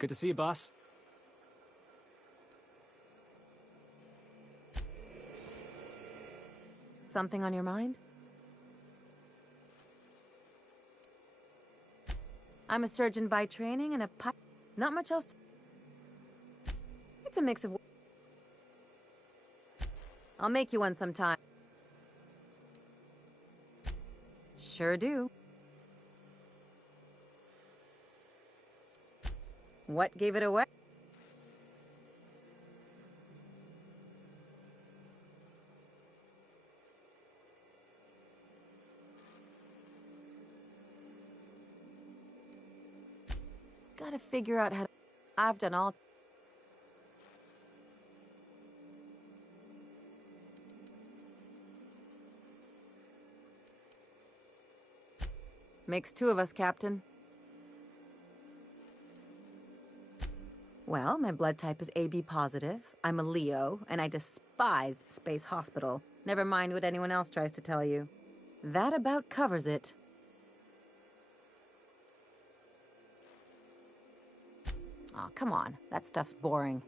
Good to see you, boss. Something on your mind? I'm a surgeon by training and a not much else. It's a mix of... I'll make you one sometime. Sure do. What gave it away? Gotta figure out how to... I've done all... Makes two of us, Captain. Well, my blood type is AB positive. I'm a Leo, and I despise Space Hospital. Never mind what anyone else tries to tell you. That about covers it. Aw, come on. That stuff's boring.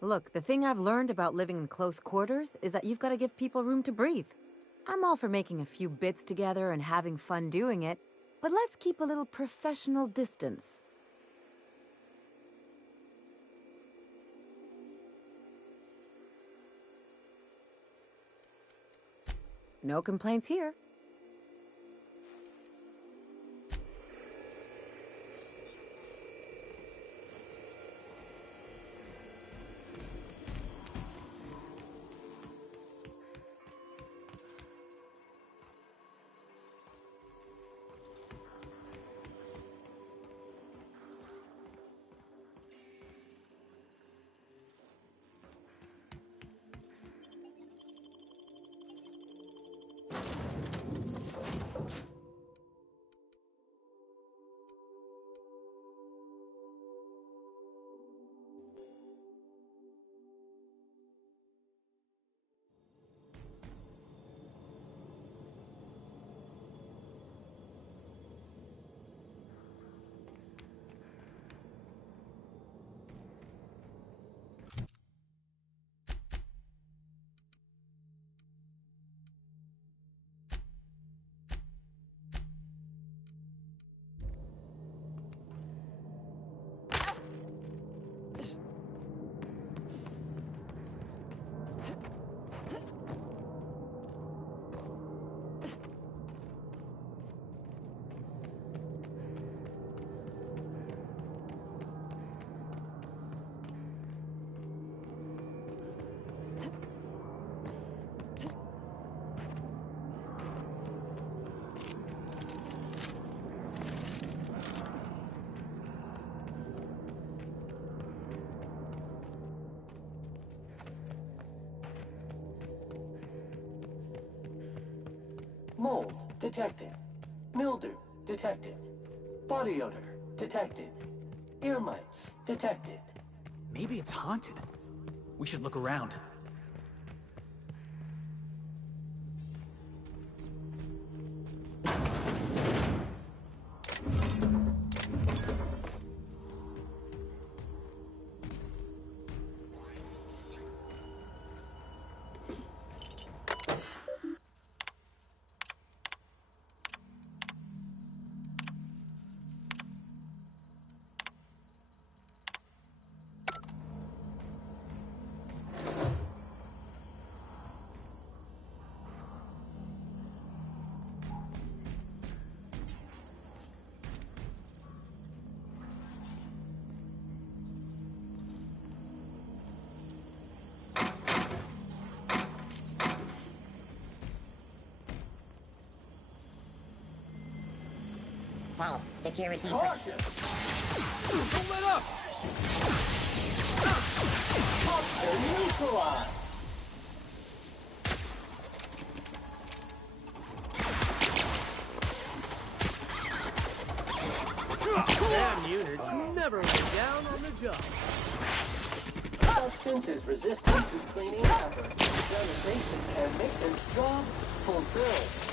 Look, the thing I've learned about living in close quarters is that you've got to give people room to breathe. I'm all for making a few bits together and having fun doing it, but let's keep a little professional distance. No complaints here. Mold detected. Mildew detected. Body odor detected. Ear mites detected. Maybe it's haunted. We should look around. False security. Caution! Don't let up! Monster neutralized! Damn units never went down on the job. Substance is resistant to cleaning effort. Sterilization and Nixon's job fulfilled.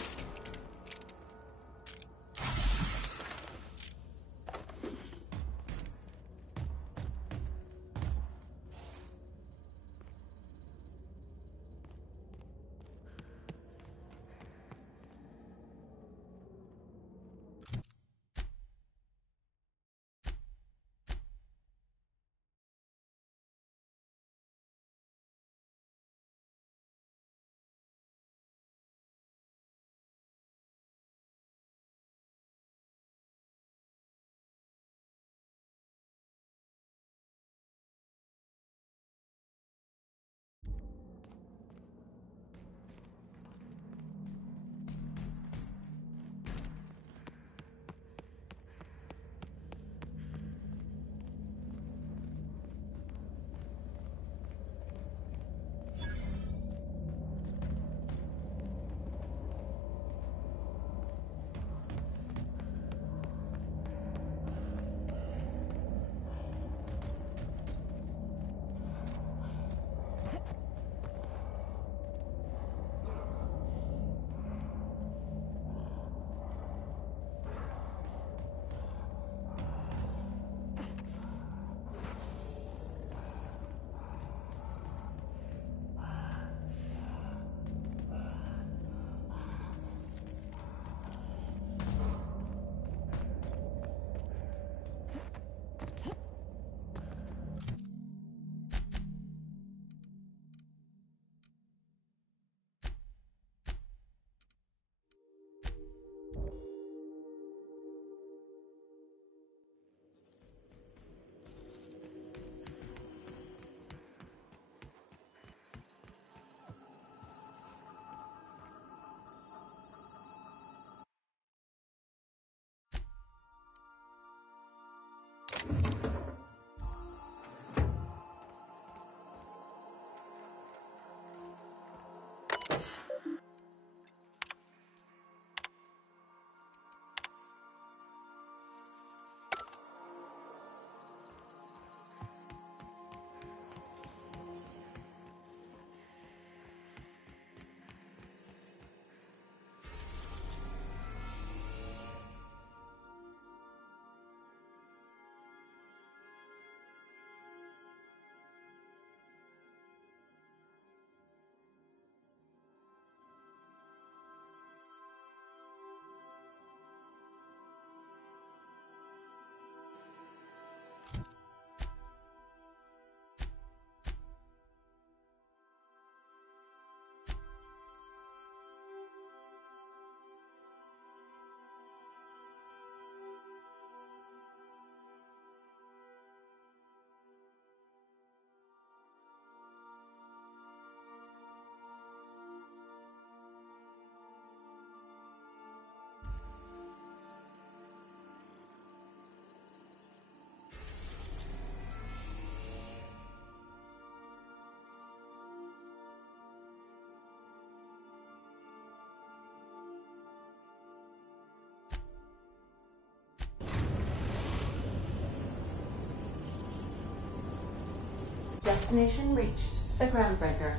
Destination reached. The Groundbreaker.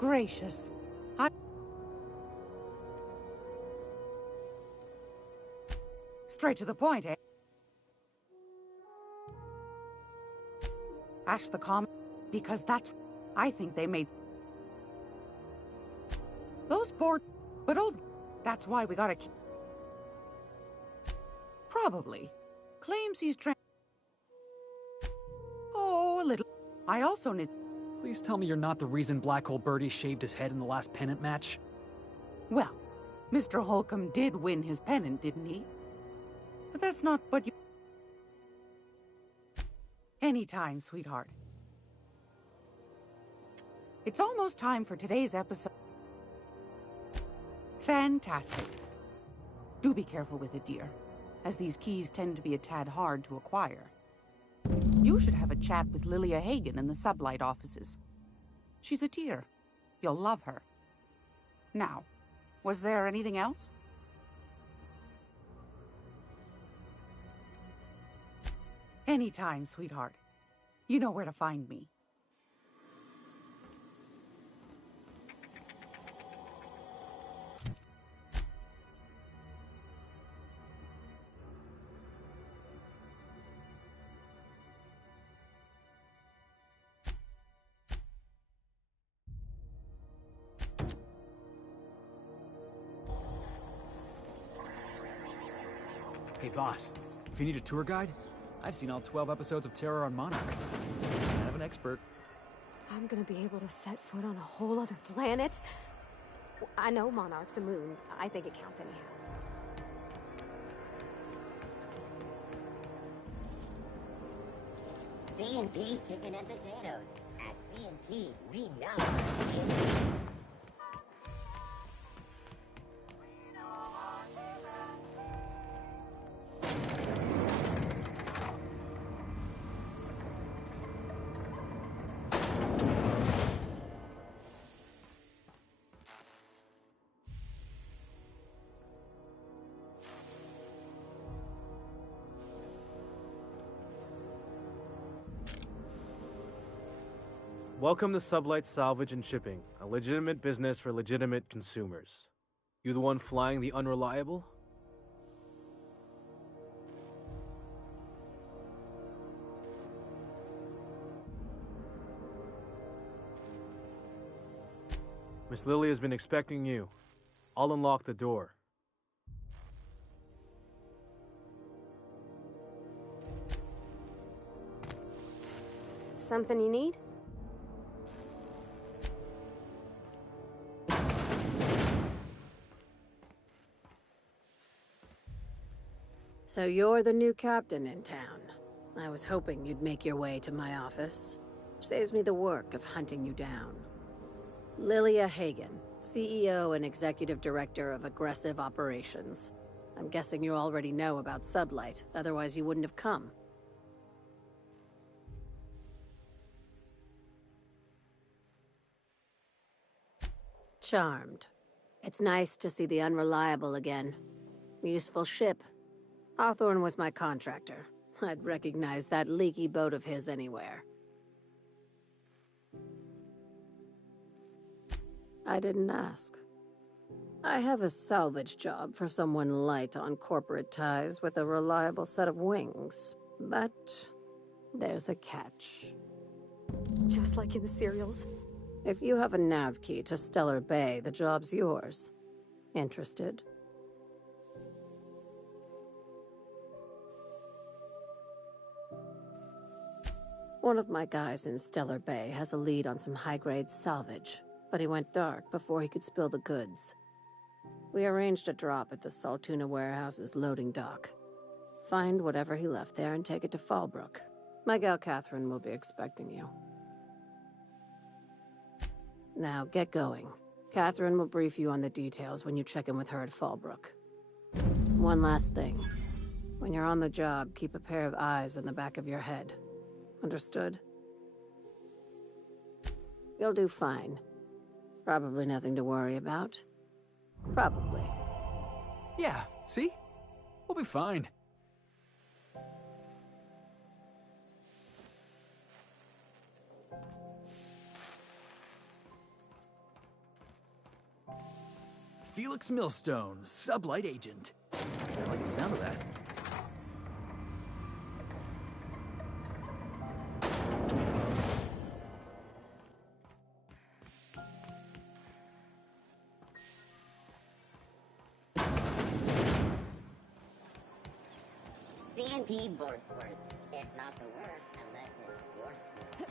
Gracious. Straight to the point, eh? Ash the because that's... I think they made... Those poor... But old... That's why we gotta keep... Probably. Claims he's Oh, a little... I also need... Please tell me you're not the reason Black Hole Birdie shaved his head in the last pennant match. Well, Mr. Holcomb did win his pennant, didn't he? But that's not what you... Anytime, sweetheart. It's almost time for today's episode. Fantastic. Do be careful with it, dear, as these keys tend to be a tad hard to acquire. You should have a chat with Lilia Hagen in the Sublight offices. She's a dear. You'll love her. Now, was there anything else? Anytime, sweetheart. You know where to find me. Hey boss, if you need a tour guide, I've seen all 12 episodes of Terror on Monarch. I have an expert. I'm gonna be able to set foot on a whole other planet? I know Monarch's a moon. I think it counts anyhow. C&P chicken and potatoes. At C&P, we know C&P. Welcome to Sublight Salvage and Shipping, a legitimate business for legitimate consumers. You the one flying the Unreliable? Miss Lily has been expecting you. I'll unlock the door. Something you need? So you're the new captain in town. I was hoping you'd make your way to my office. Saves me the work of hunting you down. Lilia Hagen, CEO and Executive Director of Aggressive Operations. I'm guessing you already know about Sublight, otherwise you wouldn't have come. Charmed. It's nice to see the Unreliable again. Useful ship. Hawthorne was my contractor. I'd recognize that leaky boat of his anywhere. I didn't ask. I have a salvage job for someone light on corporate ties with a reliable set of wings. But there's a catch. Just like in the serials. If you have a nav key to Stellar Bay, the job's yours. Interested? One of my guys in Stellar Bay has a lead on some high-grade salvage, but he went dark before he could spill the goods. We arranged a drop at the Saltuna warehouse's loading dock. Find whatever he left there and take it to Fallbrook. My gal Catherine will be expecting you. Now, get going. Catherine will brief you on the details when you check in with her at Fallbrook. One last thing. When you're on the job, keep a pair of eyes in the back of your head. Understood? You'll do fine. Probably nothing to worry about. Probably. Yeah, see? We'll be fine. Felix Millstone, Sublight Agent. I like the sound of that. CNP Borst worst. It's not the worst unless it's worse.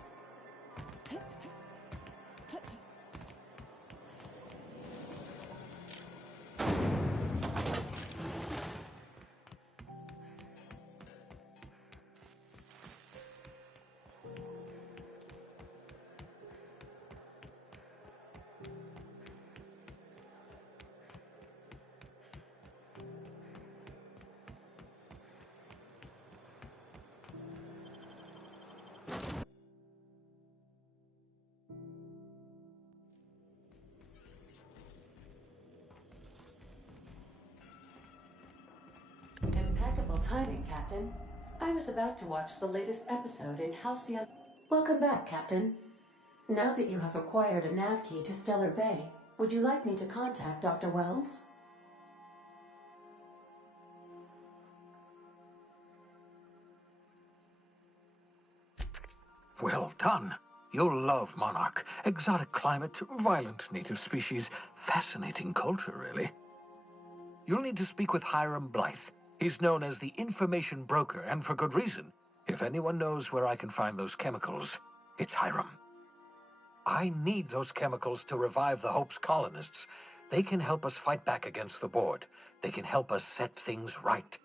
Impeccable timing, Captain. I was about to watch the latest episode in Halcyon. Welcome back, Captain. Now that you have acquired a nav key to Stellar Bay, would you like me to contact Dr. Wells? Well done. You'll love Monarch. Exotic climate, violent native species, fascinating culture, really. You'll need to speak with Hiram Blythe. He's known as the information broker, and for good reason. If anyone knows where I can find those chemicals, it's Hiram. I need those chemicals to revive the Hope's colonists. They can help us fight back against the Board. They can help us set things right.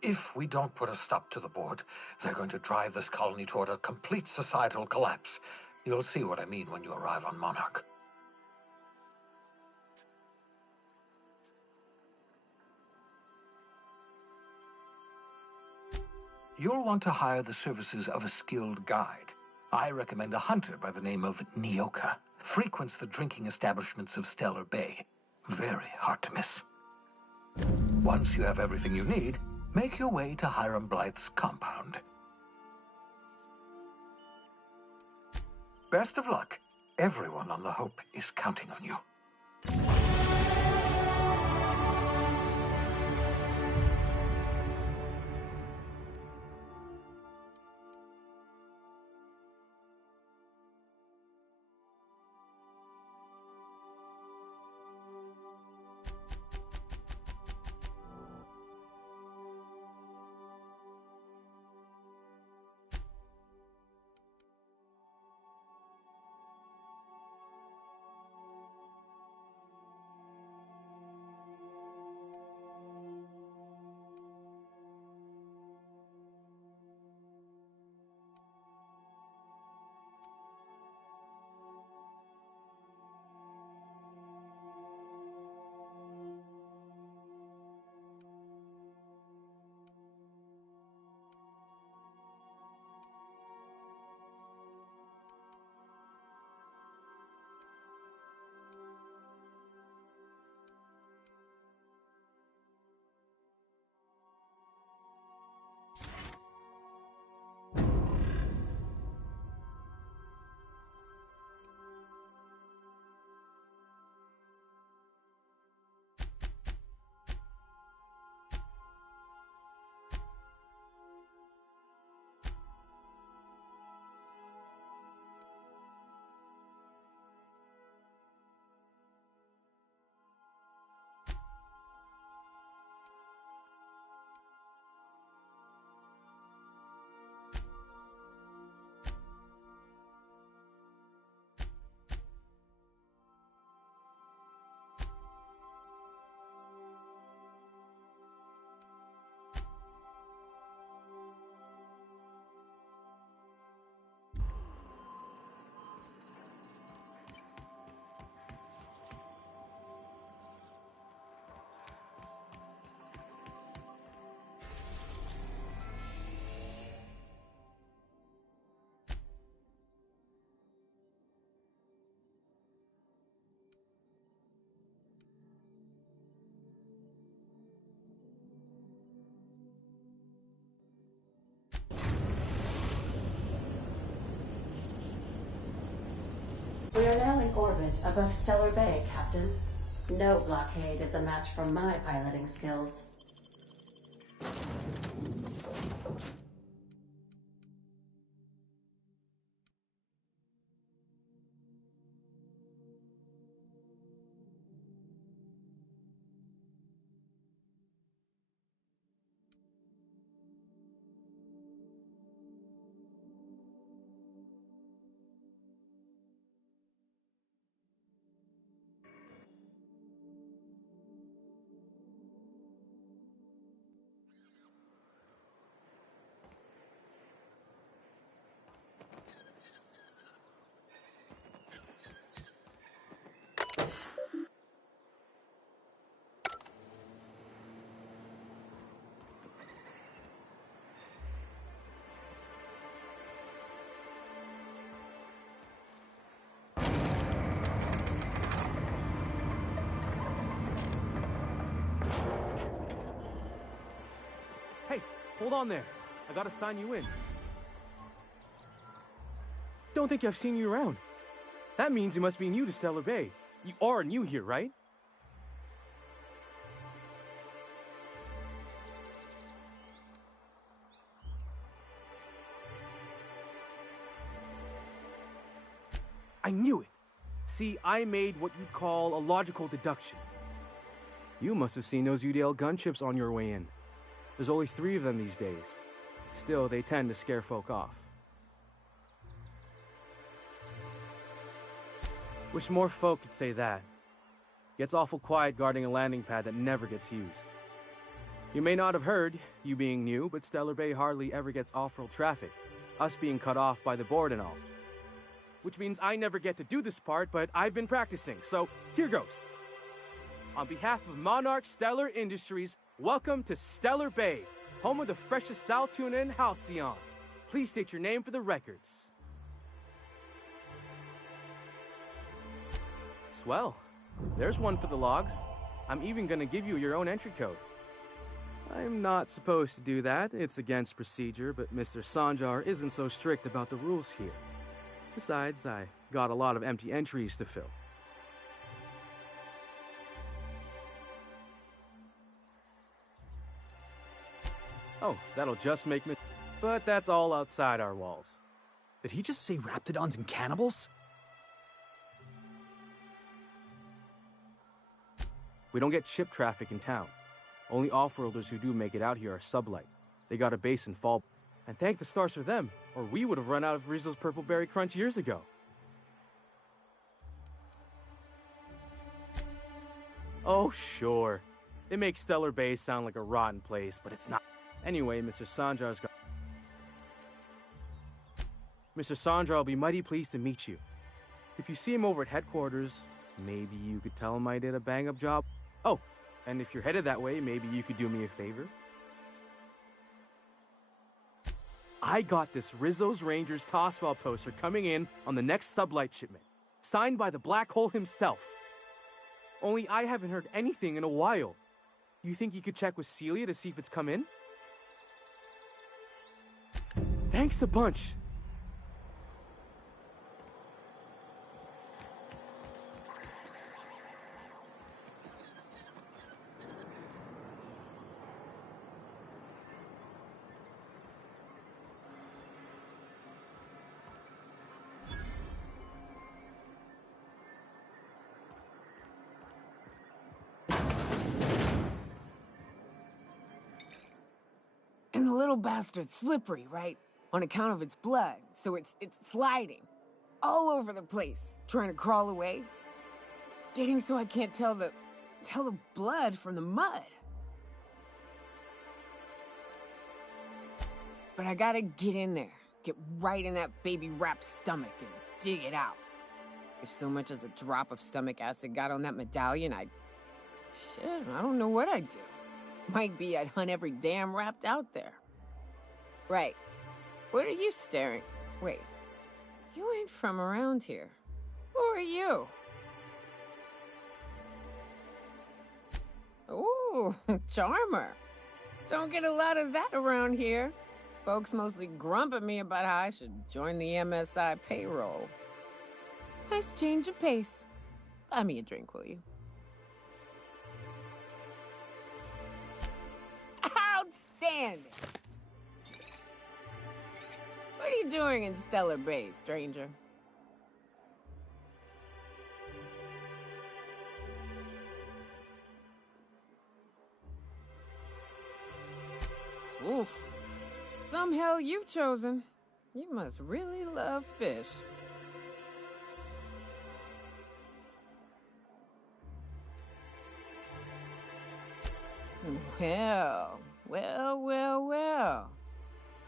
If we don't put a stop to the Board, they're going to drive this colony toward a complete societal collapse. You'll see what I mean when you arrive on Monarch. You'll want to hire the services of a skilled guide. I recommend a hunter by the name of Nyoka. Frequents the drinking establishments of Stellar Bay. Very hard to miss. Once you have everything you need, make your way to Hiram Blythe's compound. Best of luck. Everyone on the Hope is counting on you. We are now in orbit above Stellar Bay, Captain. No blockade is a match for my piloting skills. Hey, hold on there. I gotta sign you in. Don't think I've seen you around. That means you must be new to Stellar Bay. You are new here, right? I knew it. See, I made what you'd call a logical deduction. You must have seen those UDL gunships on your way in. There's only 3 of them these days. Still, they tend to scare folk off. Wish more folk could say that. Gets awful quiet guarding a landing pad that never gets used. You may not have heard, you being new, but Stellar Bay hardly ever gets off-world traffic. Us being cut off by the board and all. Which means I never get to do this part, but I've been practicing, so here goes. On behalf of Monarch Stellar Industries, welcome to Stellar Bay, home of the freshest sal tuna in Halcyon. Please state your name for the records. Swell. There's one for the logs. I'm even gonna give you your own entry code. I'm not supposed to do that. It's against procedure, but Mr. Sanjar isn't so strict about the rules here. Besides, I got a lot of empty entries to fill. Oh, that'll just make me... But that's all outside our walls. Did he just say raptidons and cannibals? We don't get ship traffic in town. Only off-worlders who do make it out here are Sublight. They got a base in Fall. And thank the stars for them, or we would have run out of Rizzo's Purple Berry Crunch years ago. Oh, sure. It makes Stellar Bay sound like a rotten place, but it's not. Anyway, Mr. Sanjar's got... Mr. Sanjar will be mighty pleased to meet you. If you see him over at headquarters, maybe you could tell him I did a bang-up job. Oh, and if you're headed that way, maybe you could do me a favor. I got this Rizzo's Rangers Tossball poster coming in on the next Sublight shipment, signed by the Black Hole himself. Only I haven't heard anything in a while. You think you could check with Celia to see if it's come in? Thanks a bunch. And the little bastard's slippery, right? On account of its blood, so it's sliding. All over the place, trying to crawl away. Getting so I can't tell the blood from the mud. But I gotta get in there, get right in that baby rap's stomach and dig it out. If so much as a drop of stomach acid got on that medallion, shit, I don't know what I'd do. Might be I'd hunt every damn rapt out there. Right. What are you staring? Wait. You ain't from around here. Who are you? Ooh, charmer. Don't get a lot of that around here. Folks mostly grump at me about how I should join the MSI payroll. Nice change of pace. Buy me a drink, will you? Outstanding! What are you doing in Stellar Bay, stranger? Oof. Some hell you've chosen. You must really love fish. Well.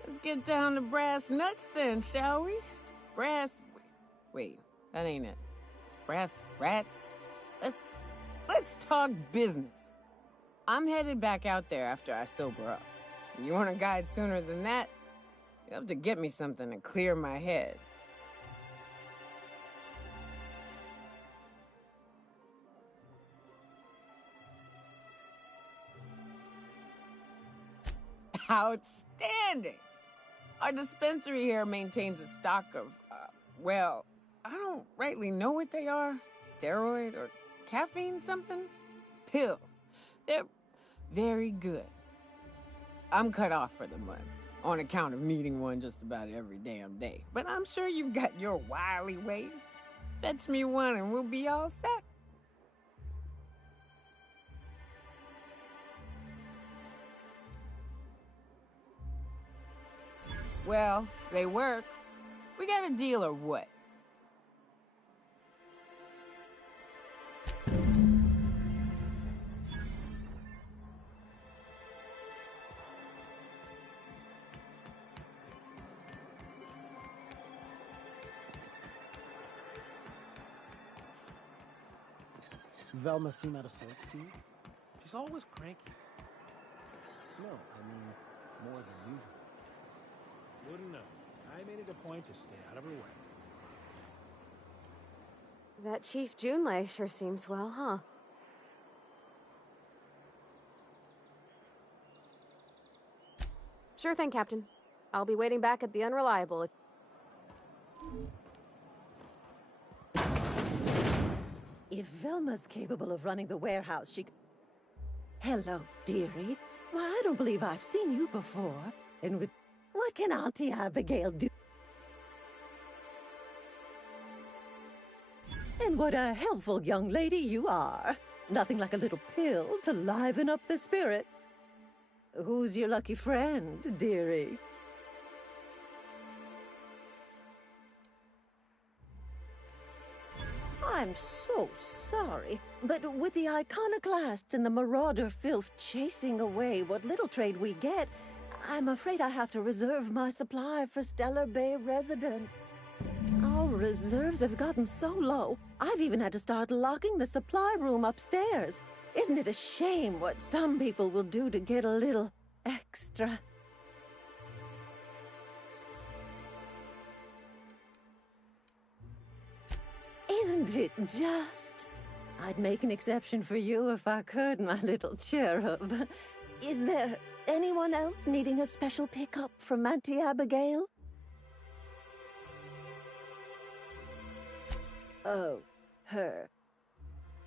Let's get down to brass nuts then, shall we? Wait, that ain't it. Brass rats? Let's talk business. I'm headed back out there after I sober up. You want a guide sooner than that? You have to get me something to clear my head. Outstanding! Our dispensary here maintains a stock of, well, I don't rightly know what they are. Steroid or caffeine somethings? Pills. They're very good. I'm cut off for the month, on account of needing one just about every damn day. But I'm sure you've got your wily ways. Fetch me one and we'll be all set. Well, they work. We got a deal or what? Velma seem out of sorts to you? She's always cranky. No, I mean, more than usual. Wouldn't know. I made it a point to stay out of her way. That Chief Junlei sure seems swell, huh? Sure thing, Captain. I'll be waiting back at the Unreliable. If Velma's capable of running the warehouse, she... Hello, dearie. Why, I don't believe I've seen you before. And with... What can Auntie Abigail do? And what a helpful young lady you are. Nothing like a little pill to liven up the spirits. Who's your lucky friend, dearie? I'm so sorry, but with the iconoclasts and the marauder filth chasing away what little trade we get, I'm afraid I have to reserve my supply for Stellar Bay residents. Our reserves have gotten so low, I've even had to start locking the supply room upstairs. Isn't it a shame what some people will do to get a little extra? Isn't it just? I'd make an exception for you if I could, my little cherub. Is there anyone else needing a special pickup from Auntie Abigail? Oh, her.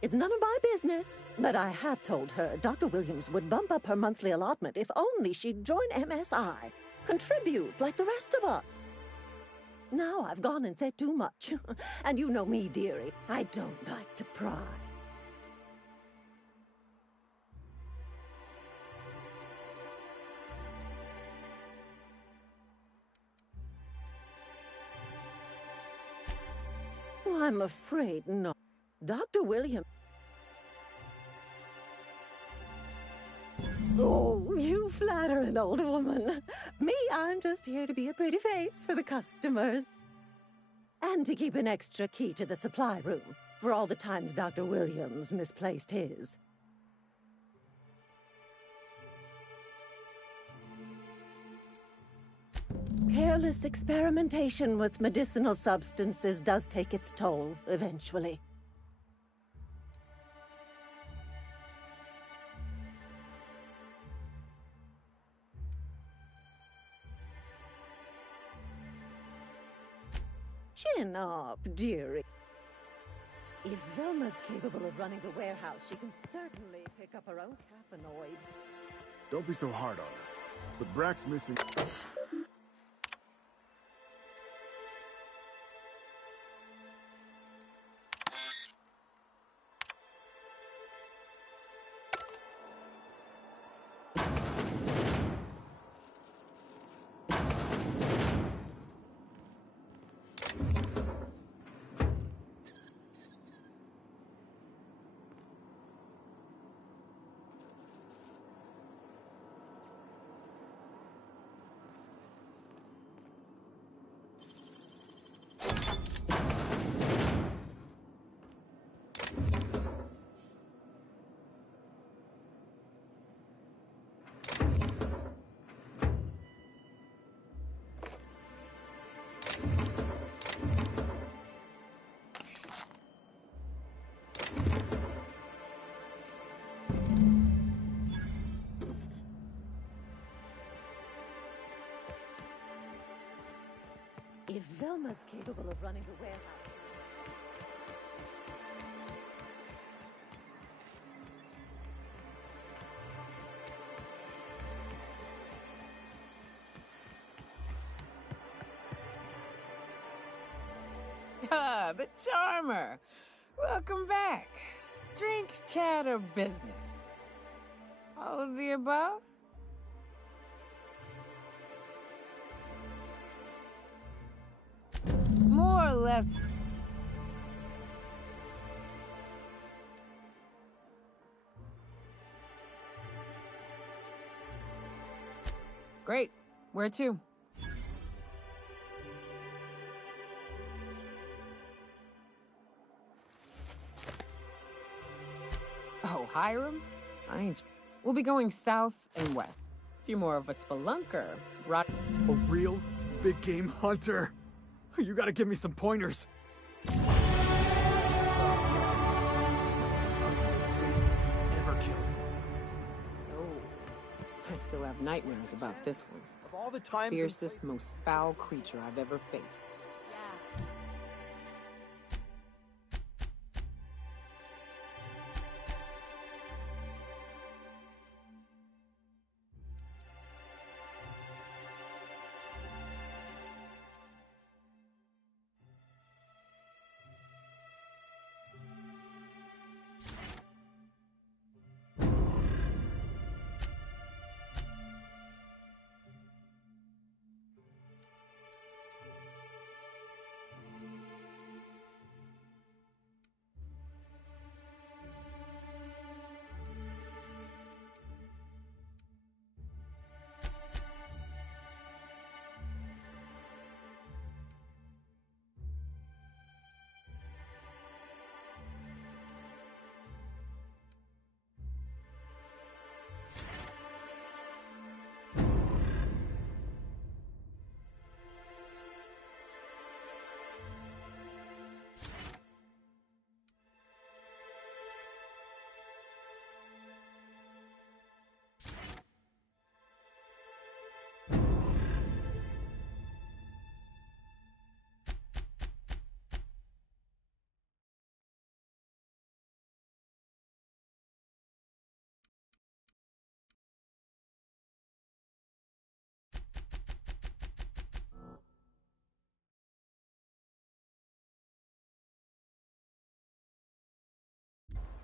It's none of my business, but I have told her Dr. Williams would bump up her monthly allotment if only she'd join MSI. Contribute like the rest of us. Now I've gone and said too much. And you know me, dearie. I don't like to pry. I'm afraid not. Dr. Williams... Oh, you flatter an old woman. Me, I'm just here to be a pretty face for the customers. And to keep an extra key to the supply room, for all the times Dr. Williams misplaced his. Careless experimentation with medicinal substances does take its toll, eventually. Chin up, dearie. If Velma's capable of running the warehouse, she can certainly pick up her own caffeinoid. Don't be so hard on her. But Brack's missing... If Velma's capable of running the warehouse... Ah, the Charmer. Welcome back. Drink, chat, or business? All of the above? More or less. Great. Where to? Oh, Hiram? I ain't... We'll be going south and west. If you're more of a spelunker, right... A real big game hunter. You gotta give me some pointers. What's the ugliest thing ever killed? Oh, I still have nightmares about this one. Of all the times... Fiercest, most foul creature I've ever faced.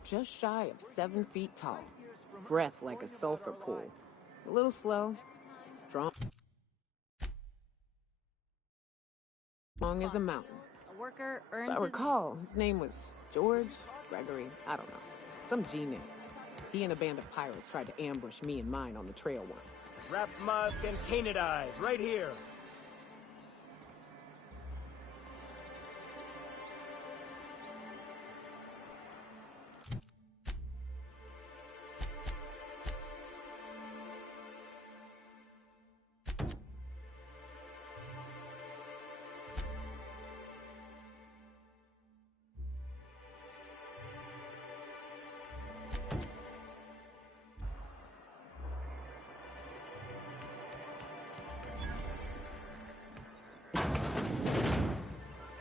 Just shy of 7 feet tall. Breath like a sulfur pool. A little slow, strong. Strong as a mountain. A worker If earns I recall, his name was George, Gregory, I don't know. Some G name. He and a band of pirates tried to ambush me and mine on the trail one. Wrap Musk and Canid Eyes, right here.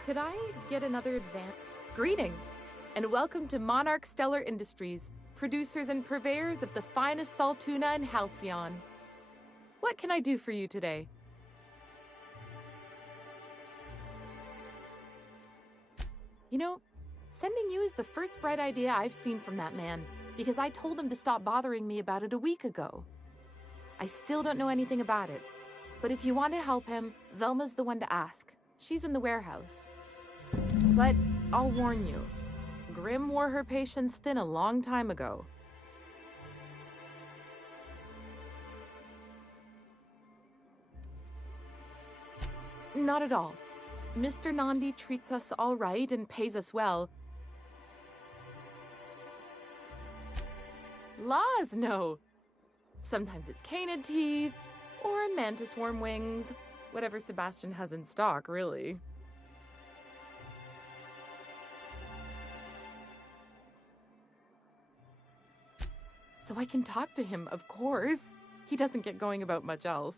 Could I get another advance? Greetings. and welcome to Monarch Stellar Industries, producers and purveyors of the finest salt tuna in Halcyon. What can I do for you today? You know, sending you is the first bright idea I've seen from that man, because I told him to stop bothering me about it a week ago. I still don't know anything about it, but if you want to help him, Velma's the one to ask. She's in the warehouse. But I'll warn you, Grim wore her patience thin a long time ago. Not at all. Mr. Nandi treats us all right and pays us well. Laws, no. Sometimes it's canid teeth, or a mantis worm wings. Whatever Sebastian has in stock, really. So I can talk to him, of course. He doesn't get going about much else.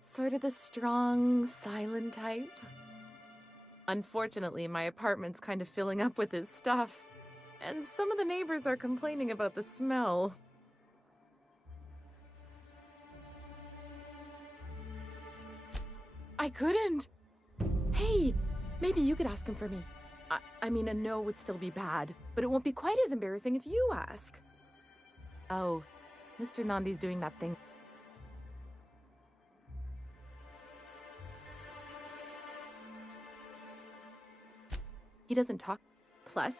Sort of the strong, silent type. Unfortunately, my apartment's kind of filling up with his stuff, and some of the neighbors are complaining about the smell. I couldn't. Hey, maybe you could ask him for me. I mean, a no would still be bad, but it won't be quite as embarrassing if you ask. Oh, Mr. Nandi's doing that thing. He doesn't talk. Plus,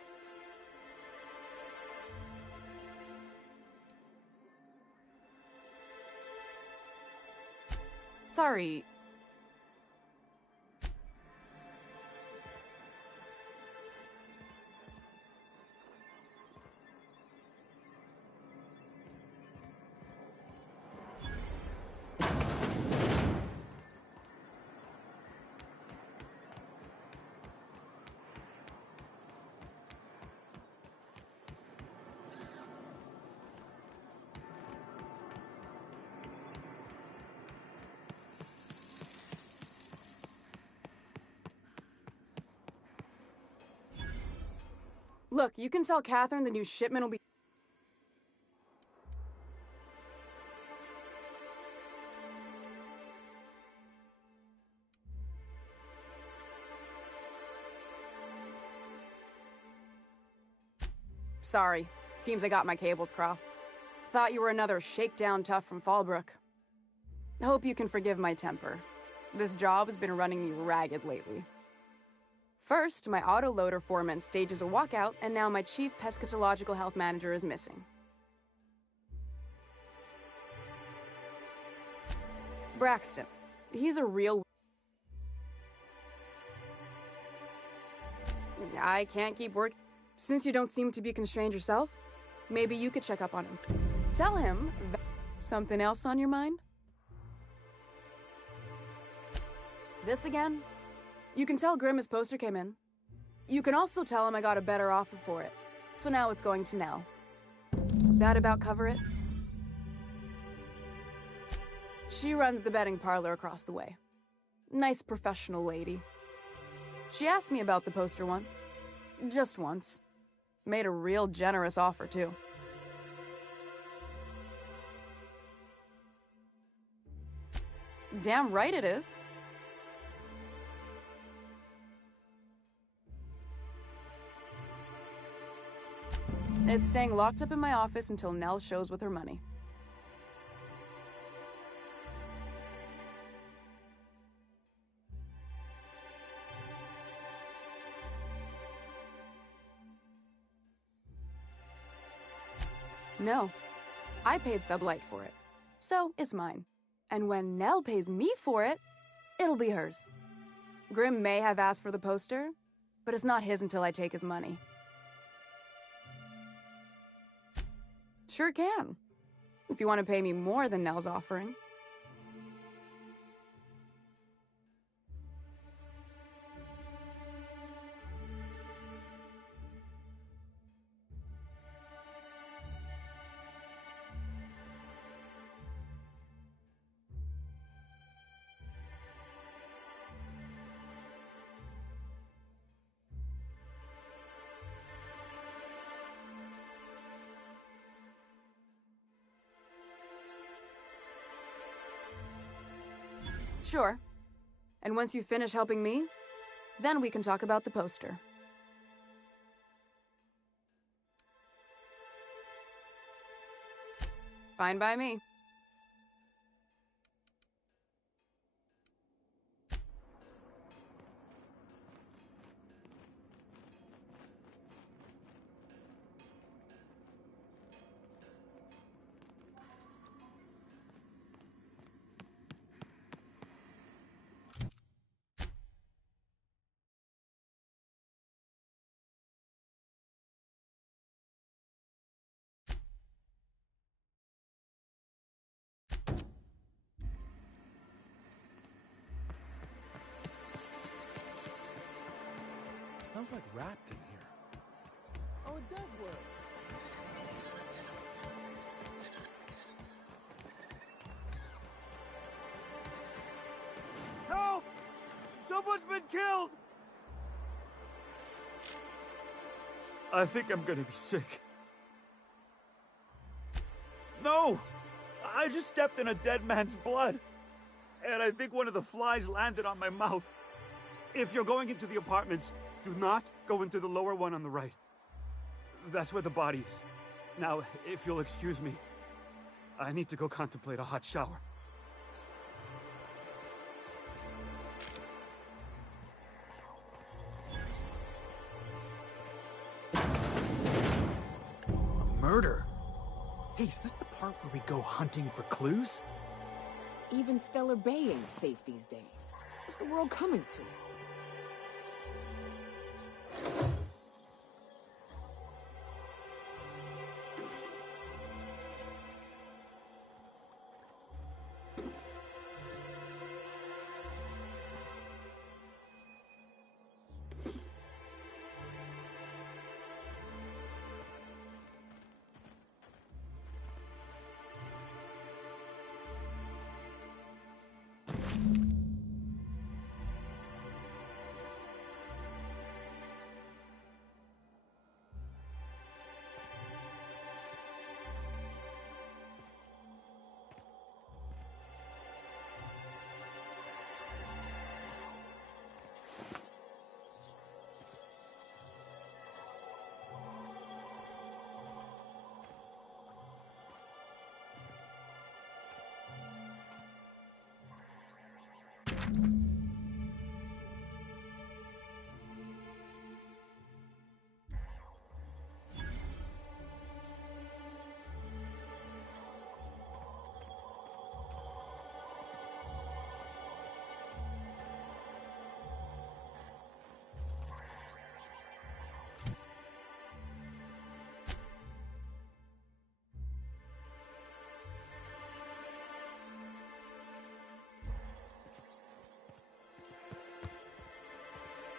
sorry. Look, you can tell Catherine the new shipment will be... Sorry. Seems I got my cables crossed. Thought you were another shakedown tough from Fallbrook. Hope you can forgive my temper. This job has been running me ragged lately. First, my autoloader foreman stages a walkout, and now my chief pescatological health manager is missing. Braxton. He's a real... I can't keep working. Since you don't seem to be constrained yourself, maybe you could check up on him. Tell him that... Something else on your mind? This again? You can tell Grim his poster came in. You can also tell him I got a better offer for it. So now it's going to Nell. That about cover it? She runs the betting parlor across the way. Nice professional lady. She asked me about the poster once. Just once. Made a real generous offer, too. Damn right it is. It's staying locked up in my office until Nell shows with her money. No. I paid Sublight for it. So, it's mine. And when Nell pays me for it, it'll be hers. Grim may have asked for the poster, but it's not his until I take his money. Sure can. If you want to pay me more than Nell's offering. Sure. And once you finish helping me, then we can talk about the poster. Fine by me. Smells like wrapped in here. Oh, it does work. Help! Someone's been killed! I think I'm gonna be sick. No! I just stepped in a dead man's blood. And I think one of the flies landed on my mouth. If you're going into the apartments, do not go into the lower one on the right. That's where the body is. Now, if you'll excuse me, I need to go contemplate a hot shower. A murder? Hey, is this the part where we go hunting for clues? Even Stellar Bay ain't safe these days. What's the world coming to?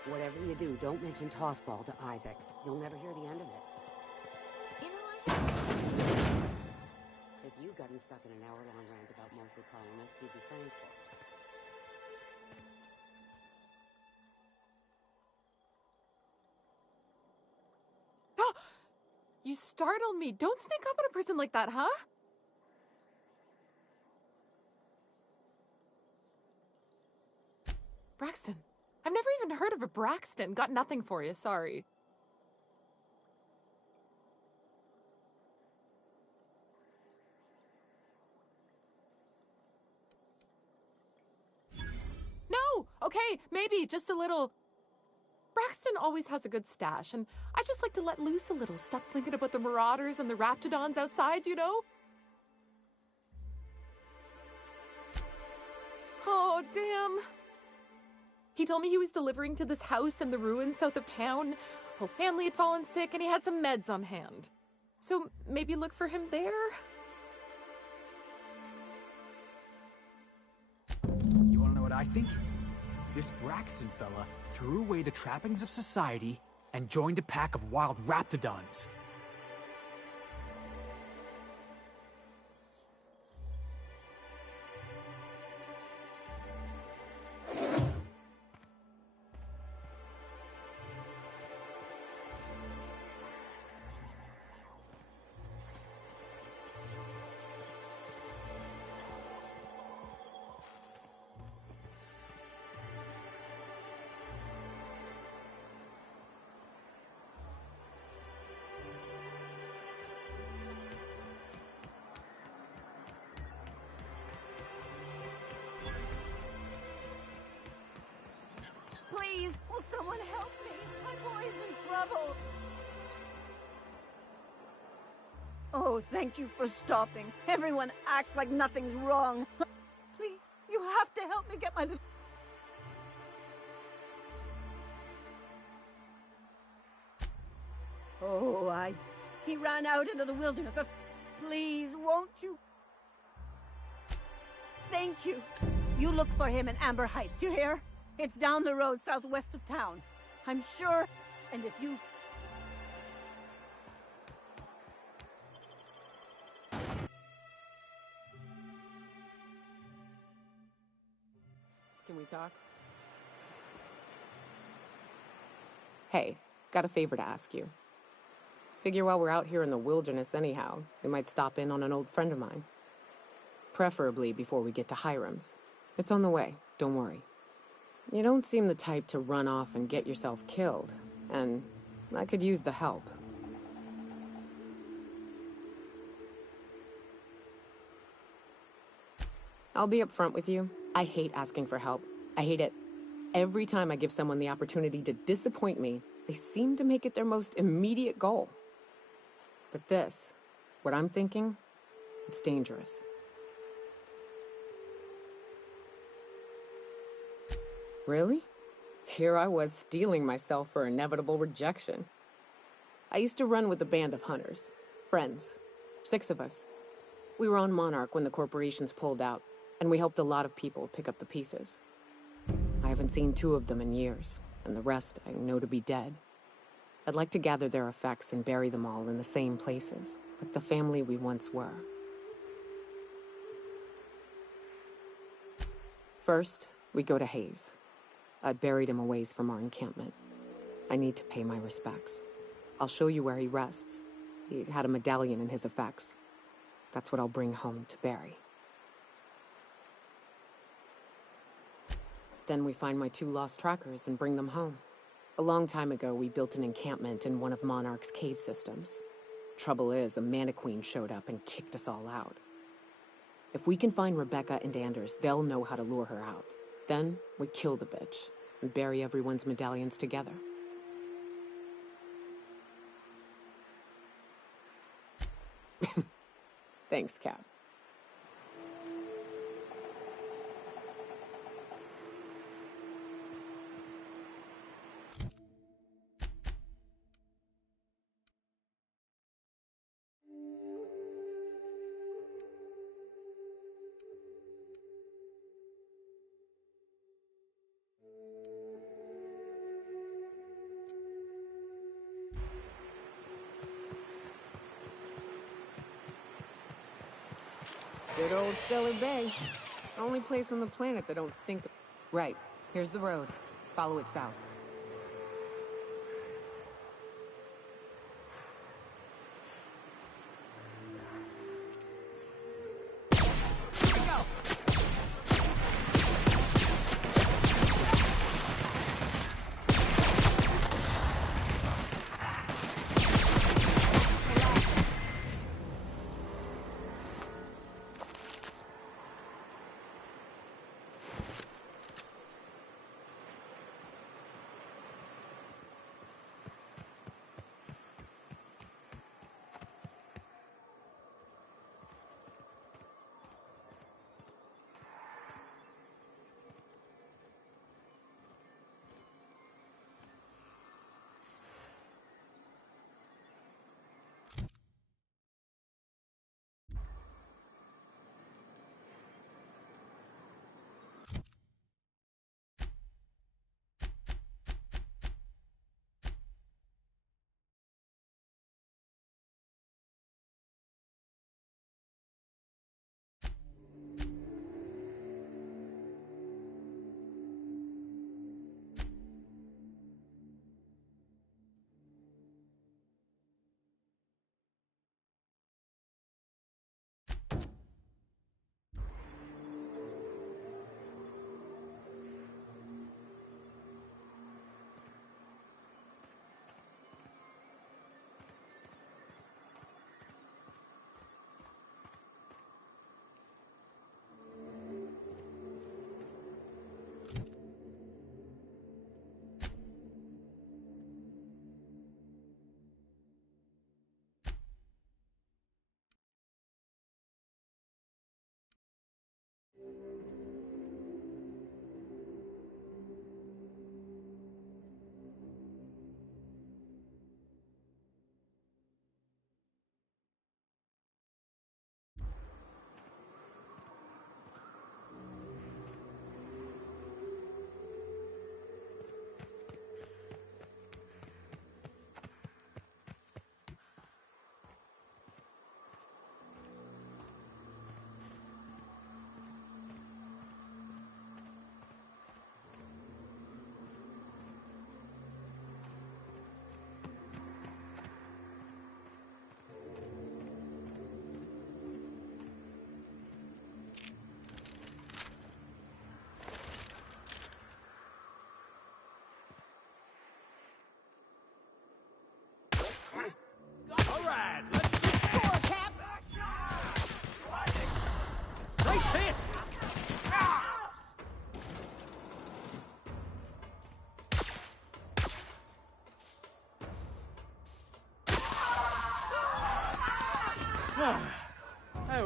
Whatever you do, don't mention Tossball to Isaac. You'll never hear the end of it. You know, If you'd gotten stuck in an hour-long rant about mostly colonists, you'd be thankful. You startled me. Don't sneak up on a person like that, huh? Braxton. I've never even heard of a Braxton. Got nothing for you, sorry. No! Okay, maybe, just a little. Braxton always has a good stash, and I just like to let loose a little. Stop thinking about the Marauders and the Raptidons outside, you know? Oh, damn. He told me he was delivering to this house in the ruins south of town. Whole family had fallen sick, and he had some meds on hand. So maybe look for him there? You wanna know what I think? This Braxton fella threw away the trappings of society and joined a pack of wild Raptidons. Please, will someone help me? My boy's in trouble. Oh, thank you for stopping. Everyone acts like nothing's wrong. Please, you have to help me get my little... Oh, He ran out into the wilderness. Please, won't you? Thank you. You look for him in Amber Heights, you hear? It's down the road southwest of town. I'm sure, and if you... Can we talk? Hey, got a favor to ask you. Figure while we're out here in the wilderness anyhow, we might stop in on an old friend of mine. Preferably before we get to Hiram's. It's on the way, don't worry. You don't seem the type to run off and get yourself killed, and I could use the help. I'll be upfront with you. I hate asking for help. I hate it. Every time I give someone the opportunity to disappoint me, they seem to make it their most immediate goal. But this, what I'm thinking, it's dangerous. Really? Here I was steeling myself for inevitable rejection. I used to run with a band of hunters. Friends. 6 of us. We were on Monarch when the corporations pulled out, and we helped a lot of people pick up the pieces. I haven't seen 2 of them in years, and the rest I know to be dead. I'd like to gather their effects and bury them all in the same places, like the family we once were. First, we go to Hayes. I buried him a ways from our encampment. I need to pay my respects. I'll show you where he rests. He had a medallion in his effects. That's what I'll bring home to Barry. Then we find my 2 lost trackers and bring them home. A long time ago, we built an encampment in one of Monarch's cave systems. Trouble is, a Mantiqueen showed up and kicked us all out. If we can find Rebecca and Anders, they'll know how to lure her out. Then, we kill the bitch and bury everyone's medallions together. Thanks, Cap. Good old Stellar Bay. Only place on the planet that don't stink. Right. Here's the road. Follow it south.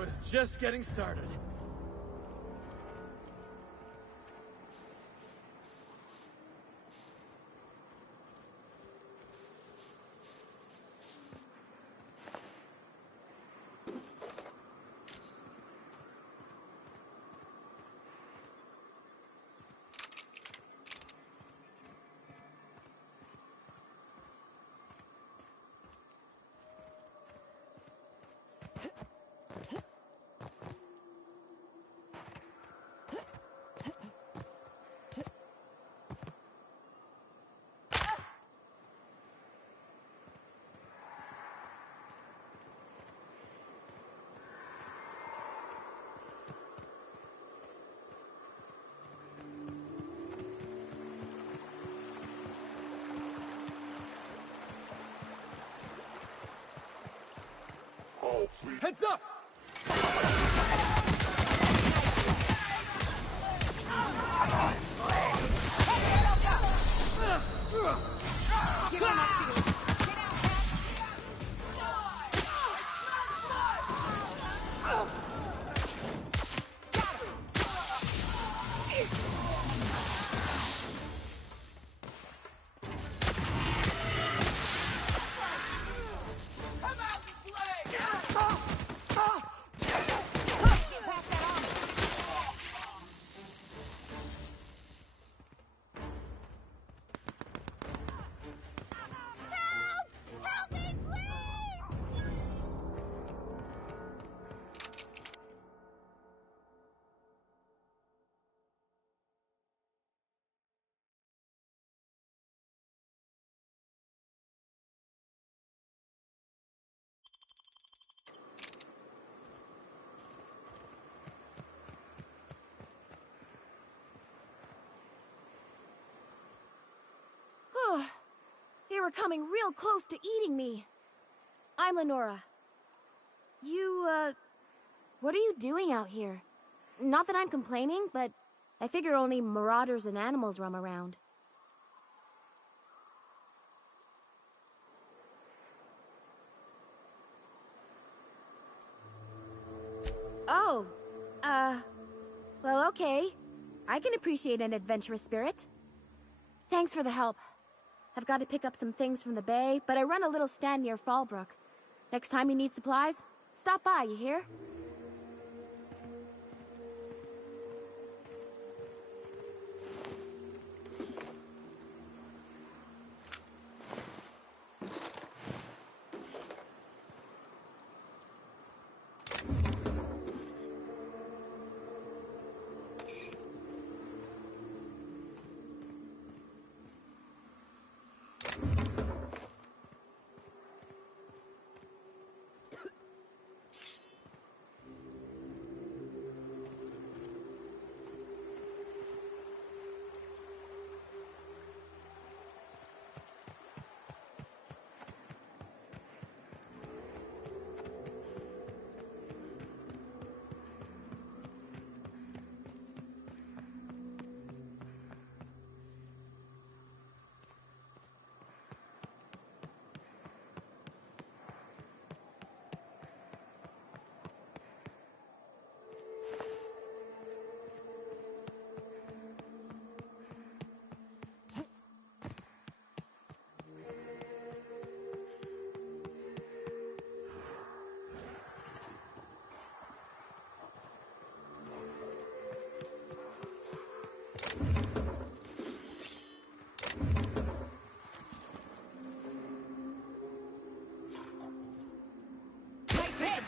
was just getting started. Heads up! They were coming real close to eating me. I'm Lenora. What are you doing out here? Not that I'm complaining, but I figure only marauders and animals roam around. Oh, well, okay. I can appreciate an adventurous spirit. Thanks for the help. I've got to pick up some things from the bay, but I run a little stand near Fallbrook. Next time you need supplies, stop by, you hear?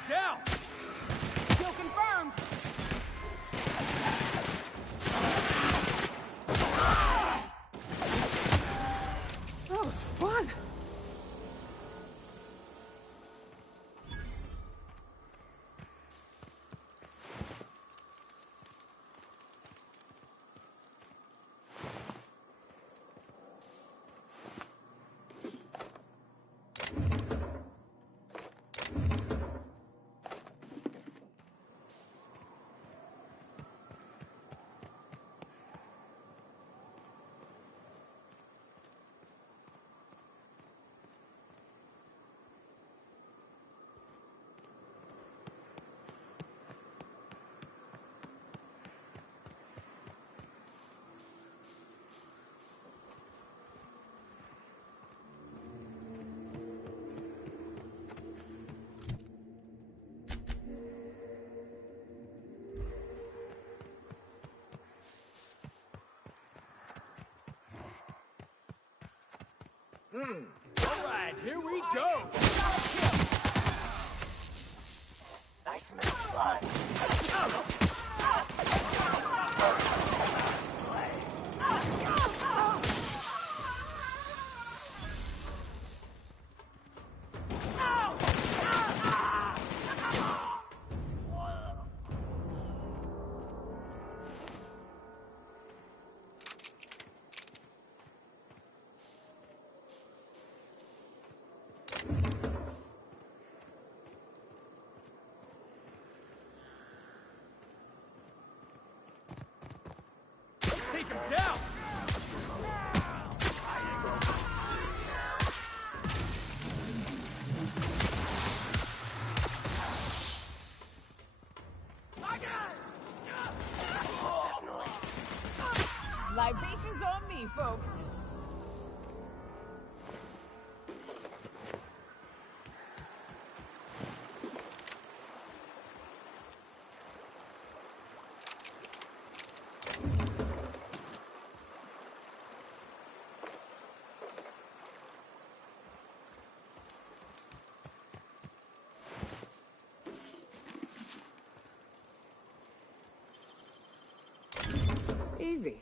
Down! Kill confirmed! That was fun! All right, here we go. I smell blood. Take him down. Libations on me, folks. Easy.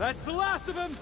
That's the last of him!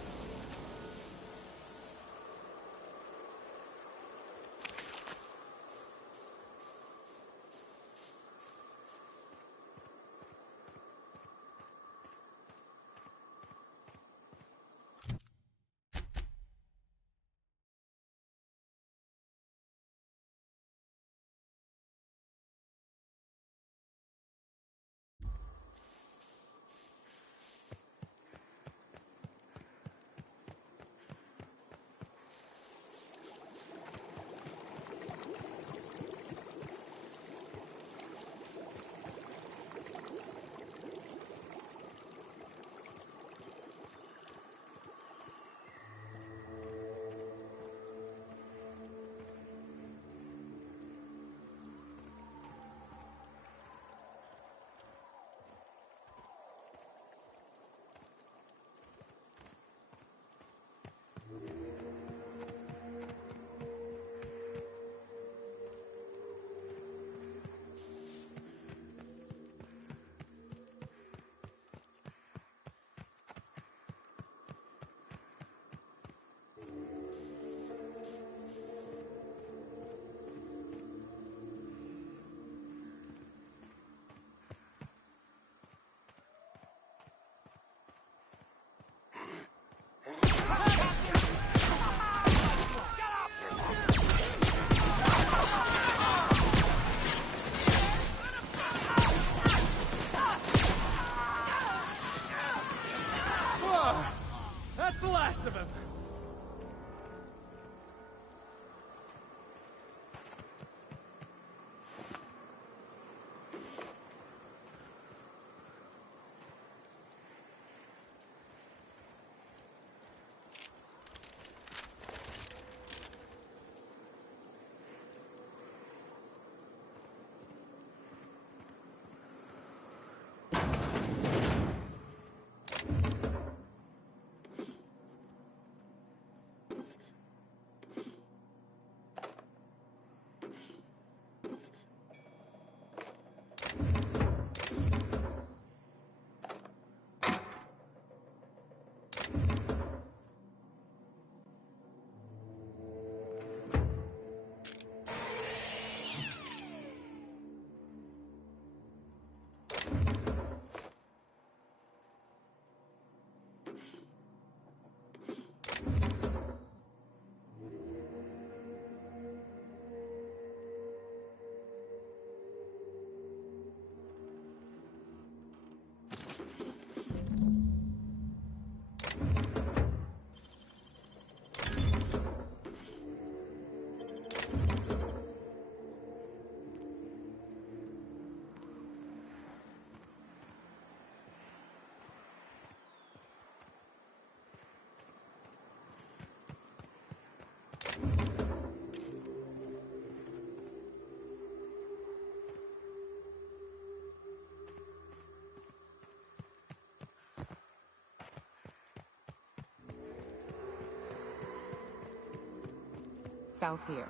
South here.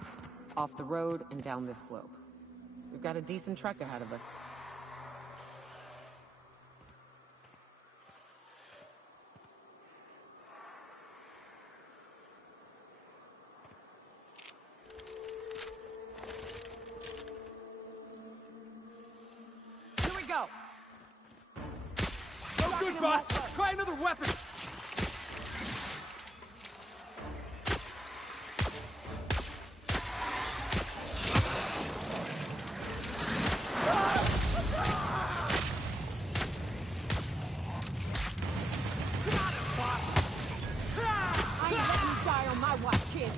Off the road and down this slope. We've got a decent trek ahead of us. Here we go! No good, boss! Try another weapon! I ain't letting you die on my watch, kid.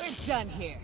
We're done here.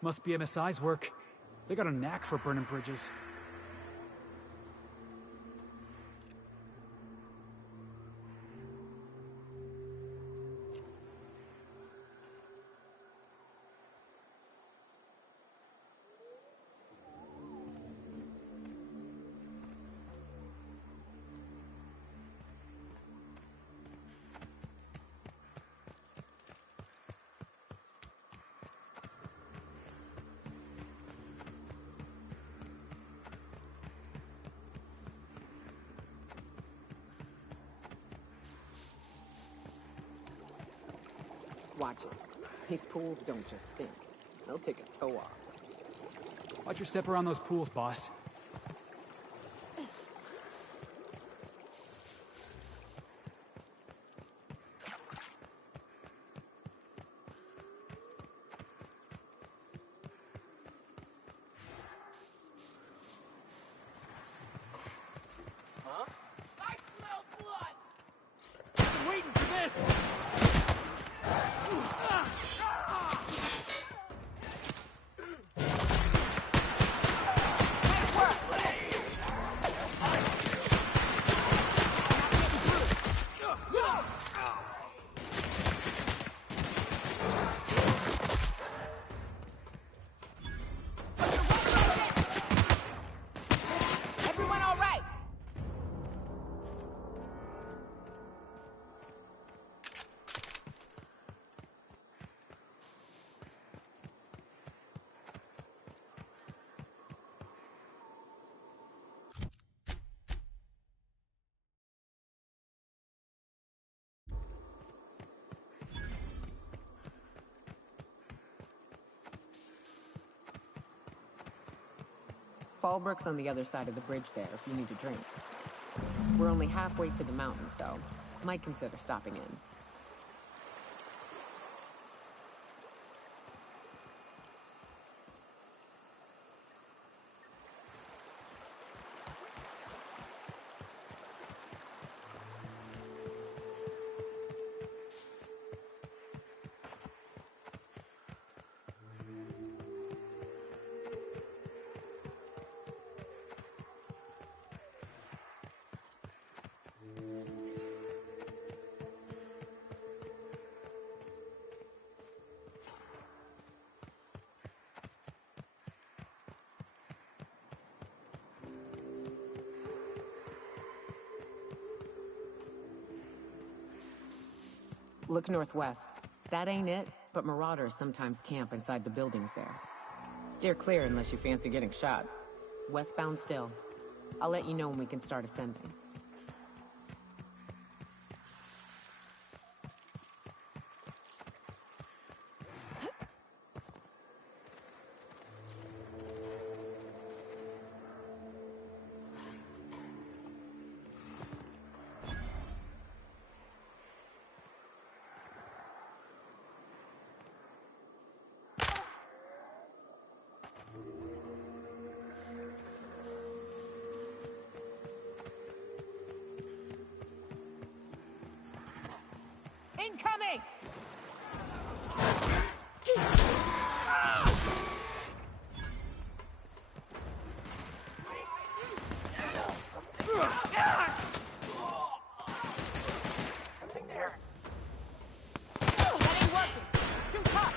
Must be MSI's work. They got a knack for burning bridges. Watch it. These pools don't just stink. They'll take a toe off. Watch your step around those pools, boss. Huh? I smell blood! I've been waiting for this! Everyone all right? Fallbrook's on the other side of the bridge there if you need a drink. We're only halfway to the mountain, so might consider stopping in. Look northwest. That ain't it, but marauders sometimes camp inside the buildings there. Steer clear unless you fancy getting shot. Westbound still. I'll let you know when we can start ascending. Incoming! Something there. That ain't working. It's too tough.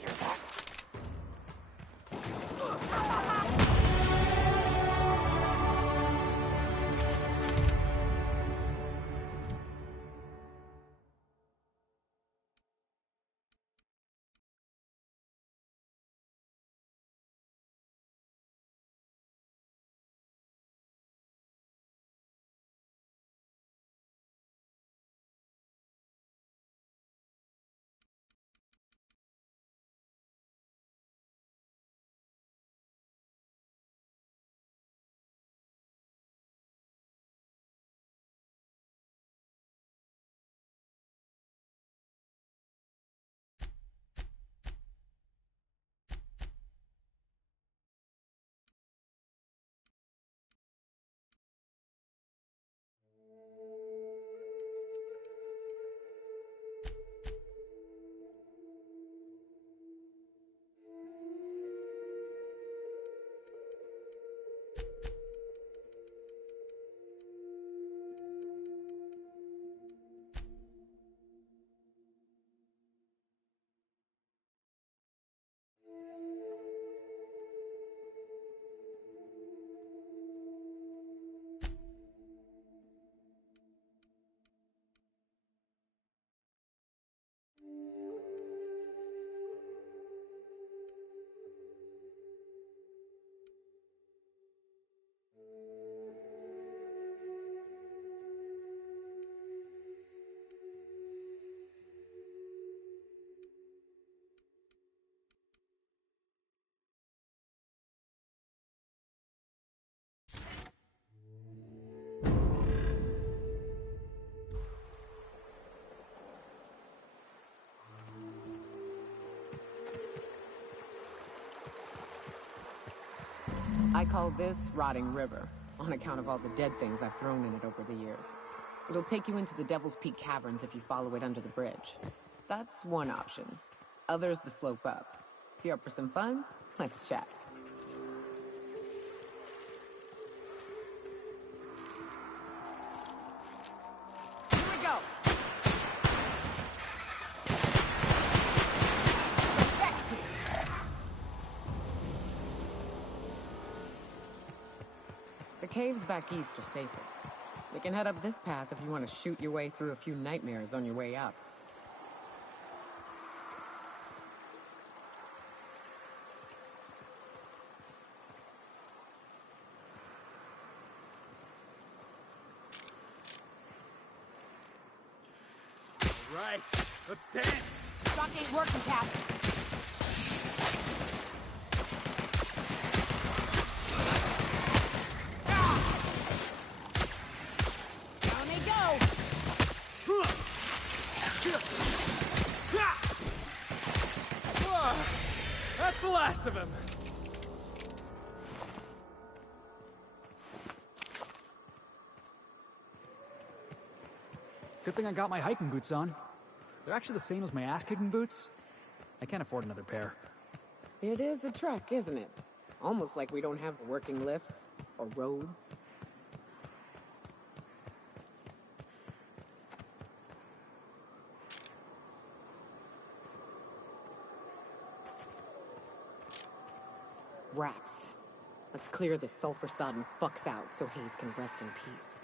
You're back. I call this Rotting River, on account of all the dead things I've thrown in it over the years. It'll take you into the Devil's Peak Caverns if you follow it under the bridge. That's one option. Other's the slope up. If you're up for some fun, let's chat. Here we go. The caves back east are safest. We can head up this path if you want to shoot your way through a few nightmares on your way up. Right, let's dance. Shock ain't working, Cap. Down they go. That's the last of him. Good thing I got my hiking boots on. They're actually the same as my ass-kicking boots. I can't afford another pair. It is a trek, isn't it? Almost like we don't have working lifts or roads. Wraps. Let's clear this sulfur-sodden fucks out so Hayes can rest in peace.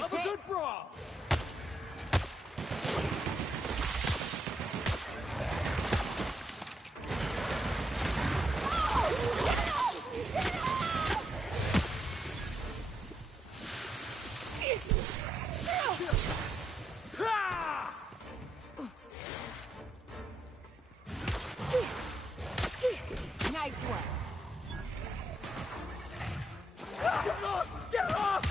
Love a good brawl! Nice one! Get off! Get off!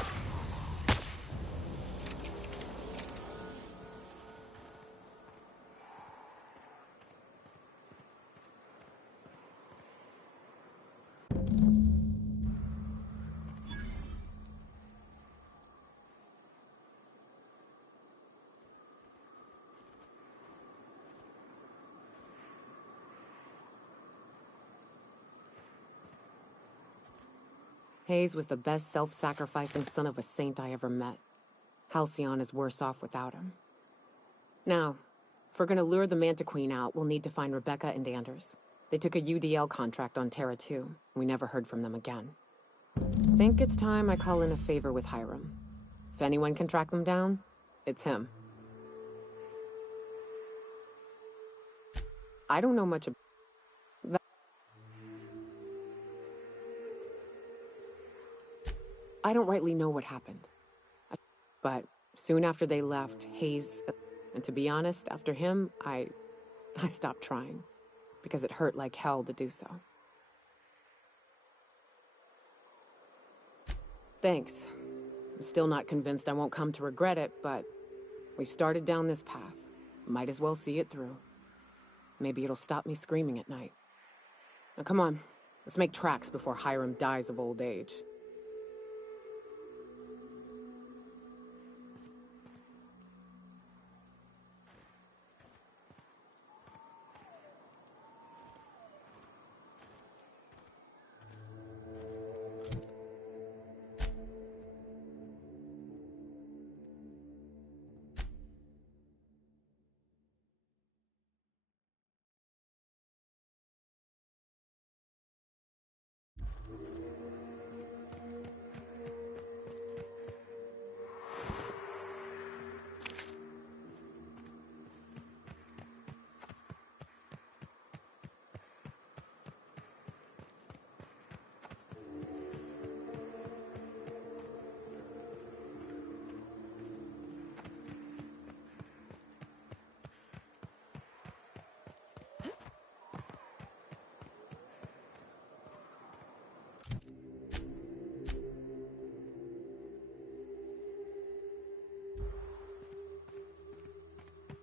Hayes was the best self-sacrificing son of a saint I ever met. Halcyon is worse off without him. Now, if we're gonna lure the Mantiqueen out, we'll need to find Rebecca and Anders. They took a UDL contract on Terra 2. We never heard from them again. Think it's time I call in a favor with Hiram. If anyone can track them down, it's him. I don't know much about that. I don't rightly know what happened. But soon after they left, Hayes, and to be honest, after him, I stopped trying. Because it hurt like hell to do so. Thanks. I'm still not convinced I won't come to regret it, but we've started down this path. Might as well see it through. Maybe it'll stop me screaming at night. Now come on, let's make tracks before Hiram dies of old age.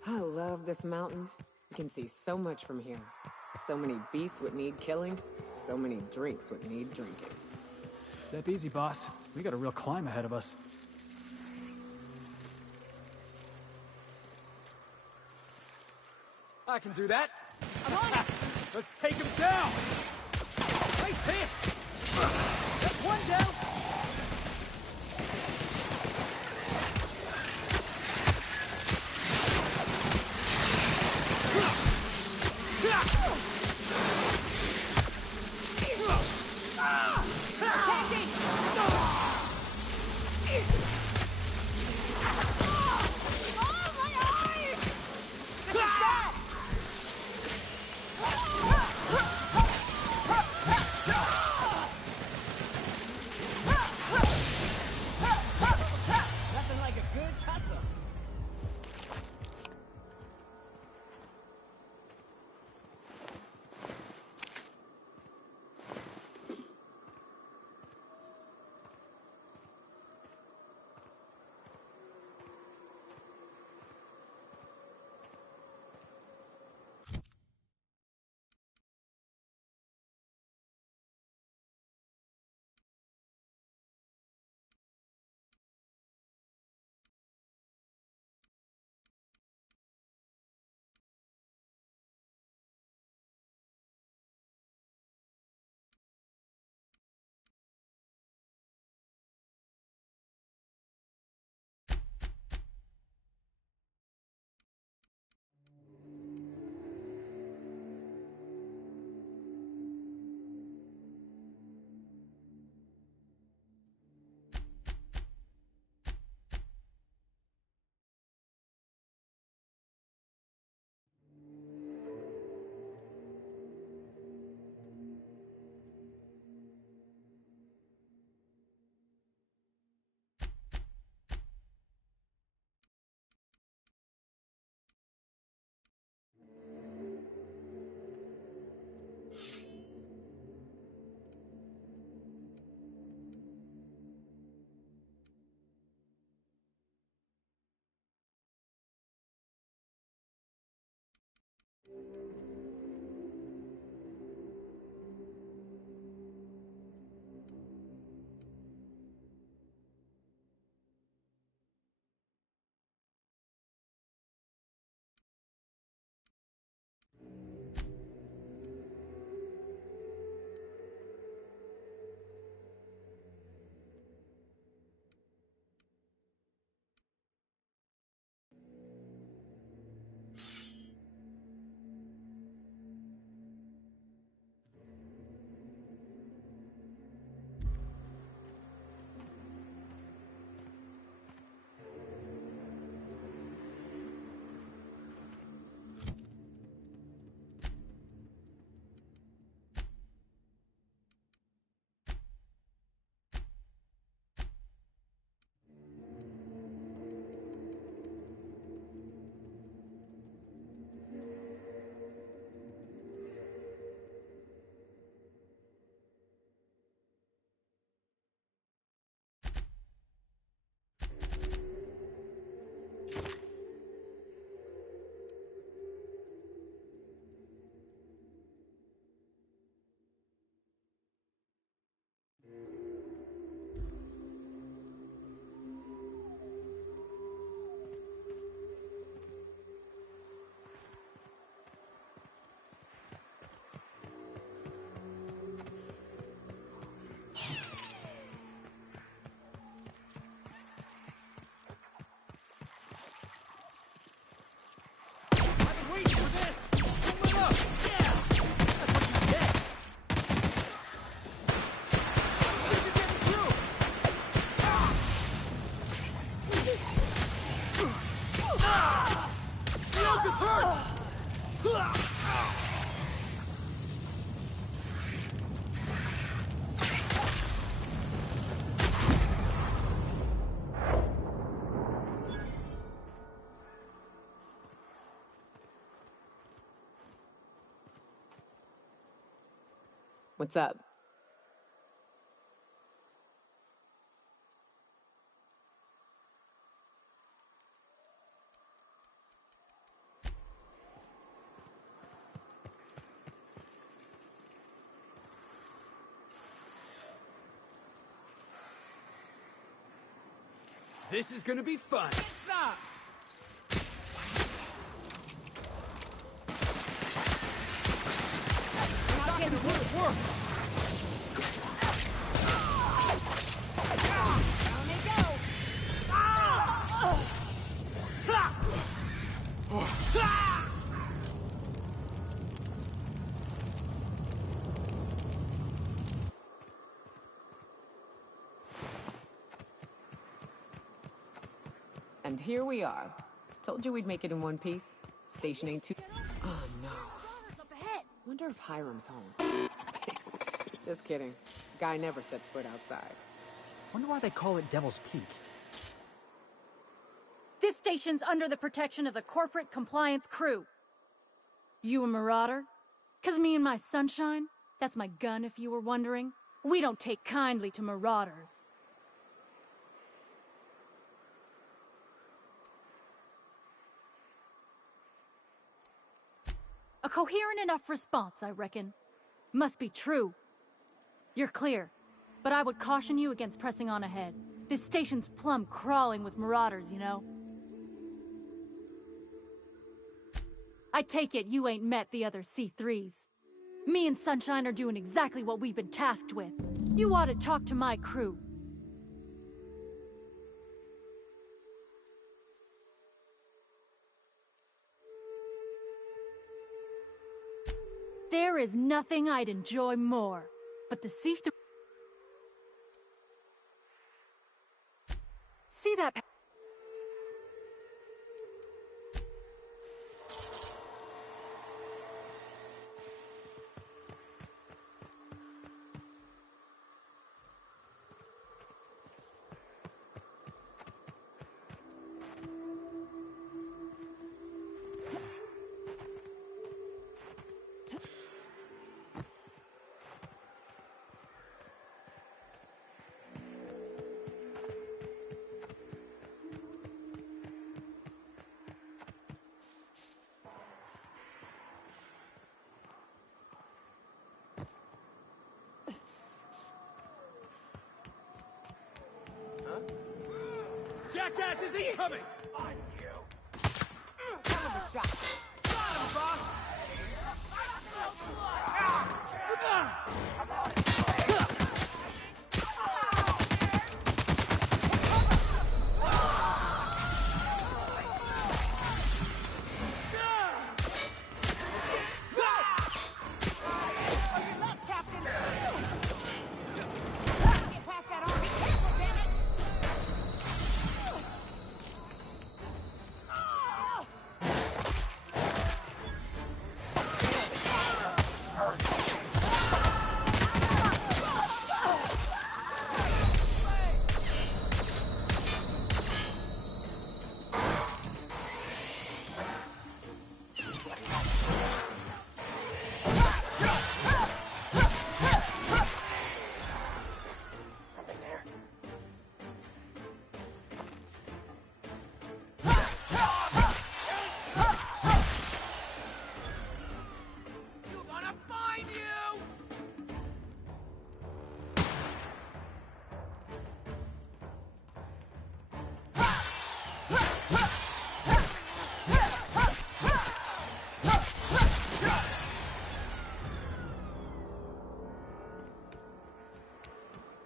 I love this mountain. You can see so much from here. So many beasts would need killing. So many drinks would need drinking. Step easy, boss. We got a real climb ahead of us. I can do that. I'm on it. Let's take him down. Nice hit. That's one down. What's up? This is gonna be fun. Stop! Not gonna work. Down they go! And here we are. Told you we'd make it in one piece. Station ain't too... Oh, no. Wonder if Hiram's home. Just kidding. Guy never sets foot outside. Wonder why they call it Devil's Peak. This station's under the protection of the corporate compliance crew. You a marauder? 'Cause me and my sunshine, that's my gun if you were wondering, we don't take kindly to marauders. A coherent enough response, I reckon. Must be true. You're clear, but I would caution you against pressing on ahead. This station's plumb crawling with marauders, you know. I take it you ain't met the other C3s. Me and Sunshine are doing exactly what we've been tasked with. You ought to talk to my crew. There is nothing I'd enjoy more, but the C3... See that... Jackass is incoming! On you! Hell of a shot! Got him, boss!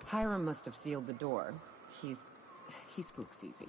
Hiram must have sealed the door. He spooks easy.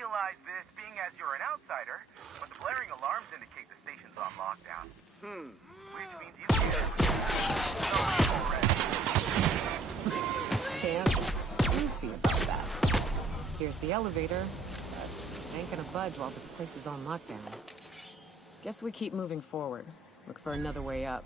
realize this being as you're an outsider, but the blaring alarms indicate the station's on lockdown. Which means you Can't. Let me see about that. Here's the elevator. But I ain't gonna budge while this place is on lockdown. Guess we keep moving forward. Look for another way up.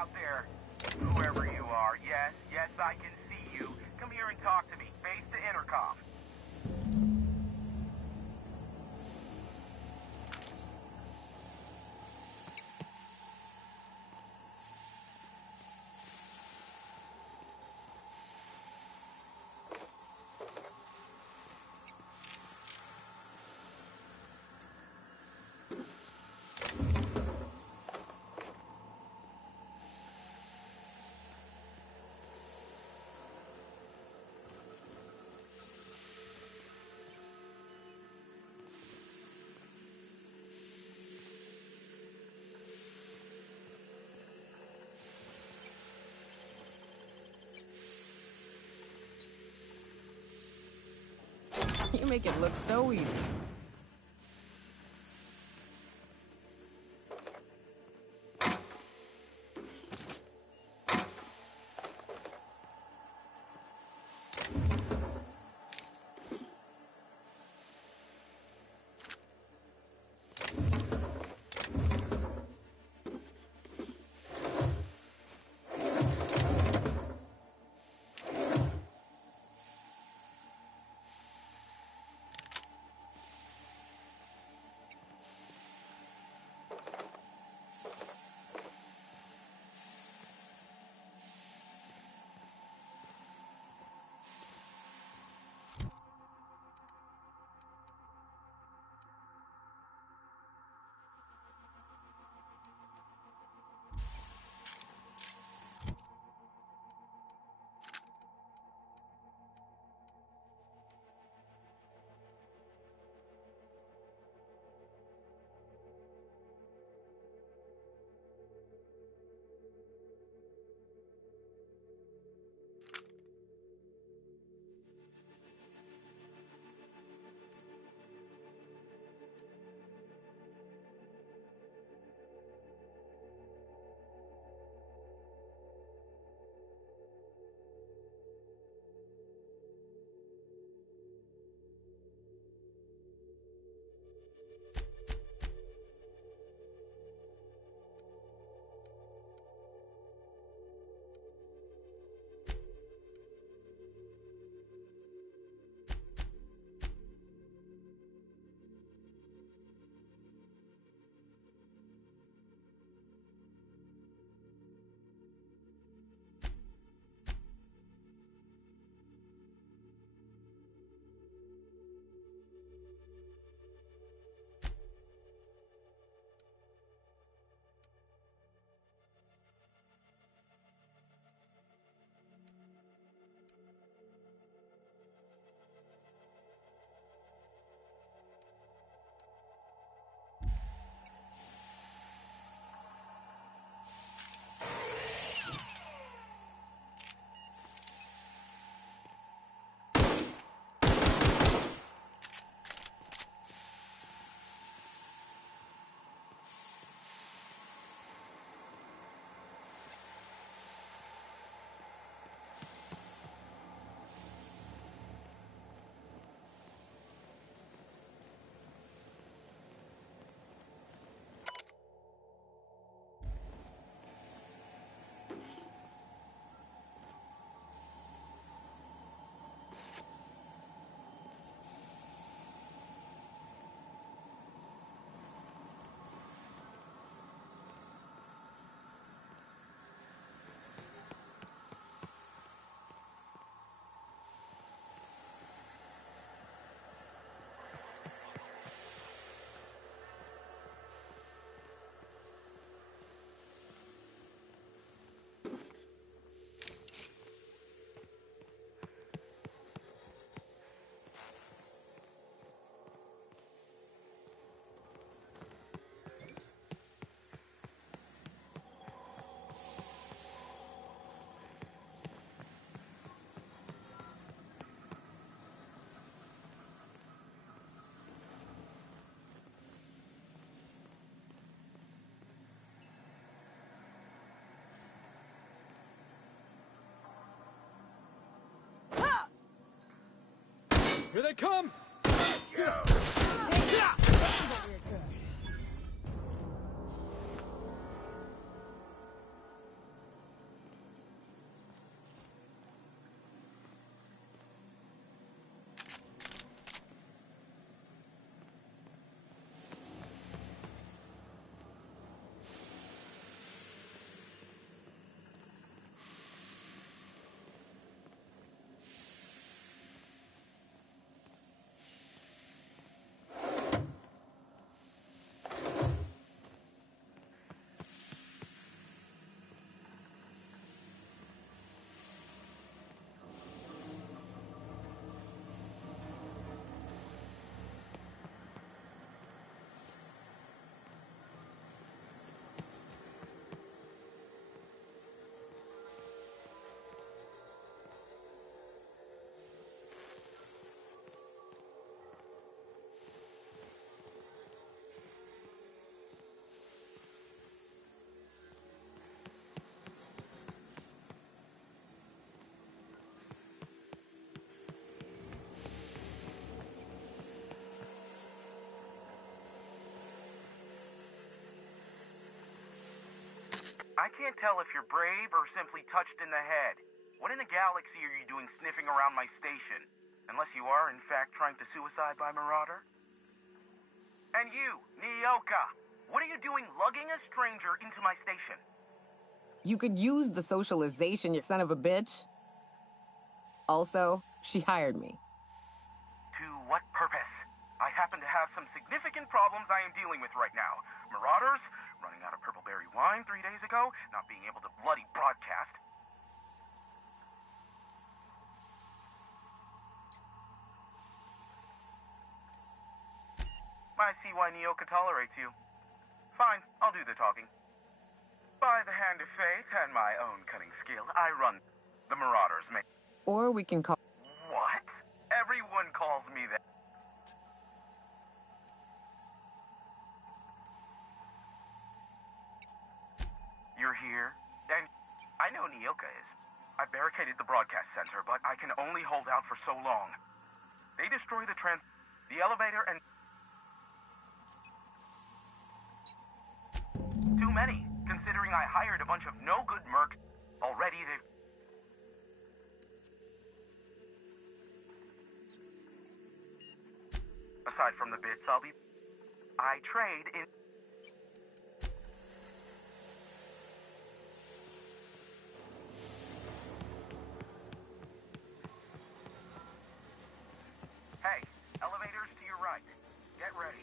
out there. Whoever you are, yes, I can see you. Come here and talk to me, face the intercom. You make it look so easy. Here they come! I can't tell if you're brave or simply touched in the head. What in the galaxy are you doing sniffing around my station? Unless you are, in fact, trying to suicide by Marauder? And you, Nyoka, what are you doing lugging a stranger into my station? You could use the socialization, you son of a bitch. Also, she hired me. To what purpose? I happen to have some significant problems I am dealing with right now. Marauders, running out of purple-berry wine 3 days ago, not being able to bloody broadcast. I see why Nyoka tolerates you. Fine, I'll do the talking. By the hand of fate and my own cunning skill, I run the Marauders, mate. Or we can call... What? Everyone calls me that. You're here, and I know Nyoka is. I barricaded the broadcast center, but I can only hold out for so long. They destroy the elevator, and... Too many, considering I hired a bunch of no-good mercs. Already they've... Aside from the bits, I trade in... Hey, elevators to your right. Get ready.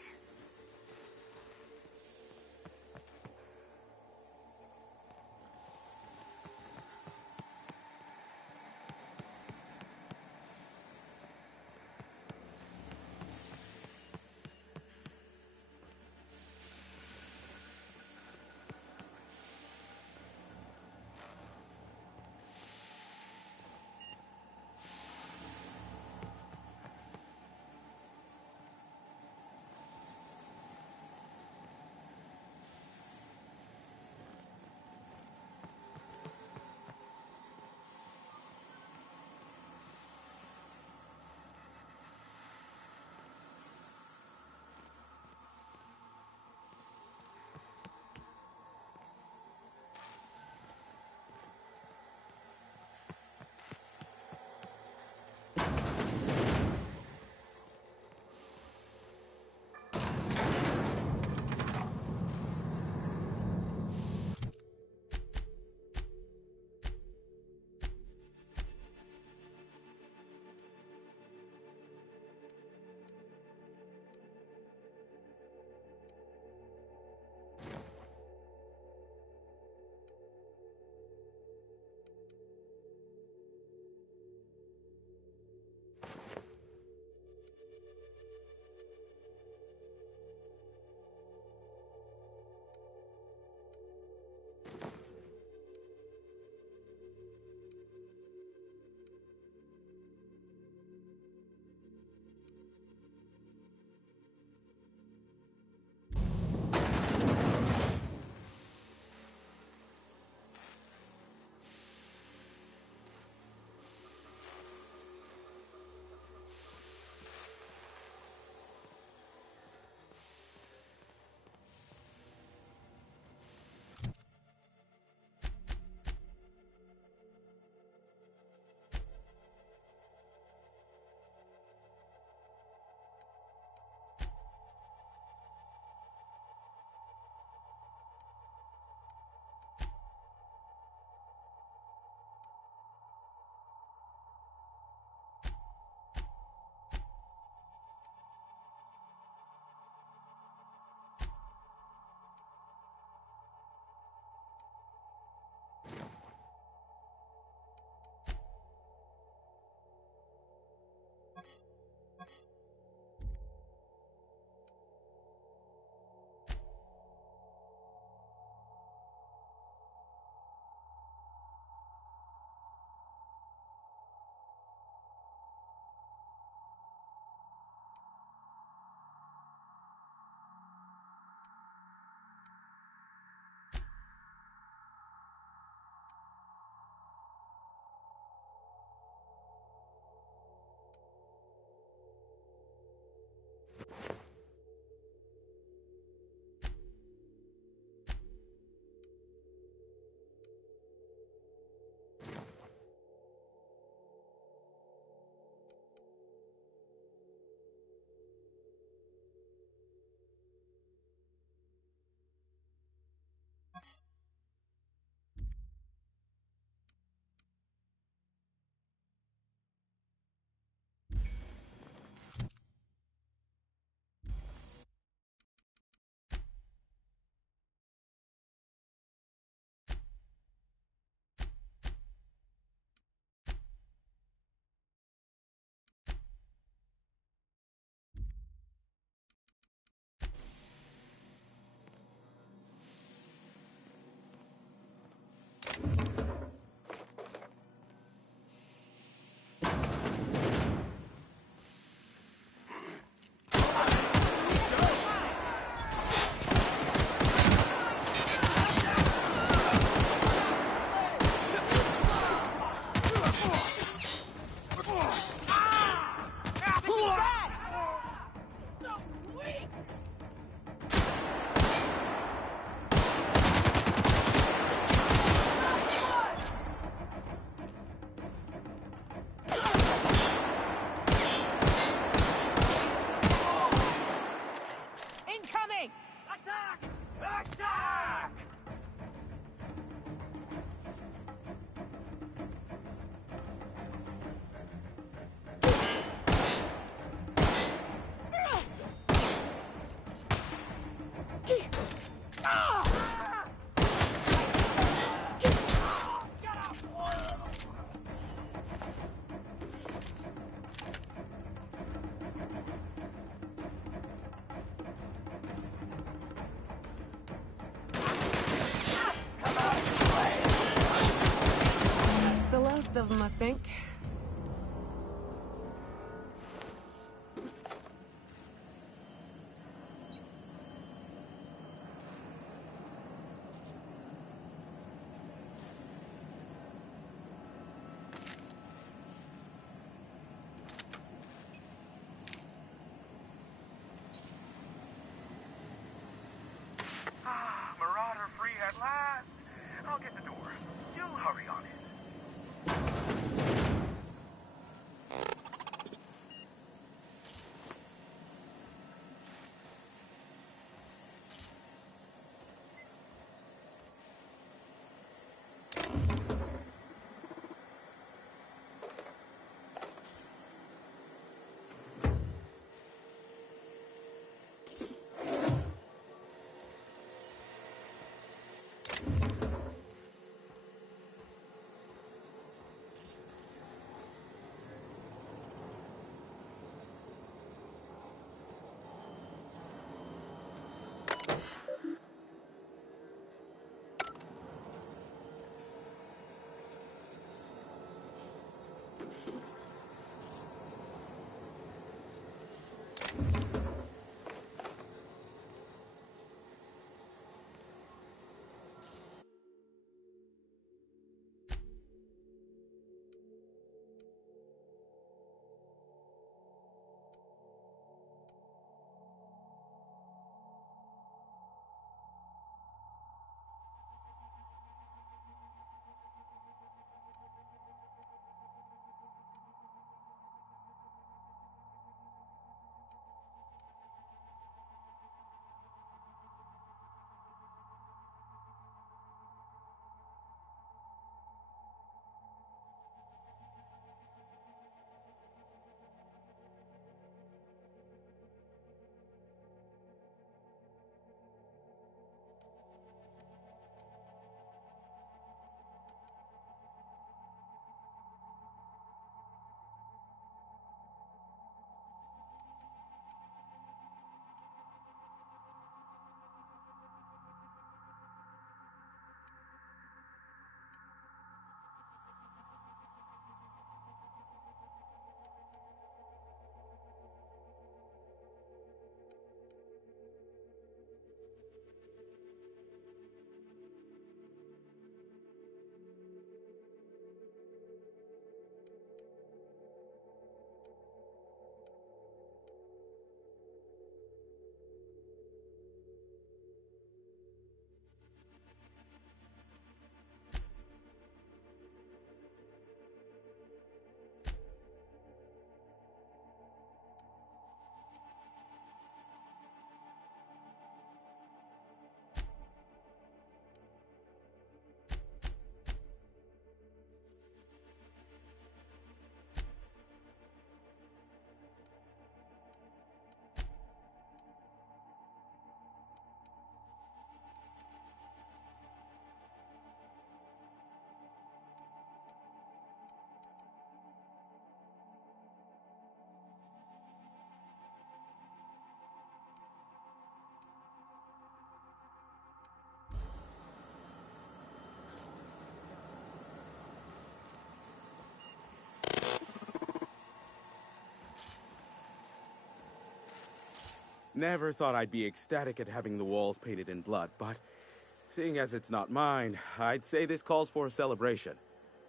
That's the last of them, I think. Marauder free at last. I'll get the door. You hurry on it. Never thought I'd be ecstatic at having the walls painted in blood, but seeing as it's not mine, I'd say this calls for a celebration.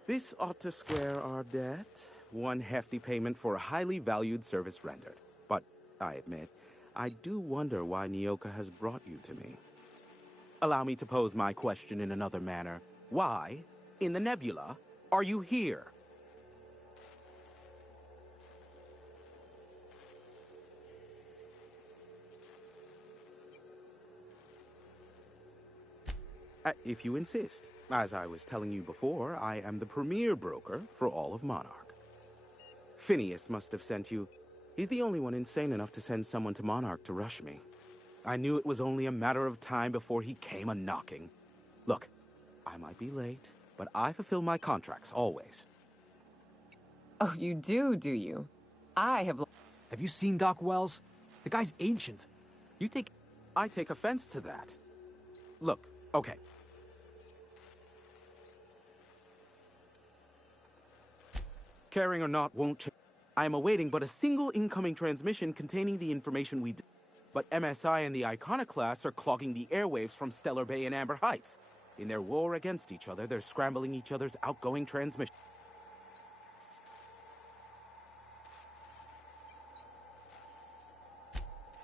This ought to square our debt. One hefty payment for a highly valued service rendered. But I admit, I do wonder why Nyoka has brought you to me. Allow me to pose my question in another manner. Why, in the nebula, are you here? If you insist. As I was telling you before, I am the premier broker for all of Monarch. Phineas must have sent you. He's the only one insane enough to send someone to Monarch to rush me. I knew it was only a matter of time before he came a-knocking. Look, I might be late, but I fulfill my contracts, always. Oh, you do you? Have you seen Doc Wells? The guy's ancient. I take offense to that. Look, okay. Caring or not won't change. I am awaiting but a single incoming transmission containing the information we But MSI and the Iconoclasts are clogging the airwaves from Stellar Bay and Amber Heights. In their war against each other, they're scrambling each other's outgoing transmission.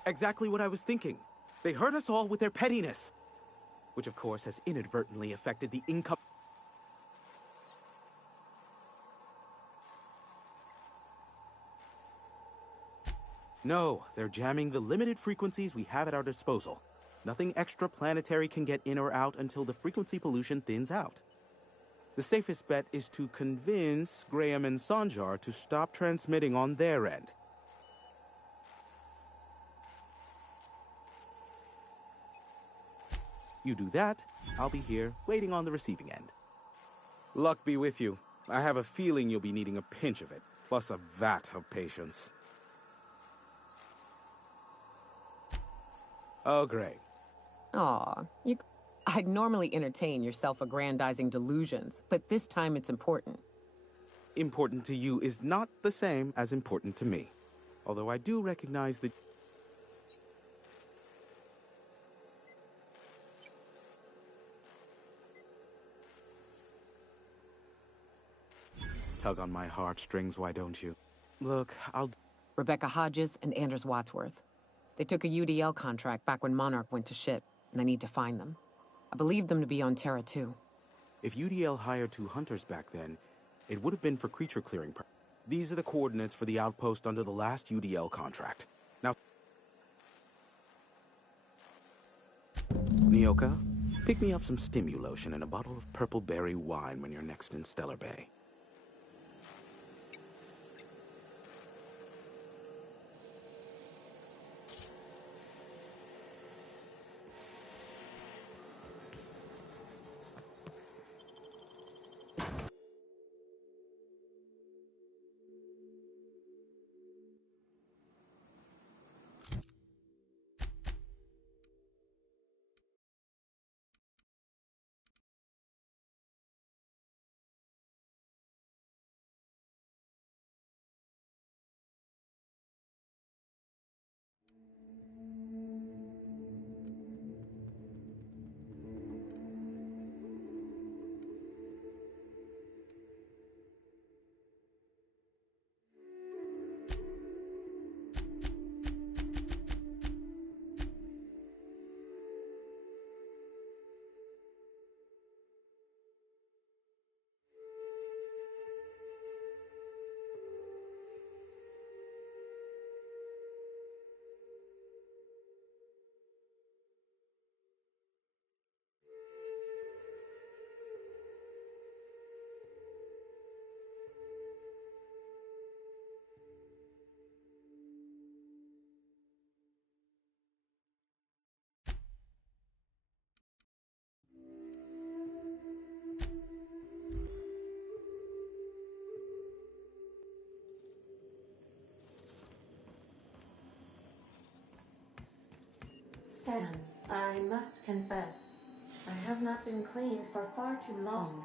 Exactly what I was thinking. They hurt us all with their pettiness. Which, of course, has inadvertently affected the income. No, they're jamming the limited frequencies we have at our disposal. Nothing extraplanetary can get in or out until the frequency pollution thins out. The safest bet is to convince Graham and Sanjar to stop transmitting on their end. You do that, I'll be here, waiting on the receiving end. Luck be with you. I have a feeling you'll be needing a pinch of it, plus a vat of patience. Oh, great. Aw, I'd normally entertain your self-aggrandizing delusions, but this time it's important. Important to you is not the same as important to me. Although I do recognize that... Tug on my heartstrings, why don't you? Look, Rebecca Hodges and Anders Wadsworth. They took a UDL contract back when Monarch went to shit, and I need to find them. I believed them to be on Terra 2. If UDL hired 2 hunters back then, it would have been for creature clearing. These are the coordinates for the outpost under the last UDL contract. Now, Nyoka, pick me up some Stimulotion and a bottle of purple berry wine when you're next in Stellar Bay. Sam, I must confess, I have not been cleaned for far too long.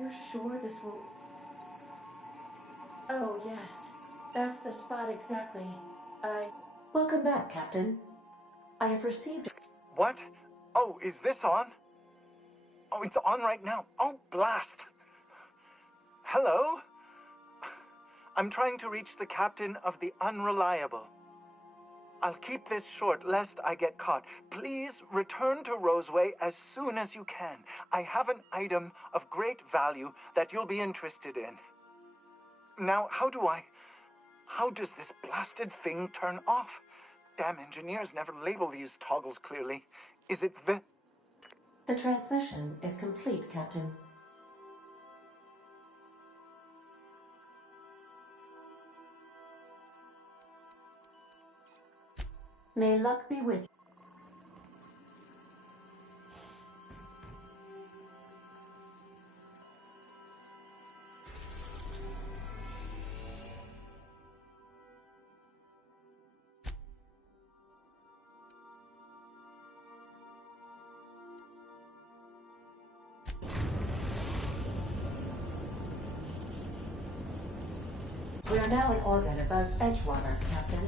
You're sure this will... Oh, yes. That's the spot exactly. Welcome back, Captain. I have received... What? Oh, is this on? Oh, it's on right now. Oh, blast. Hello? I'm trying to reach the captain of the Unreliable. I'll keep this short, lest I get caught. Please return to Roseway as soon as you can. I have an item of great value that you'll be interested in. Now, how does this blasted thing turn off? Damn engineers never label these toggles clearly. Is it the... The transmission is complete, Captain. May luck be with you. We are now in orbit above Edgewater, Captain.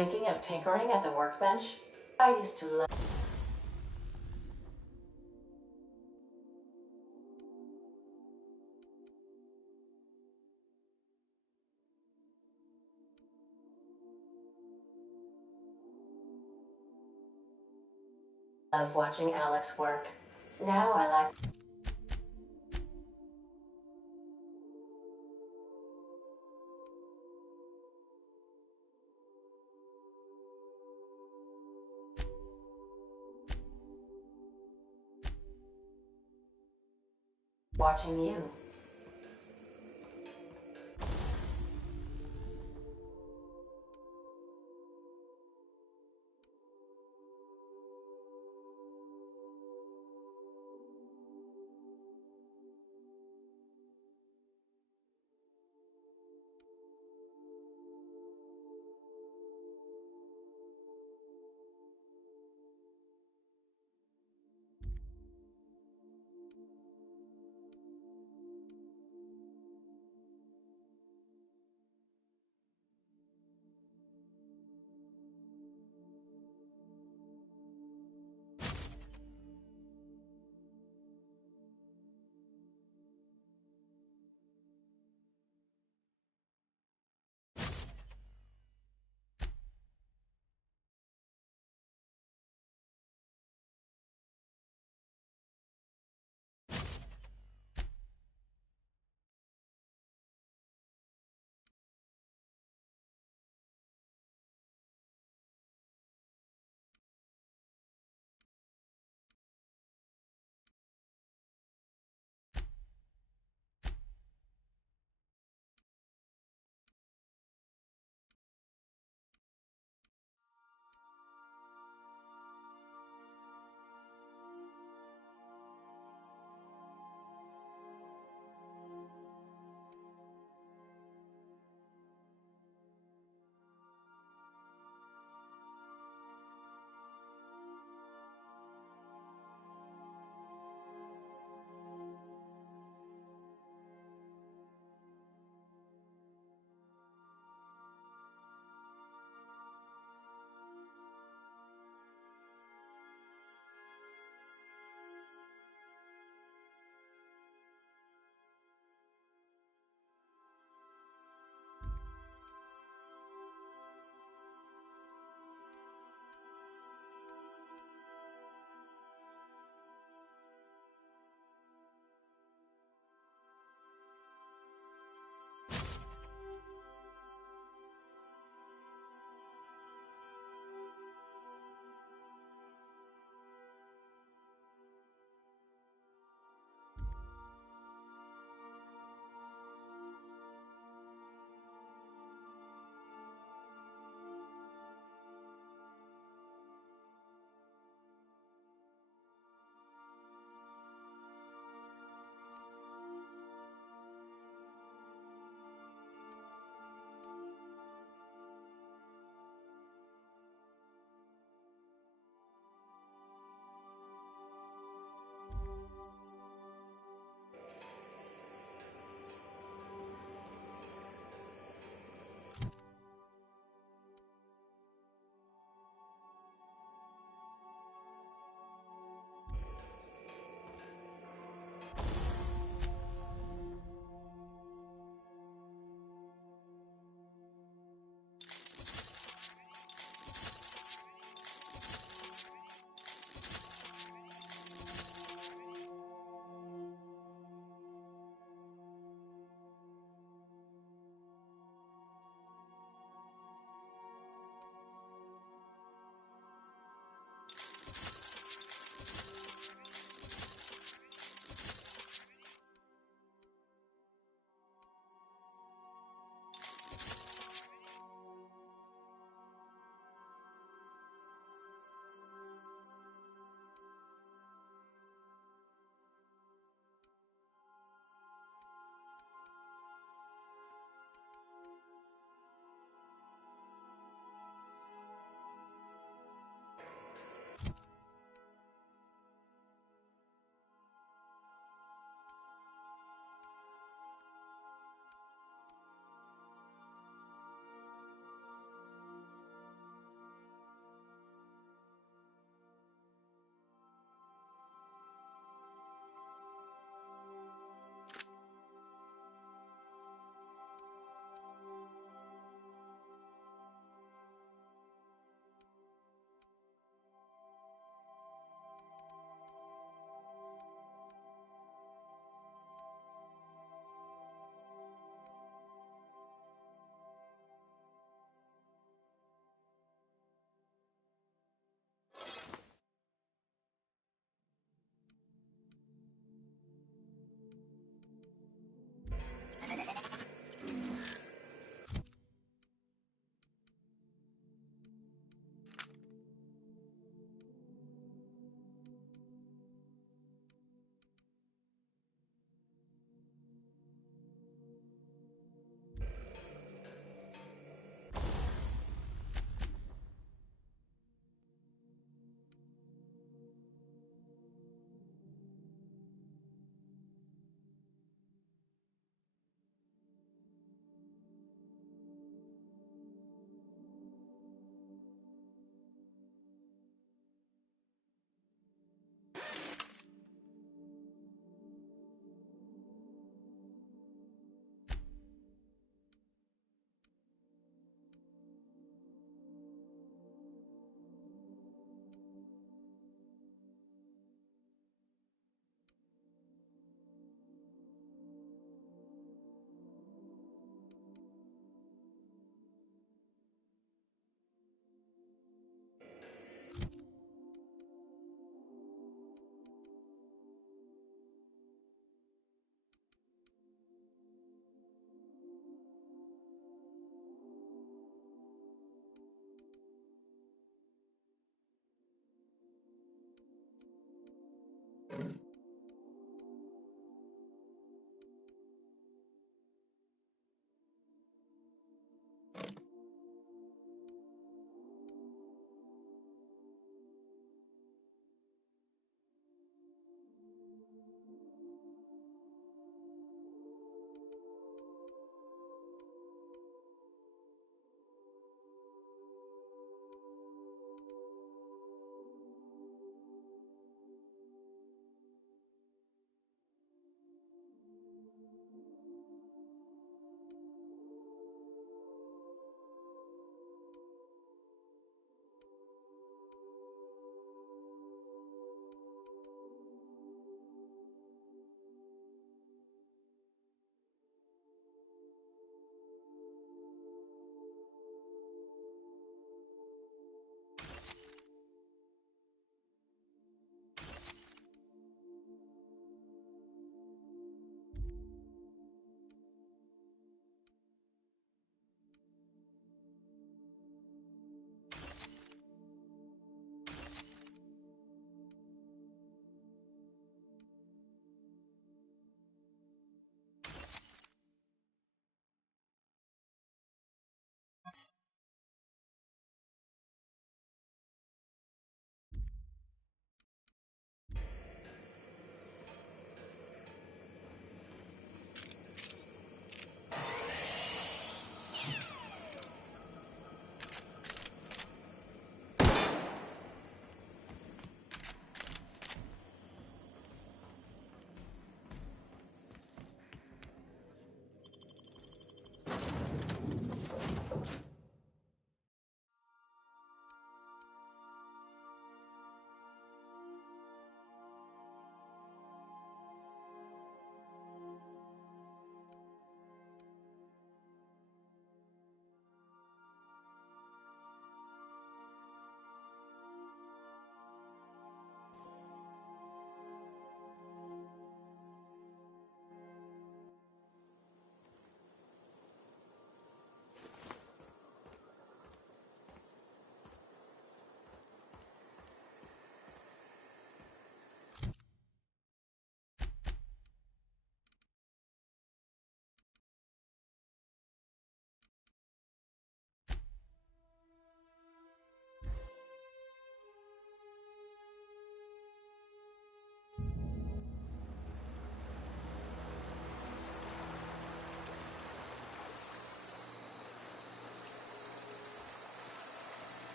Thinking of tinkering at the workbench? I used to love watching Alex work. Now I like watching you.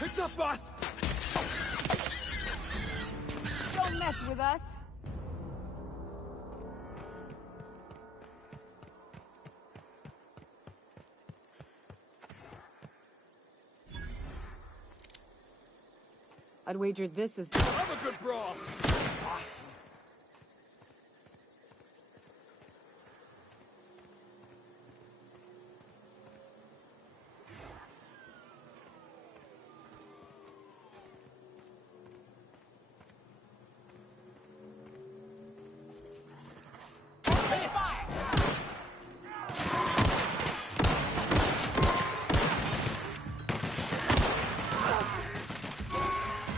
It's up, boss! Don't mess with us! I'd wager this is the... Have a good brawl! Boss.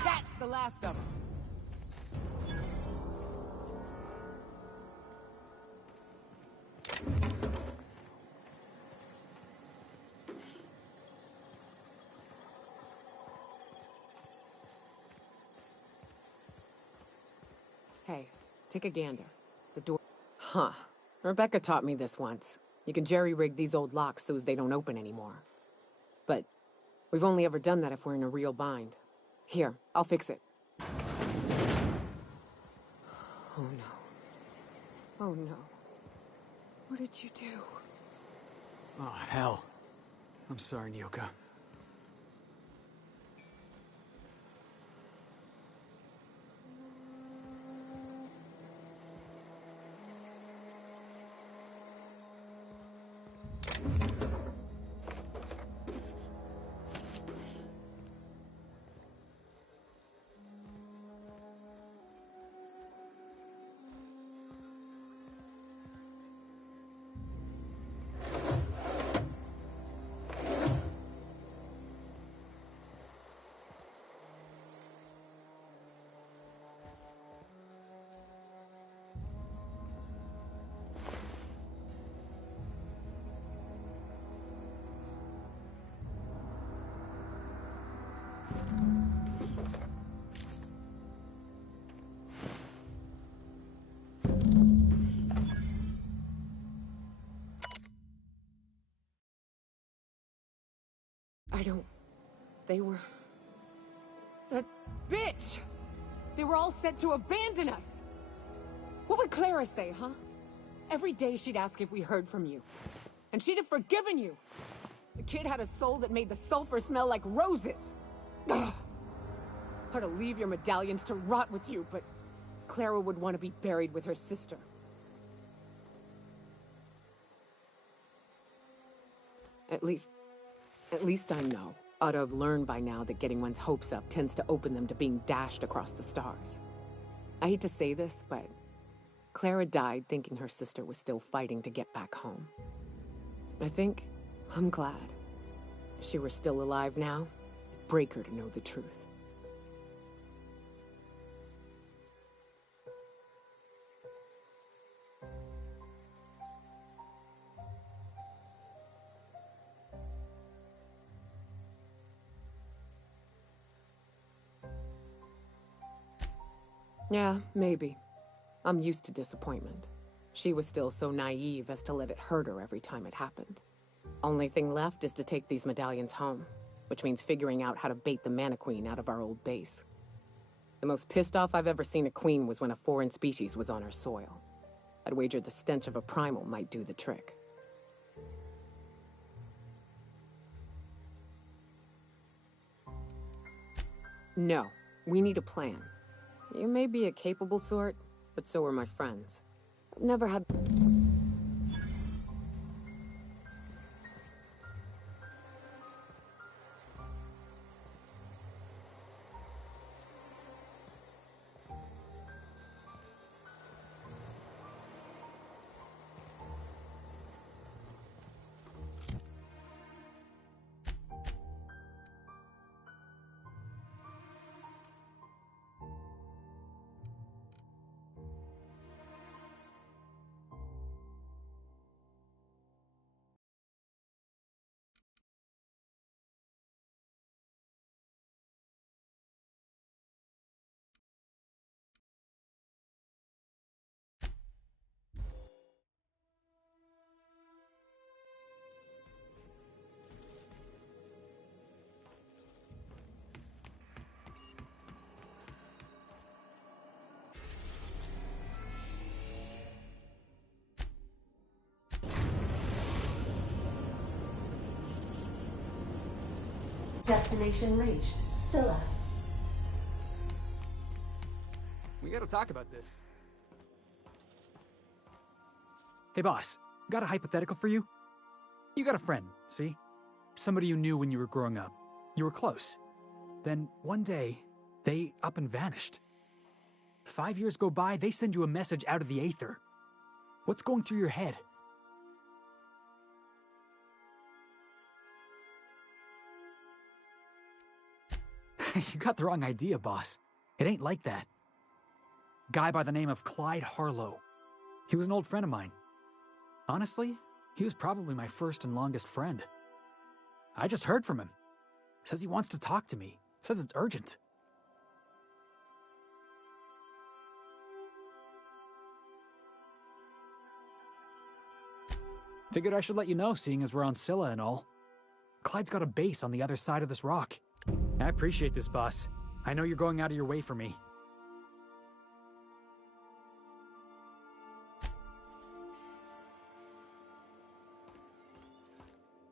That's the last of them. Hey, take a gander. The door... Huh. Rebecca taught me this once. You can jerry-rig these old locks so as they don't open anymore. But we've only ever done that if we're in a real bind. Here, I'll fix it. Oh no. Oh no. What did you do? Oh, hell. I'm sorry, Nyoka. I don't... They were... That bitch! They were all set to abandon us! What would Clara say, huh? Every day she'd ask if we heard from you. And she'd have forgiven you! The kid had a soul that made the sulfur smell like roses! Ugh. Or to leave your medallions to rot with you, but Clara would want to be buried with her sister. At least I know. Ought to have learned by now that getting one's hopes up tends to open them to being dashed across the stars. I hate to say this, but Clara died thinking her sister was still fighting to get back home. I'm glad. If she were still alive now, it'd break her to know the truth. Yeah, maybe. I'm used to disappointment. She was still so naive as to let it hurt her every time it happened. Only thing left is to take these medallions home, which means figuring out how to bait the Mana-Queen out of our old base. The most pissed off I've ever seen a queen was when a foreign species was on her soil. I'd wager the stench of a primal might do the trick. No, we need a plan. You may be a capable sort, but so are my friends. I've never had... Destination reached. Scylla. We gotta talk about this. Hey boss, got a hypothetical for you? You got a friend, see? Somebody you knew when you were growing up. You were close. Then one day, they up and vanished. 5 years go by, they send you a message out of the aether. What's going through your head? You got the wrong idea, boss. It ain't like that. Guy by the name of Clyde Harlow. He was an old friend of mine. Honestly, he was probably my first and longest friend. I just heard from him. Says he wants to talk to me. Says it's urgent. Figured I should let you know, seeing as we're on Scylla and all. Clyde's got a base on the other side of this rock. I appreciate this, boss. I know you're going out of your way for me.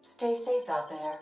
Stay safe out there.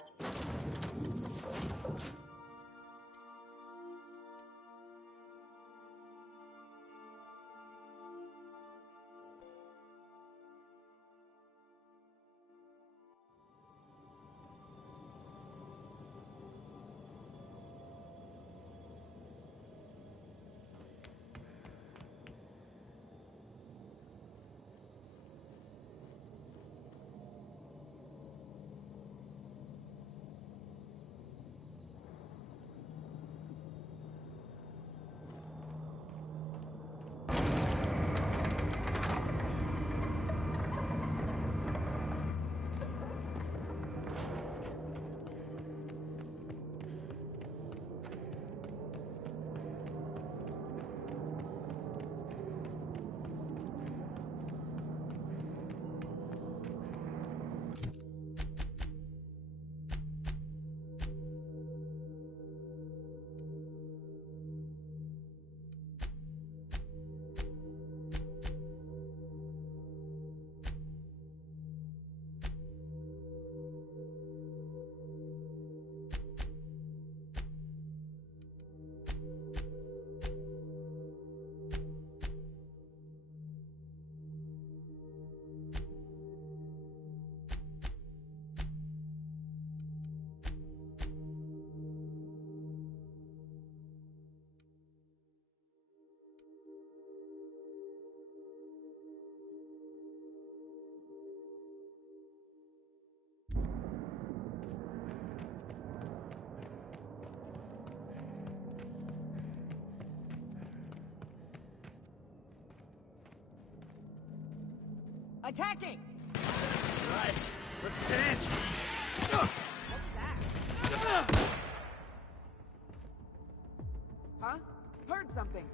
Attacking! Right, let's dance! What was that? Huh? Heard something.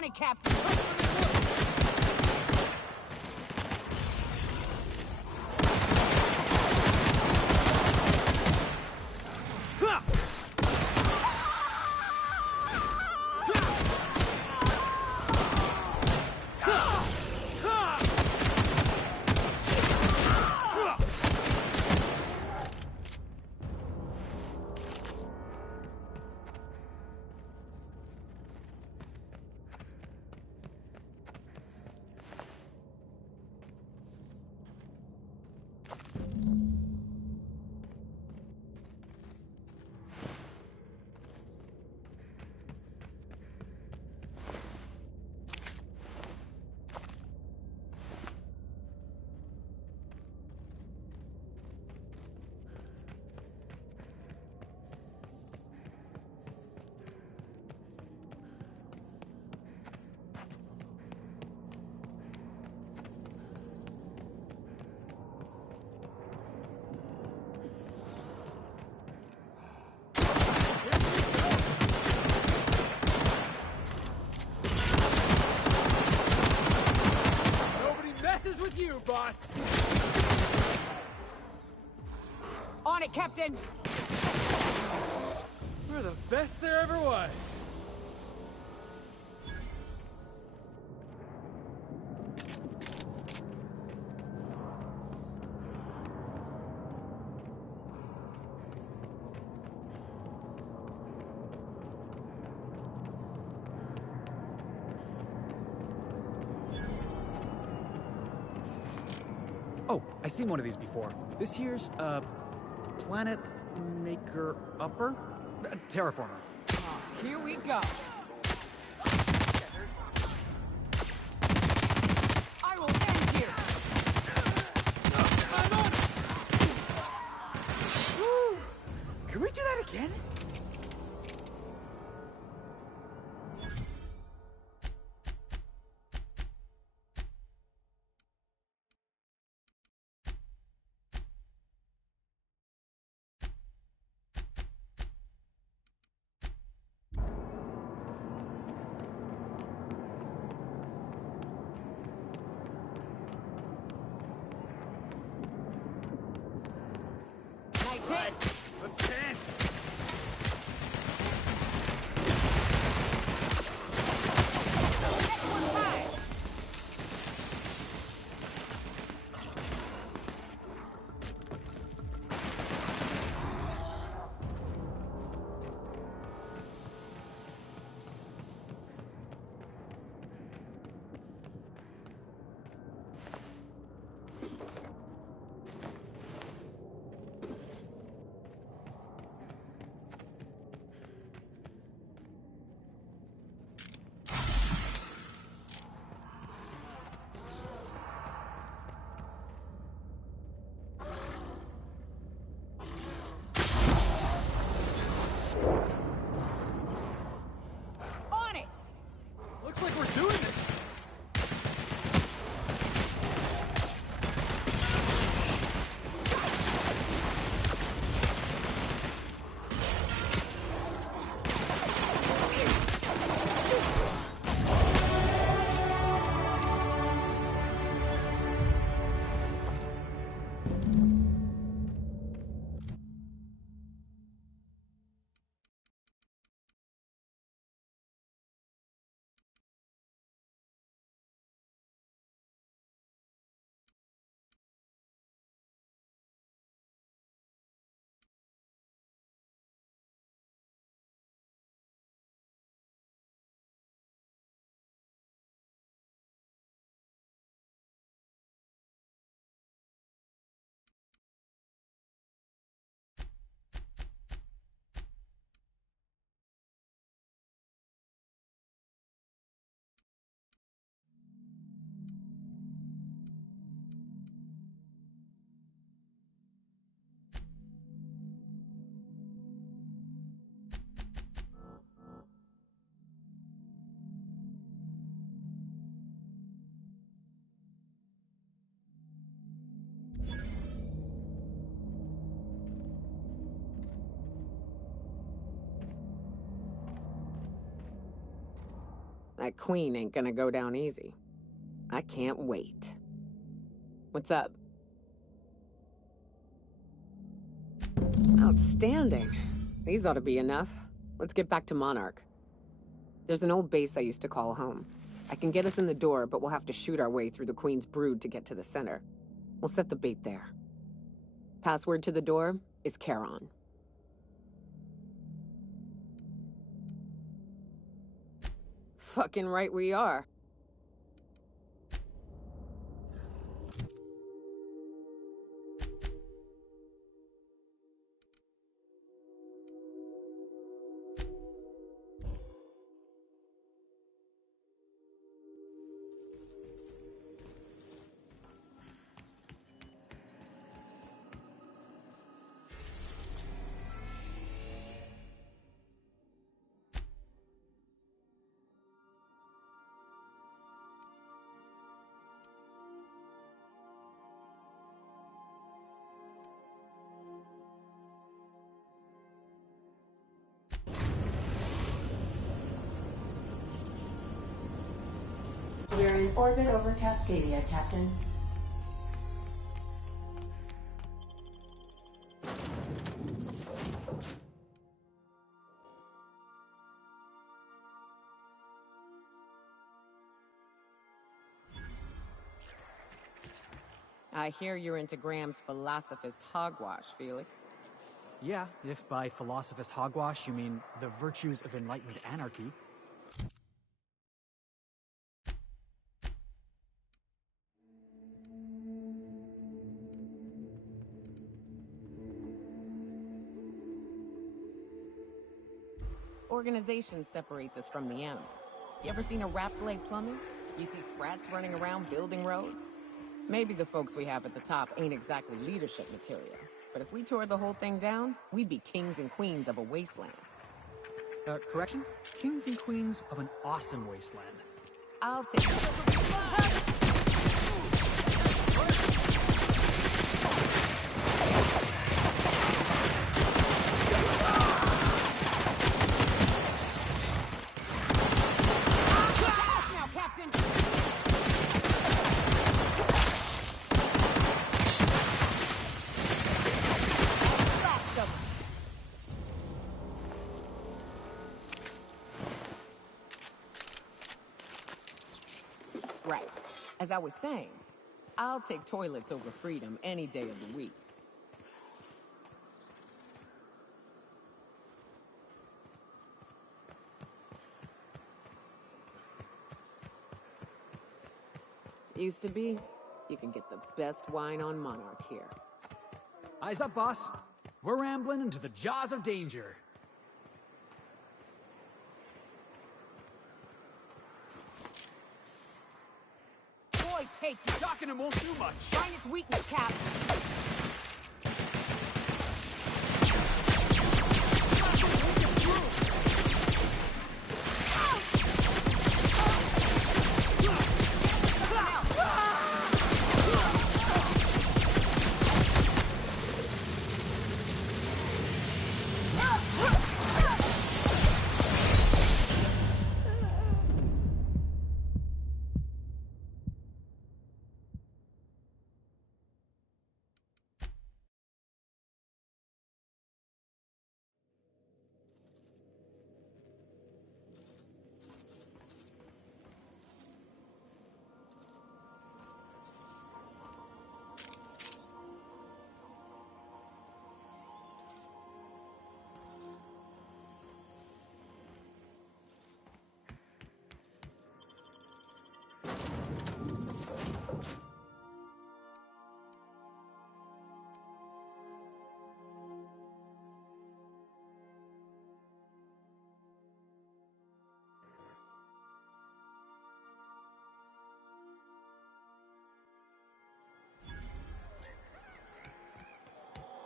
On it, Captain! Messes with you, boss! On it, Captain! We're the best there ever was. Oh, I've seen one of these before. This here's, Planet Maker Upper? Terraformer. Here we go. I will end you. I'm on it! Woo! Can we do that again? Right, let's dance! Looks like we're doing this! That queen ain't gonna go down easy. I can't wait. What's up? Outstanding. These ought to be enough. Let's get back to Monarch. There's an old base I used to call home. I can get us in the door, but we'll have to shoot our way through the Queen's brood to get to the center. We'll set the bait there. Password to the door is Charon. Fucking right we are. We're in orbit over Cascadia, Captain. I hear you're into Graham's philosophist hogwash, Felix. Yeah, if by philosophist hogwash you mean the virtues of enlightened anarchy. Organization separates us from the animals. You ever seen a rat play plumbing? You see sprats running around building roads? Maybe the folks we have at the top ain't exactly leadership material. But if we tore the whole thing down, we'd be kings and queens of a wasteland. Correction? Kings and queens of an awesome wasteland. I'll take it. Right. As I was saying, I'll take toilets over freedom any day of the week. Used to be, you can get the best wine on Monarch here. Eyes up, boss. We're rambling into the jaws of danger. Boy, take you. Talking him won't do much. Find its weakness, Cap.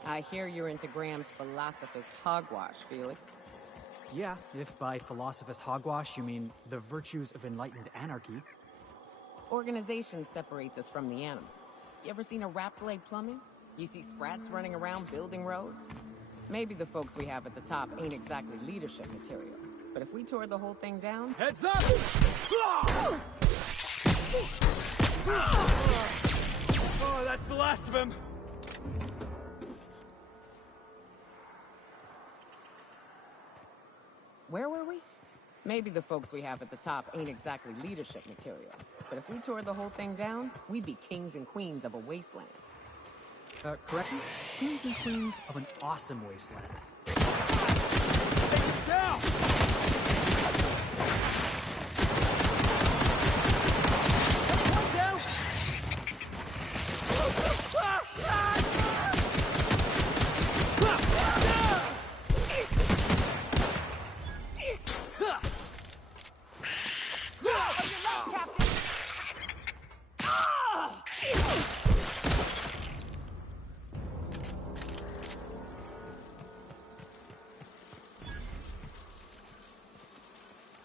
I hear you're into Graham's philosophist hogwash, Felix. Yeah, if by philosophist hogwash you mean the virtues of enlightened anarchy. Organization separates us from the animals. You ever seen a rat play plumbing? You see sprats running around building roads? Maybe the folks we have at the top ain't exactly leadership material. But if we tore the whole thing down... Heads up! rest of him. Where were we? Maybe the folks we have at the top ain't exactly leadership material. But if we tore the whole thing down, we'd be kings and queens of a wasteland. Correction? Kings and queens of an awesome wasteland. Down!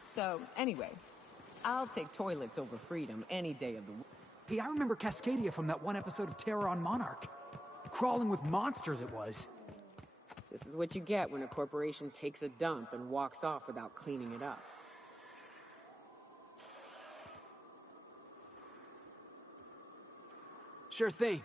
So, anyway, I'll take toilets over freedom any day of the week. Hey, I remember Cascadia from that one episode of Terror on Monarch. Crawling with monsters it was. This is what you get when a corporation takes a dump and walks off without cleaning it up. Sure thing.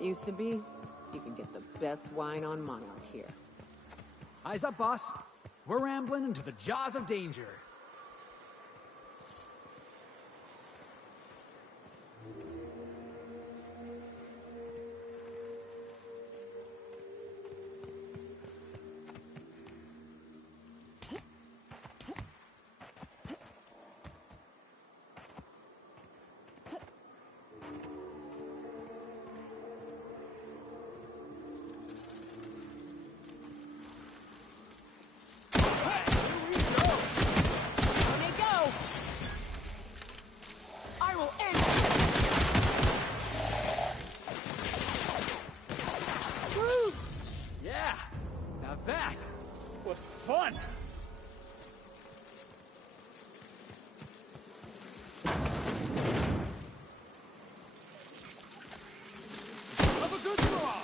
Used to be, you could get the best wine on Monarch here. Eyes up, boss. We're rambling into the jaws of danger. Fun! Have a good draw!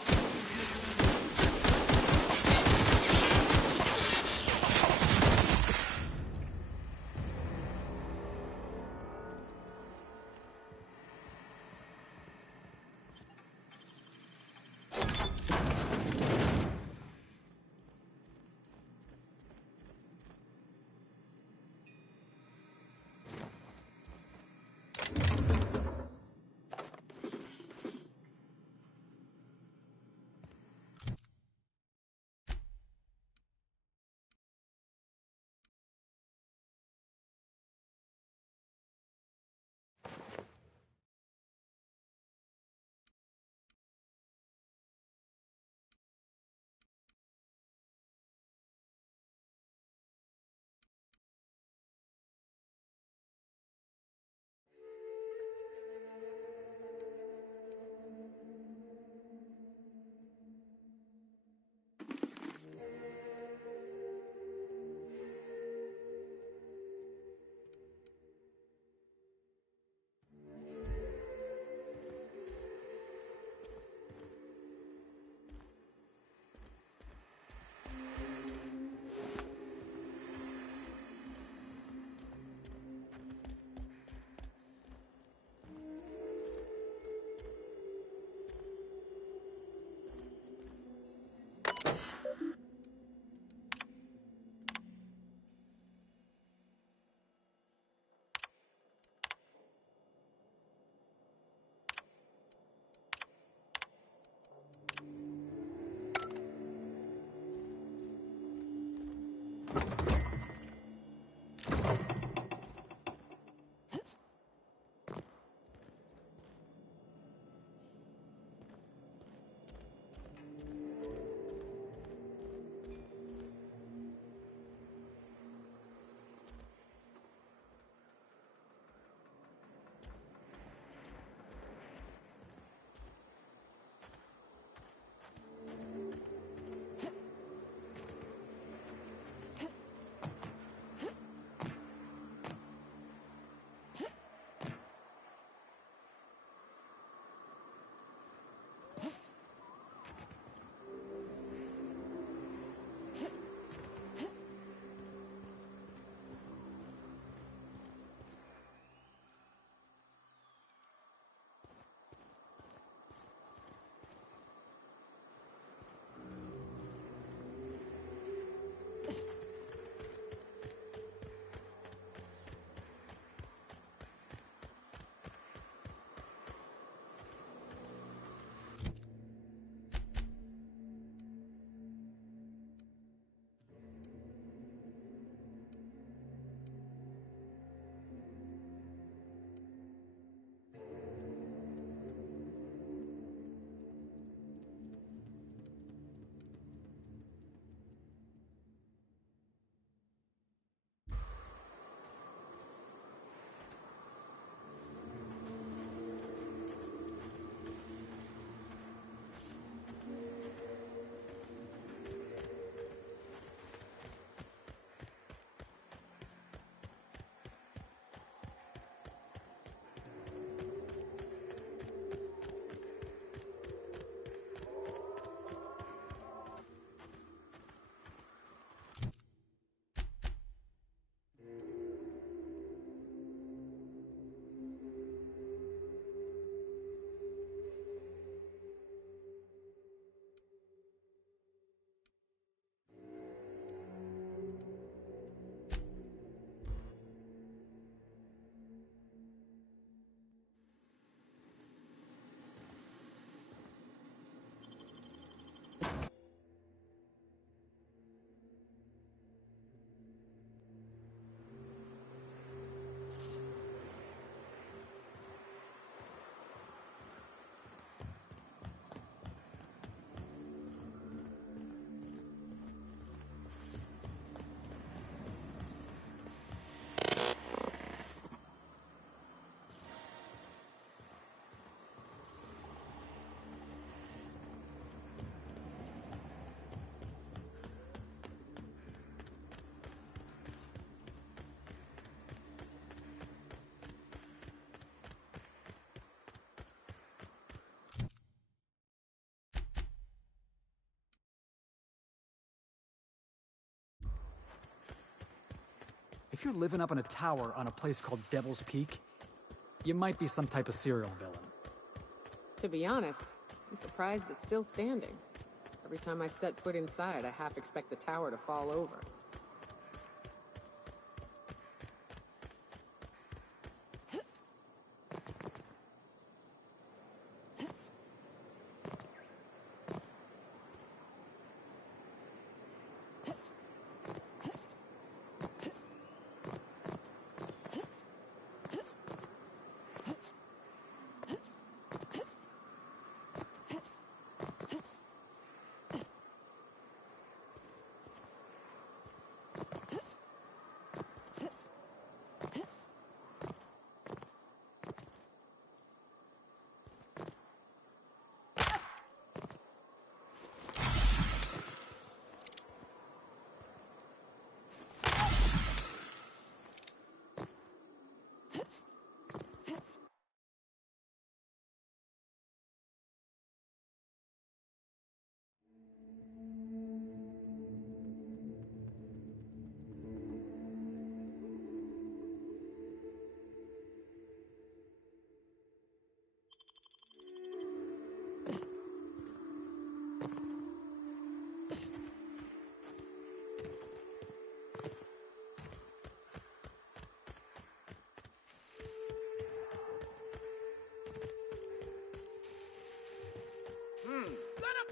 if you're living up in a tower on a place called Devil's Peak, you might be some type of serial villain. To be honest, I'm surprised it's still standing. Every time I set foot inside, I half expect the tower to fall over.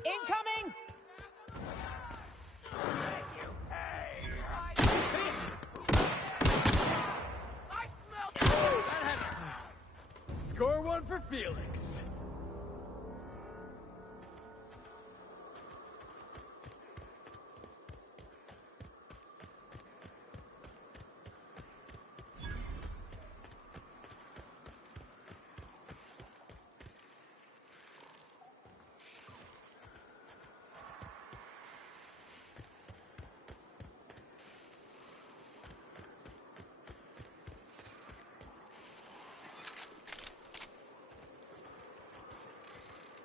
Incoming! Score one for Felix.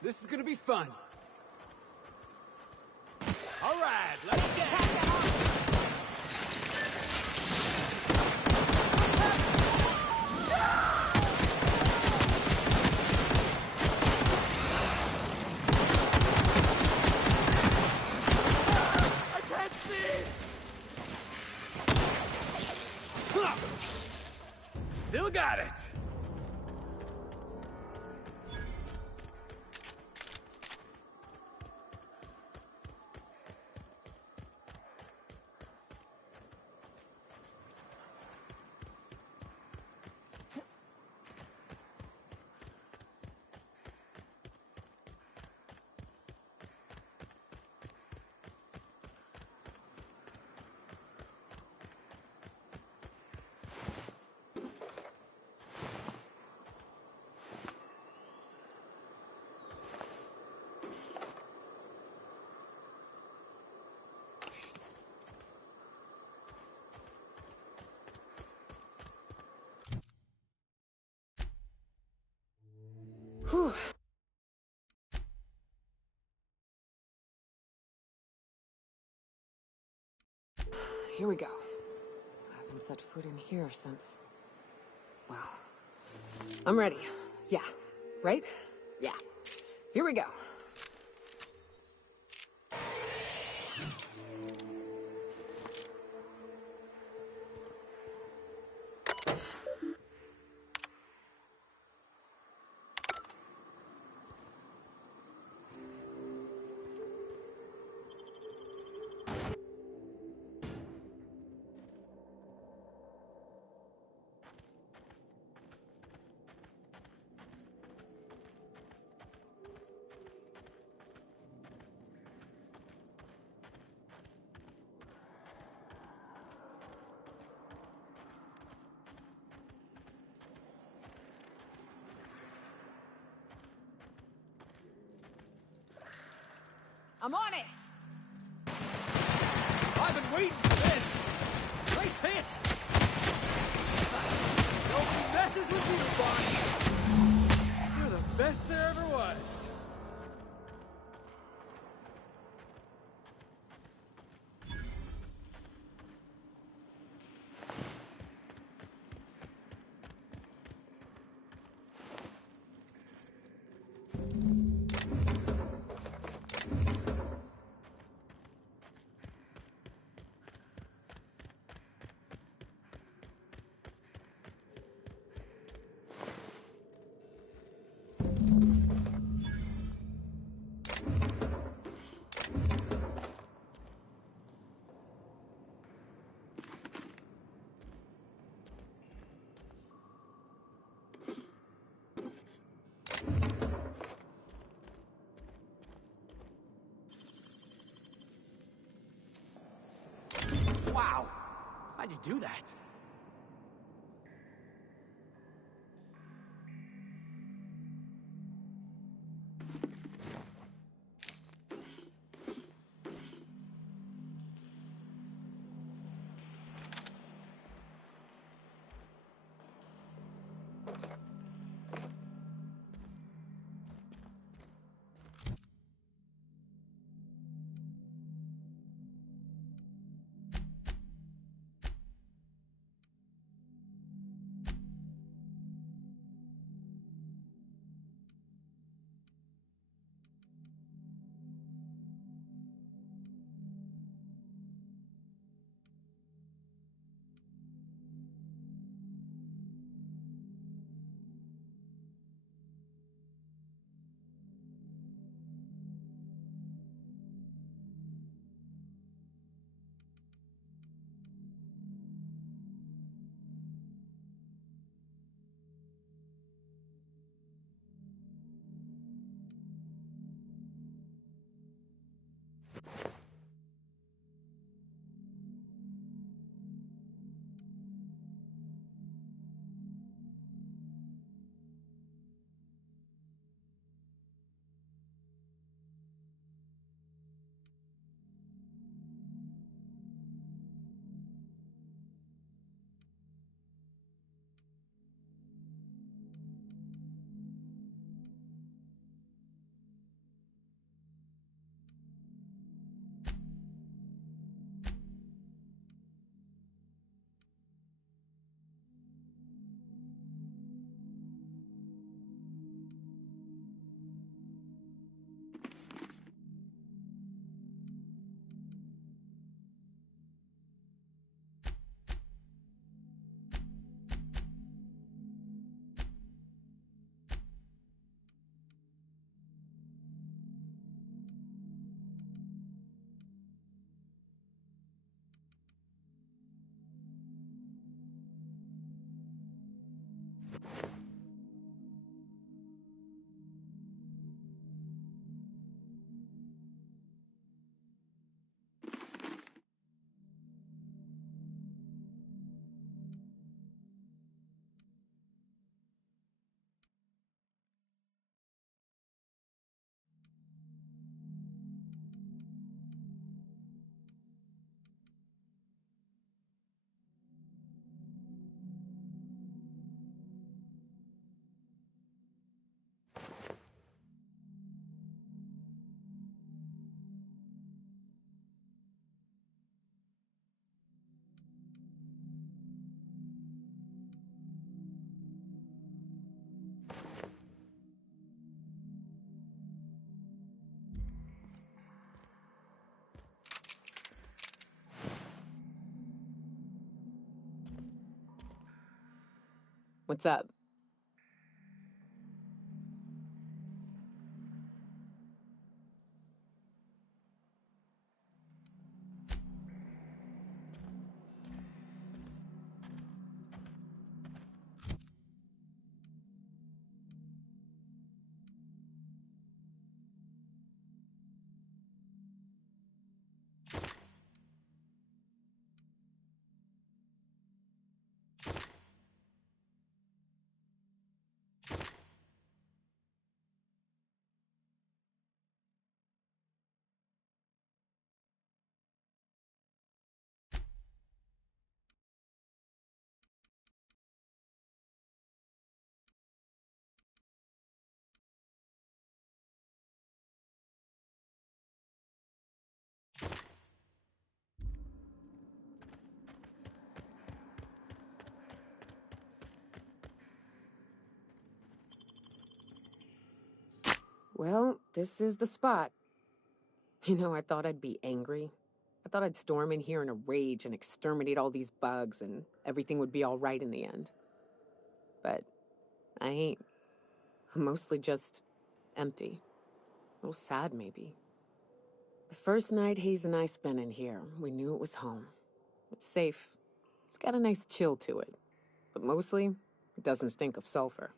This is gonna be fun. All right, let's get it. I can't see! Still got it. Whew. Here we go. I haven't set foot in here since... Well... I'm ready. Yeah. Right? Yeah. Here we go. I'm on it! I've been waiting for this! Nice hit! Nobody messes with you, Bonnie! You're the best there ever was. you do that? What's up? Well, this is the spot. You know, I thought I'd be angry. I thought I'd storm in here in a rage and exterminate all these bugs and everything would be all right in the end. But I ain't. I'm mostly just empty. A little sad, maybe. The first night Hayes and I spent in here, we knew it was home. It's safe. It's got a nice chill to it. But mostly, it doesn't stink of sulfur.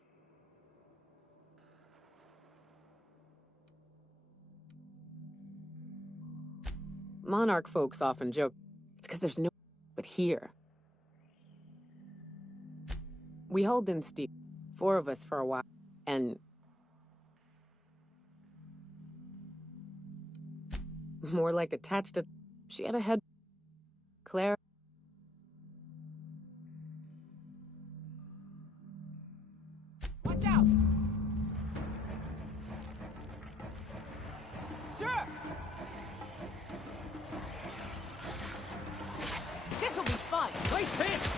Monarch folks often joke, it's because there's no but here. We hauled in Steve. 4 of us for a while. And... more like attached to... She had a head... Claire... Watch out! Sure! This'll be fun! Nice hit!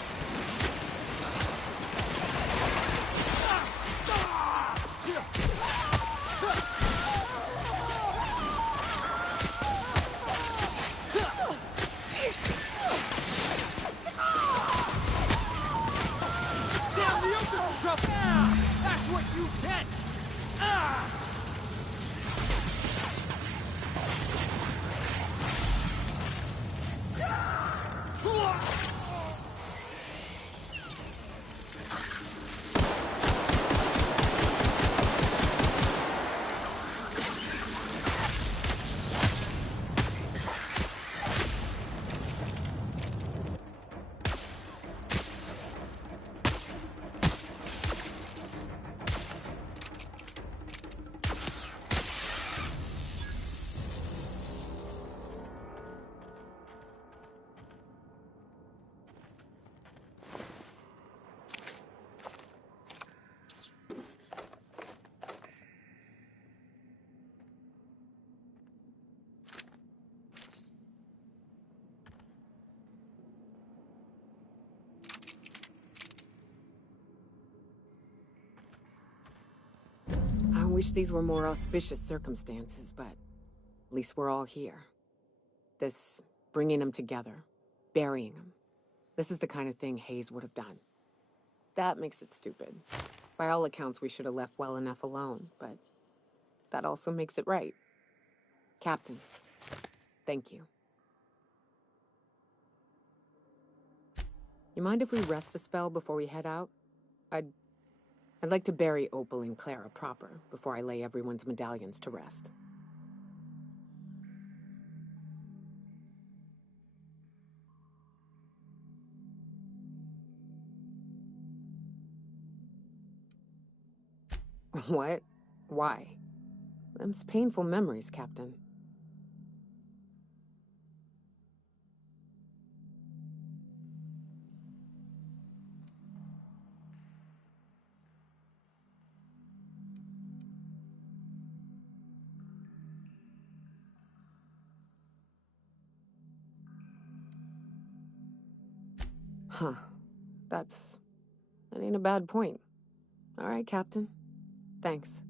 That's what you get! Ah! I wish these were more auspicious circumstances, but at least we're all here. This bringing them together, burying them. This is the kind of thing Hayes would have done. That makes it stupid. By all accounts, we should have left well enough alone, but that also makes it right. Captain, thank you. You mind if we rest a spell before we head out? I'd like to bury Opal and Clara proper before I lay everyone's medallions to rest. What? Why? Them's painful memories, Captain. Huh. That ain't a bad point. All right, Captain. Thanks.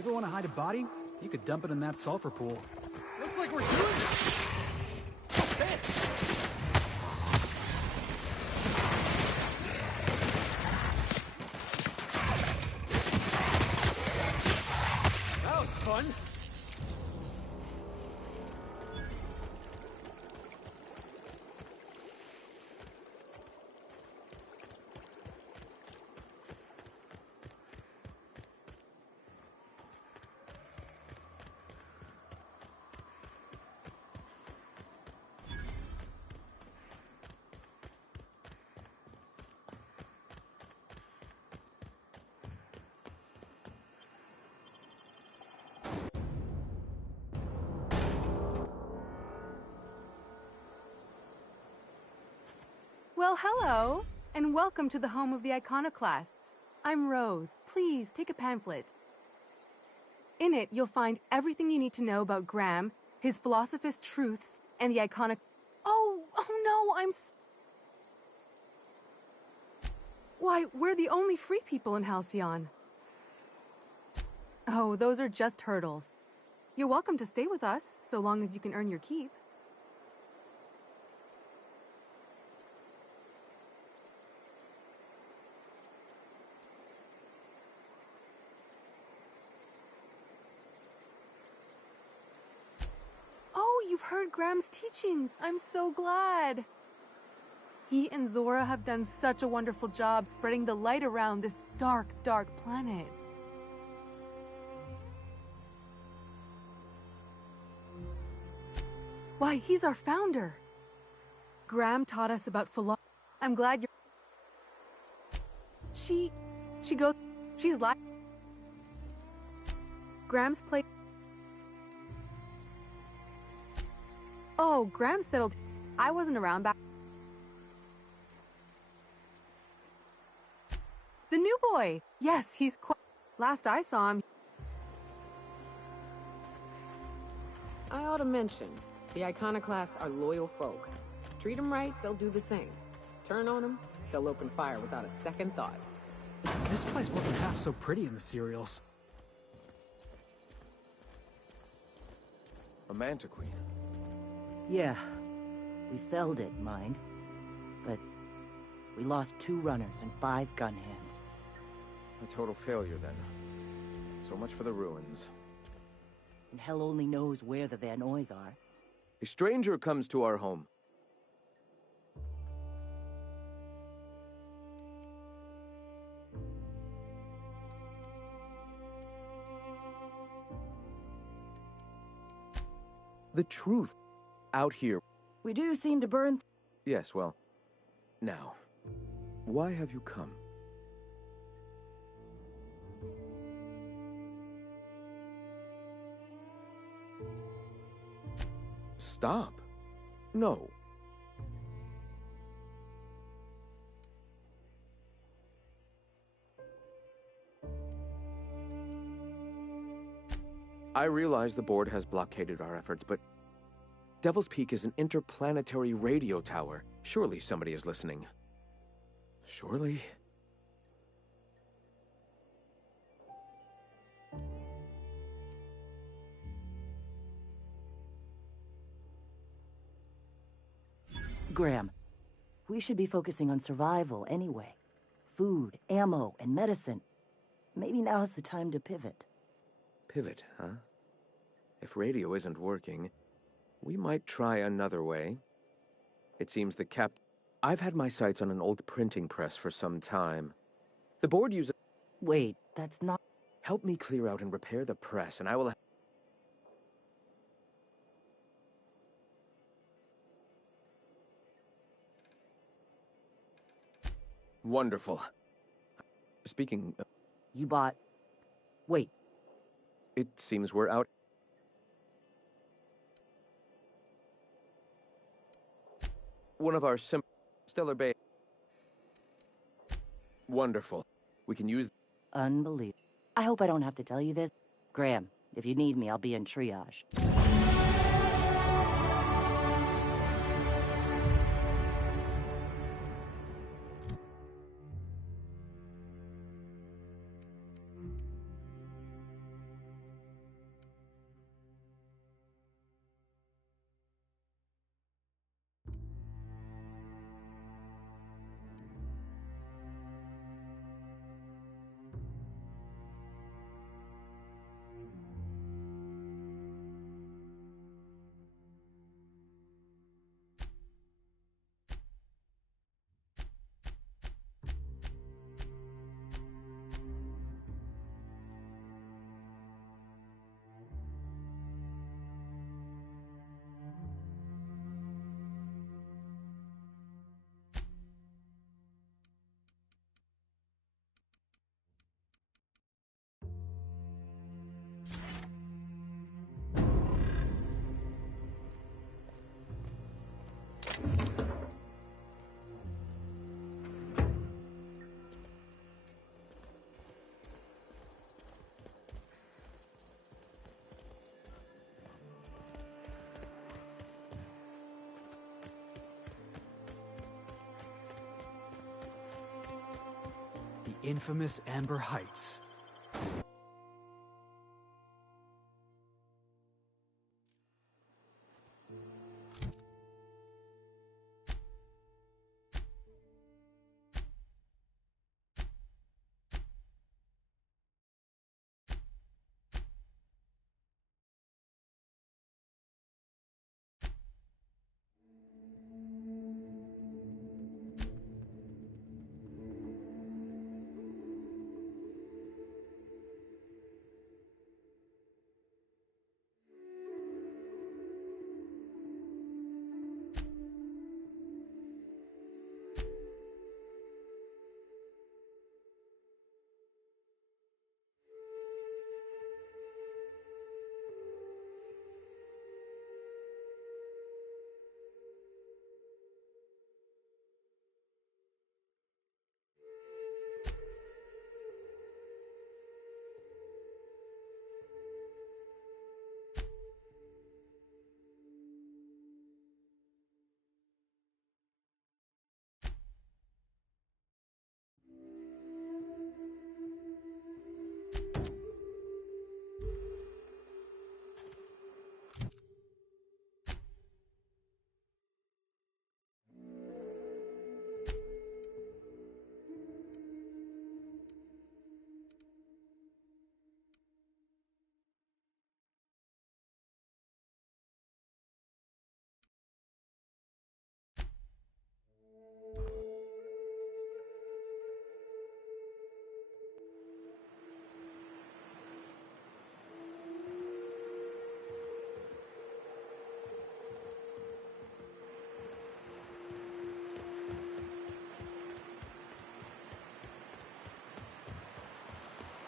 You ever want to hide a body? You could dump it in that sulfur pool. Looks like we're doing this! Hey. That was fun! Well, hello, and welcome to the home of the Iconoclasts. I'm Rose. Please, take a pamphlet. In it, you'll find everything you need to know about Graham, his Philosophist truths, and the Iconic... Oh no, Why, we're the only free people in Halcyon. Oh, those are just hurdles. You're welcome to stay with us, so long as you can earn your keep. You've heard Graham's teachings. I'm so glad. He and Zora have done such a wonderful job spreading the light around this dark, dark planet. Why, he's our founder. Graham taught us about philosophy. I'm glad you're... She goes... She's like... Graham's play... Oh, Graham settled... I wasn't around back... The new boy! Yes, he's quite... Last I saw him... I ought to mention, the Iconoclasts are loyal folk. Treat them right, they'll do the same. Turn on them, they'll open fire without a second thought. This place wasn't half so pretty in the serials. A Mantiqueen. Yeah. We felled it, mind. But we lost 2 runners and 5 gun hands. A total failure, then. So much for the ruins. And hell only knows where the Vanoys are. A stranger comes to our home. The truth. Out here. We do seem to burn... Yes, well... Now, why have you come? Stop. No. I realize the board has blockaded our efforts, but Devil's Peak is an interplanetary radio tower. Surely somebody is listening. Surely? Graham, we should be focusing on survival anyway. Food, ammo, and medicine. Maybe now's the time to pivot. Pivot, huh? If radio isn't working, we might try another way. It seems the I've had my sights on an old printing press for some time. The board uses... Wait, that's not... Help me clear out and repair the press, and I will... Wonderful. Speaking of... You bought... Wait. It seems we're out... One of our Stellar Bay... Wonderful. We can use... Unbelievable. I hope I don't have to tell you this. Graham, if you need me, I'll be in triage. infamous Amber Heights.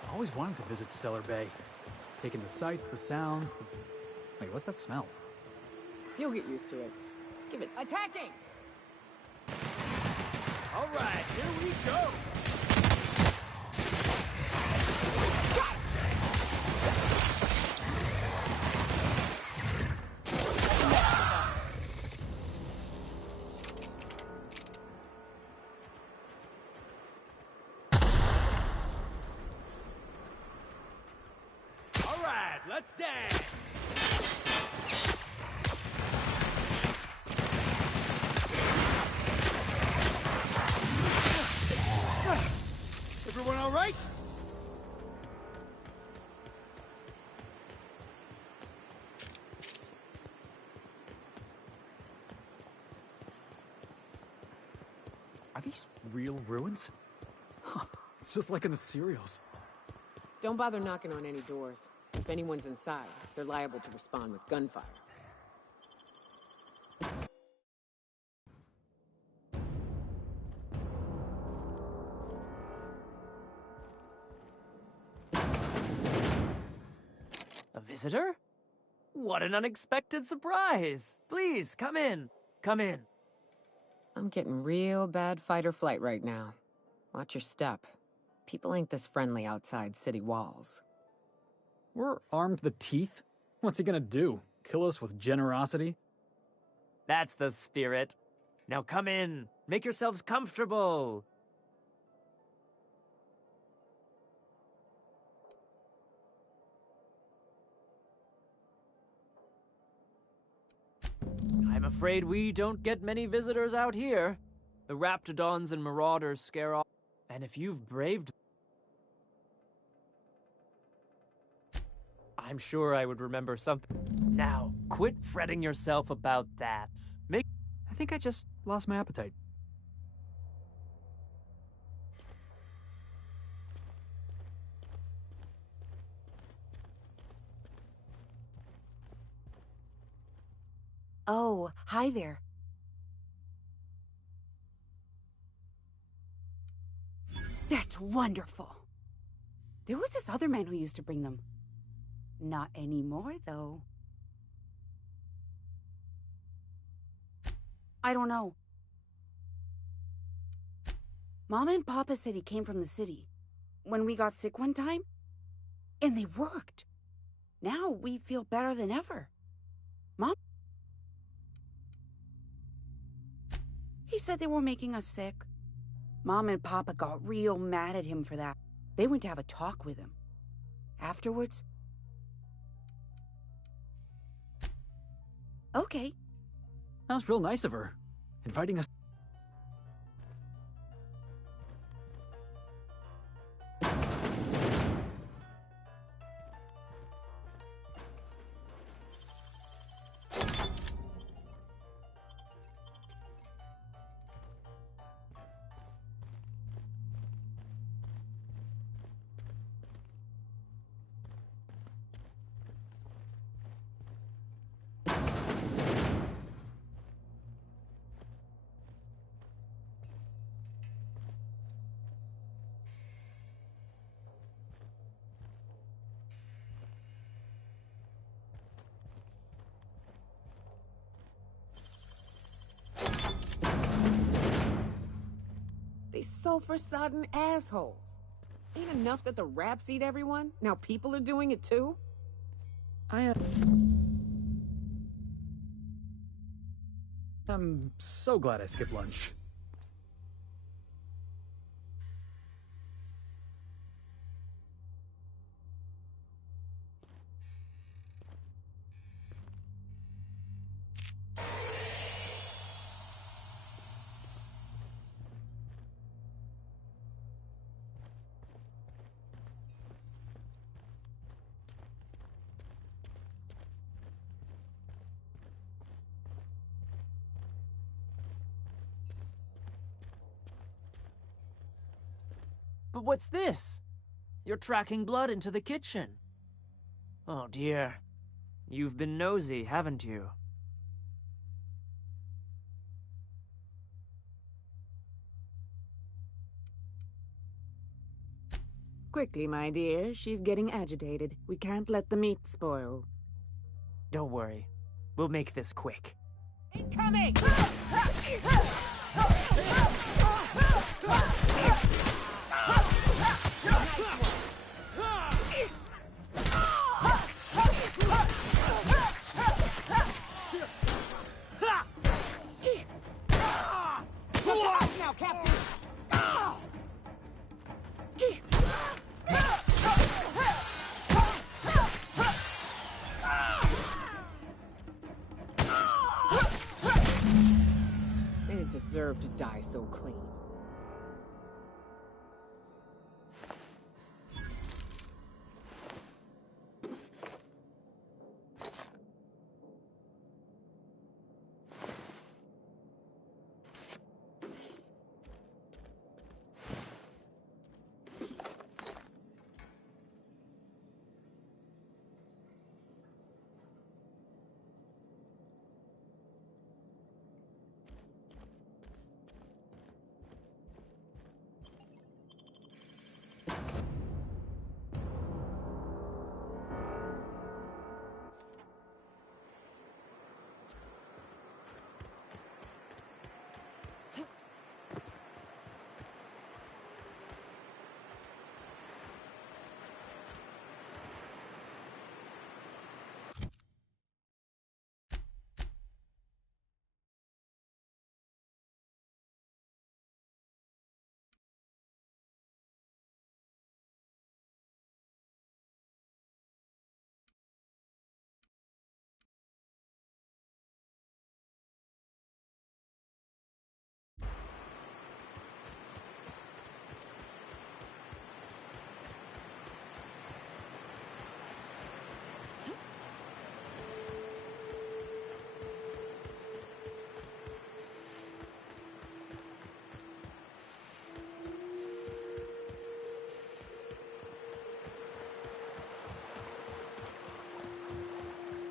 I always wanted to visit Stellar Bay. Taking the sights, the sounds, the... Wait, what's that smell? You'll get used to it. Give it. Attacking! All right, here we go! All right, let's dance! Everyone all right? Are these real ruins? Huh, it's just like in the serials. Don't bother knocking on any doors. If anyone's inside, they're liable to respond with gunfire. A visitor? What an unexpected surprise! Please, come in. Come in. I'm getting real bad fight or flight right now. Watch your step. People ain't this friendly outside city walls. We're armed to the teeth. What's he gonna do? Kill us with generosity? That's the spirit. Now come in. Make yourselves comfortable. I'm afraid we don't get many visitors out here. The Raptidons and Marauders scare off. And if you've braved... I'm sure I would remember something. Now, quit fretting yourself about that. I think I just lost my appetite. Oh, hi there. That's wonderful. There was this other man who used to bring them. Not anymore, though. I don't know. Mama and Papa said he came from the city when we got sick one time, and they worked. Now we feel better than ever. Mom? He said they were making us sick. Mom and Papa got real mad at him for that. They went to have a talk with him. Afterwards... Okay. That was real nice of her. Inviting us... They sulfur-sodden assholes. Ain't enough that the raps eat everyone? Now people are doing it too? I'm so glad I skipped lunch. But what's this? You're tracking blood into the kitchen. Oh dear. You've been nosy, haven't you? Quickly, my dear. She's getting agitated. We can't let the meat spoil. Don't worry. We'll make this quick. Incoming! Now, Captain! They didn't deserve to die so clean.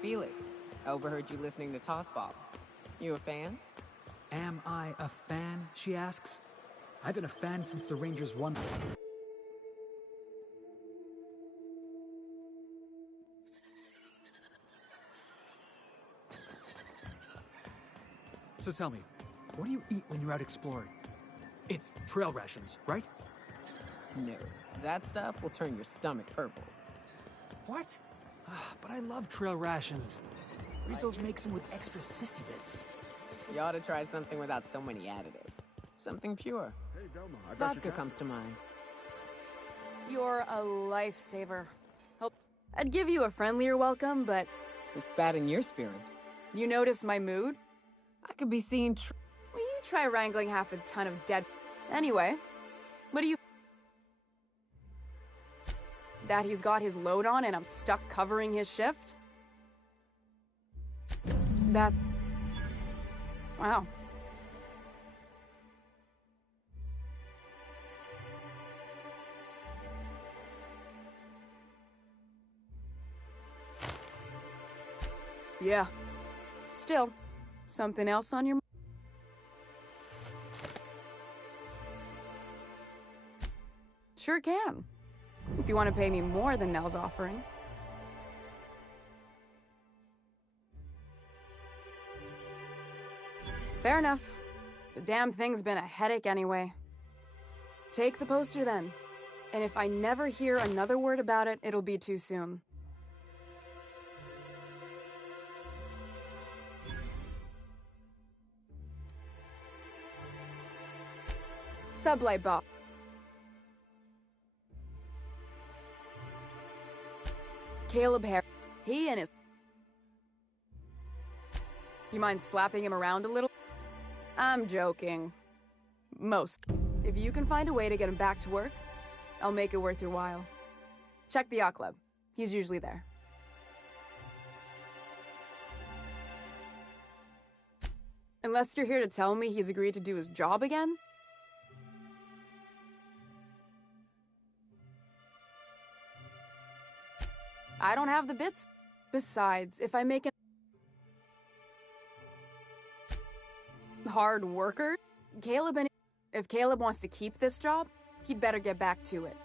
Felix, overheard you listening to Tossball. You a fan? Am I a fan, she asks. I've been a fan since the Rangers won. So tell me, what do you eat when you're out exploring? It's trail rations, right? No, that stuff will turn your stomach purple. What? But I love trail rations. Rizzo's makes them with extra Sisty bits. You ought to try something without so many additives. Something pure. Hey, Velma, I got Vodka comes to mind. You're a lifesaver. Hope I'd give you a friendlier welcome, but Who spat in your spirits? you notice my mood? I could be seen. Will you try wrangling half a ton of dead? Anyway, what do you? That he's got his load on and I'm stuck covering his shift? That's... wow. Yeah. Still, something else on your... Sure can. If you want to pay me more than Nell's offering. Fair enough. The damn thing's been a headache anyway. Take the poster then. And if I never hear another word about it, it'll be too soon. Sublight Bob. Caleb Harris. He and his... You mind slapping him around a little? I'm joking. Most. If you can find a way to get him back to work, I'll make it worth your while. Check the yacht club. He's usually there. Unless you're here to tell me he's agreed to do his job again? I don't have the bits. Besides, if I make a hard worker, if Caleb wants to keep this job, he'd better get back to it.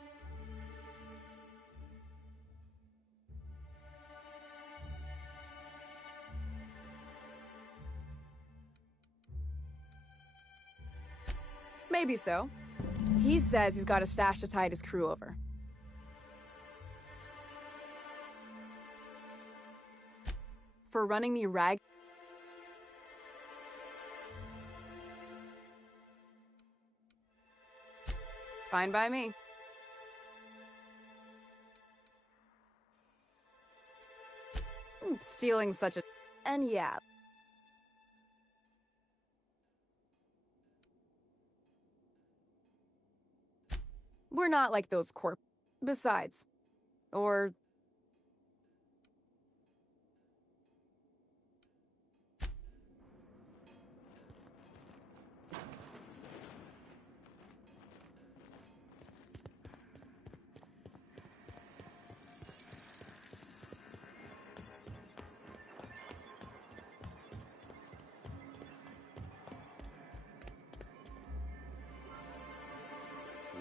Maybe so. He says he's got a stash to tide his crew over. For running me rag. Fine by me. Stealing such a... And yeah. We're not like those corp... Besides. Or...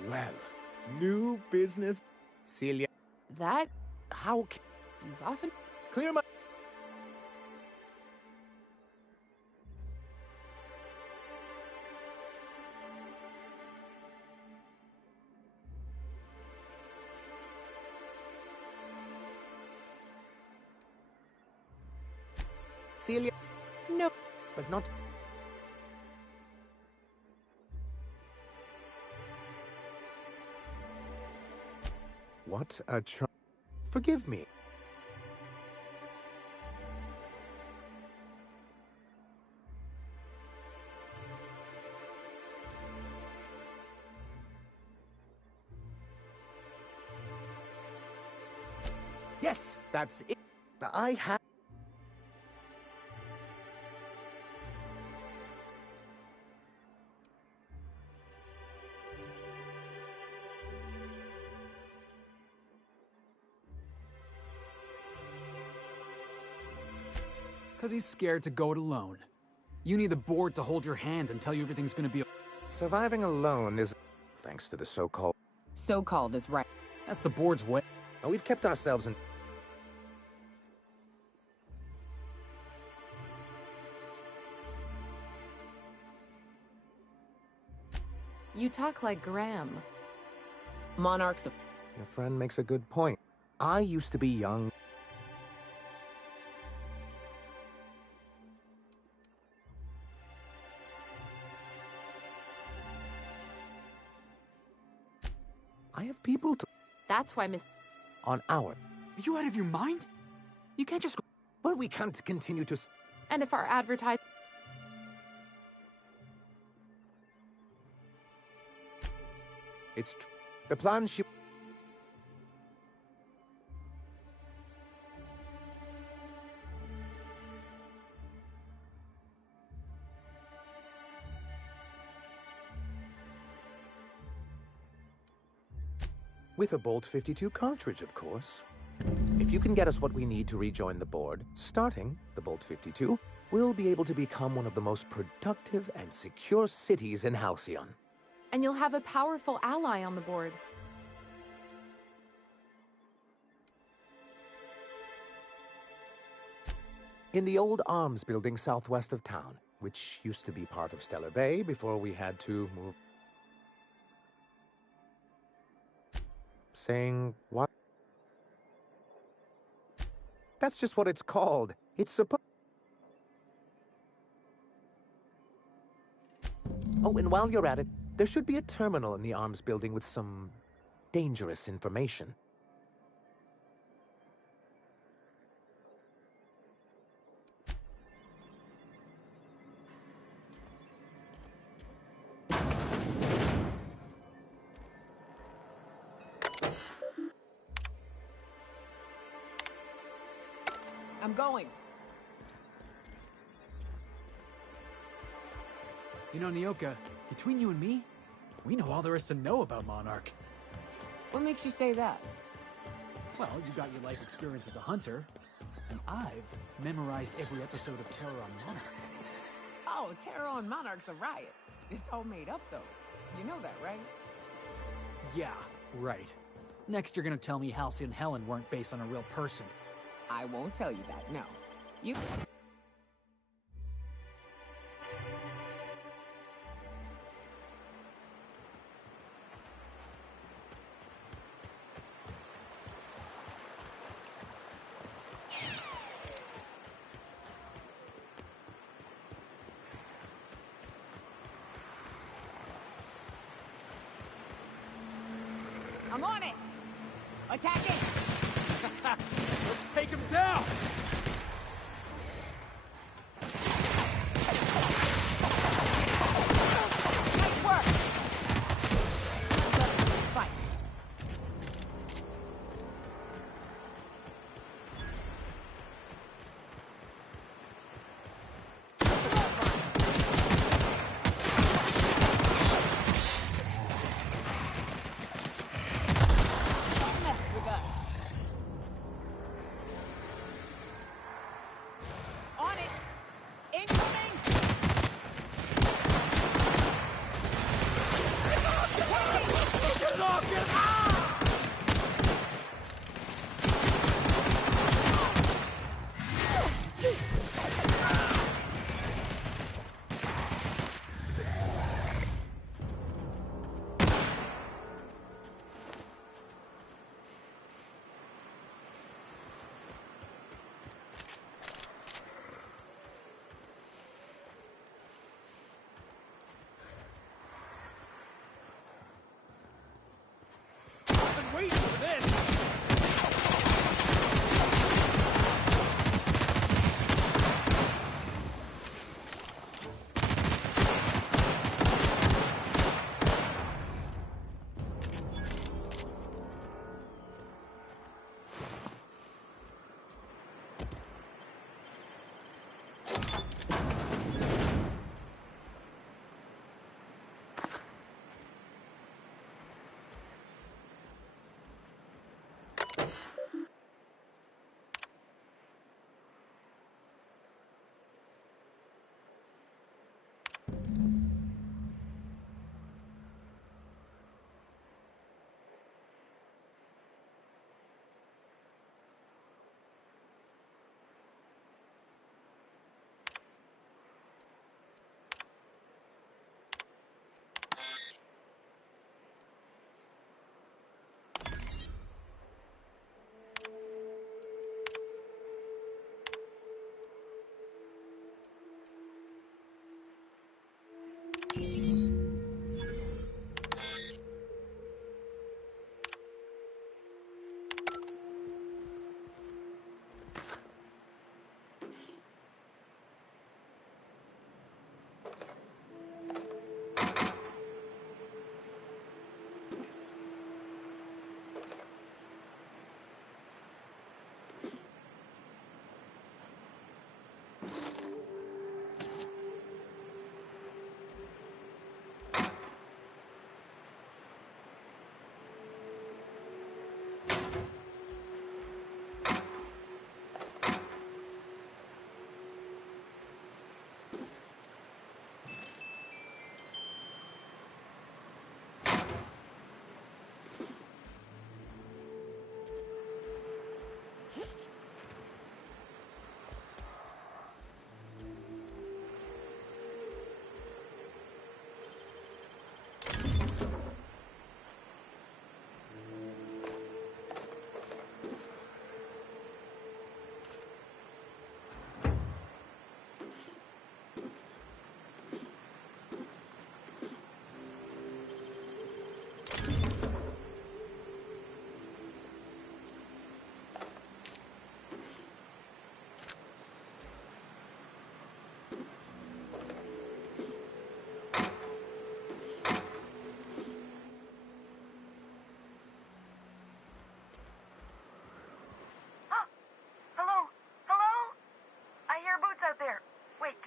Well, new business. Celia. That? How can... You've often... Clear my... Celia. No. But not... What a Forgive me. Yes, that's it. I have... Because he's scared to go it alone. You need the board to hold your hand and tell you everything's gonna be... Surviving alone is... Thanks to the so-called... So-called is right. That's the board's way. Oh, we've kept ourselves in... You talk like Graham. Monarchs of... Your friend makes a good point. I used to be young. have people to... That's why Miss... On our... Are you out of your mind? You can't just... Well, we can't continue to... And if our advertise... It's tr the plan she... With a Bolt 52 cartridge, of course. If you can get us what we need to rejoin the board, starting the Bolt 52, we'll be able to become one of the most productive and secure cities in Halcyon. And you'll have a powerful ally on the board. In the old arms building southwest of town, which used to be part of Stellar Bay before we had to move... Saying what? That's just what it's called. It's supposed... Oh, and while you're at it, there should be a terminal in the arms building with some dangerous information. I'm going. You know, Nyoka, between you and me, we know all there is to know about Monarch. What makes you say that? Well, you got your life experience as a hunter, and I've memorized every episode of Terror on Monarch. Oh, Terror on Monarch's a riot. It's all made up, though. You know that, right? Yeah, right. Next, you're gonna tell me Halcyon and Helen weren't based on a real person. I won't tell you that, no. You... I'm on it! Attacking! Let's take him down! Nice work! Fight.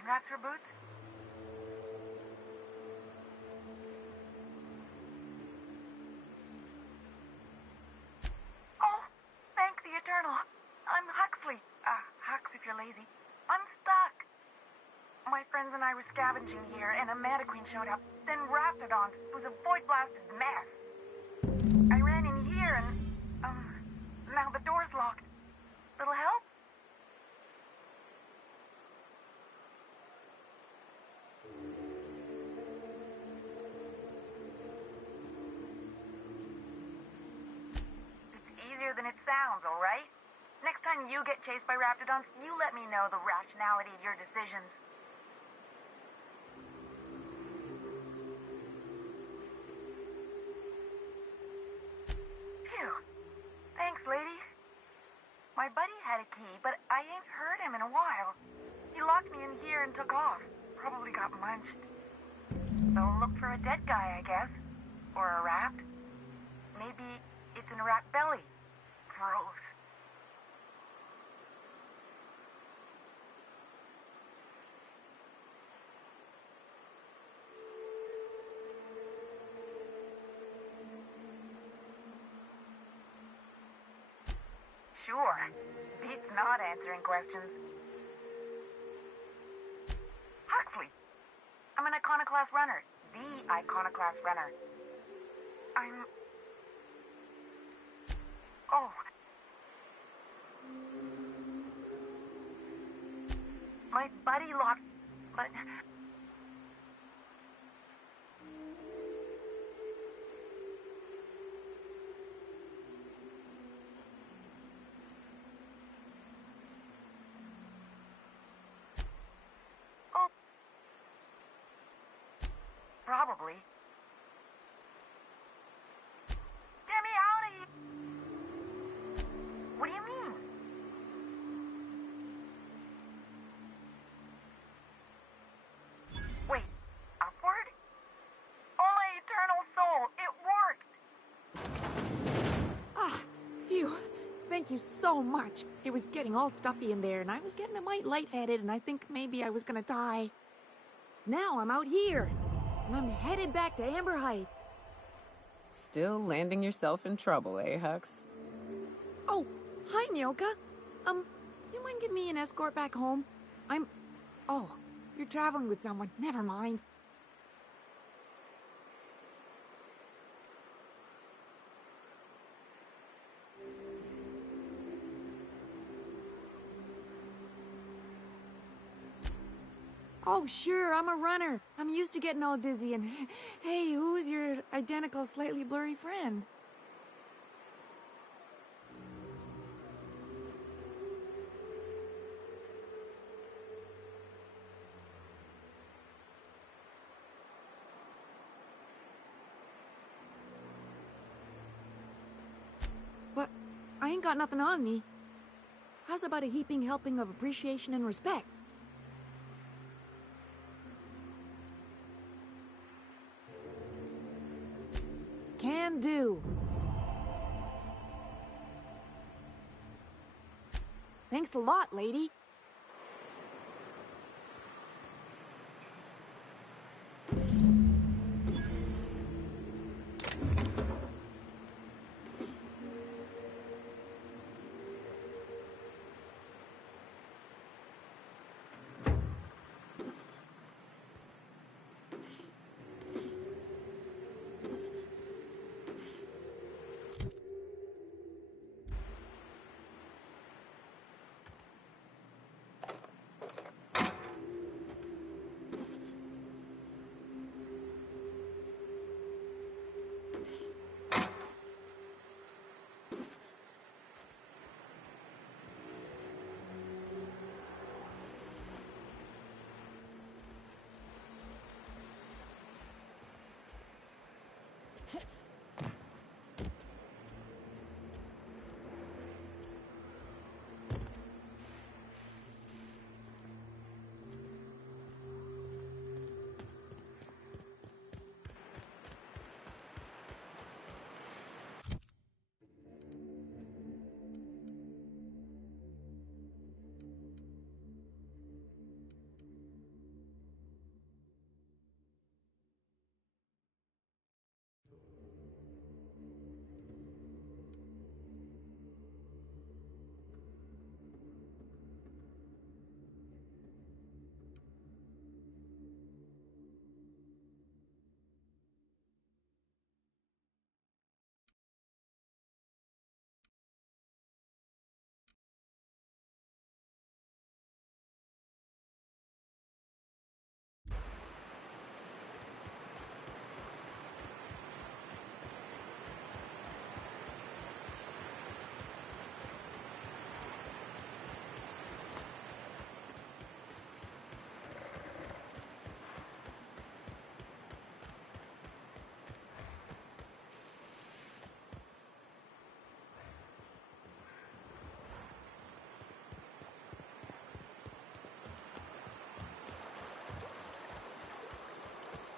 That's her boots? Oh, thank the Eternal. I'm Huxley. Hux if you're lazy. I'm stuck. My friends and I were scavenging here, and a Mantiqueen showed up. Then Raptidons. It was a void-blasted mess. I ran in here, and, now the door's locked. Little help? It's easier than it sounds, all right? Next time you get chased by Raptidons, you let me know the rationality of your decisions. Phew. Thanks, lady. My buddy had a key, but I ain't heard him in a while. He locked me in here and took off. Probably got munched. So look for a dead guy, I guess. Or a rat. Maybe it's in a rat belly. Gross. Sure. Beats not answering questions. Huxley. I'm an Iconoclast runner. The Iconoclast runner. Oh. My buddy locked... But... Oh. Probably. Get me out of here! What do you mean? Wait, upward? Oh, my eternal soul, it worked! Ah, phew. Thank you so much. It was getting all stuffy in there, and I was getting a mite lightheaded, and I think maybe I was gonna die. Now I'm out here, and I'm headed back to Amber Heights. Still landing yourself in trouble, eh, Hux? Oh, hi, Nyoka. You mind giving me an escort back home? Oh, you're traveling with someone. Never mind. Oh, sure, I'm a runner. I'm used to getting all dizzy and... Hey, who's your identical, slightly blurry friend? But I ain't got nothing on me. How's about a heaping helping of appreciation and respect? Can do. Thanks a lot, lady.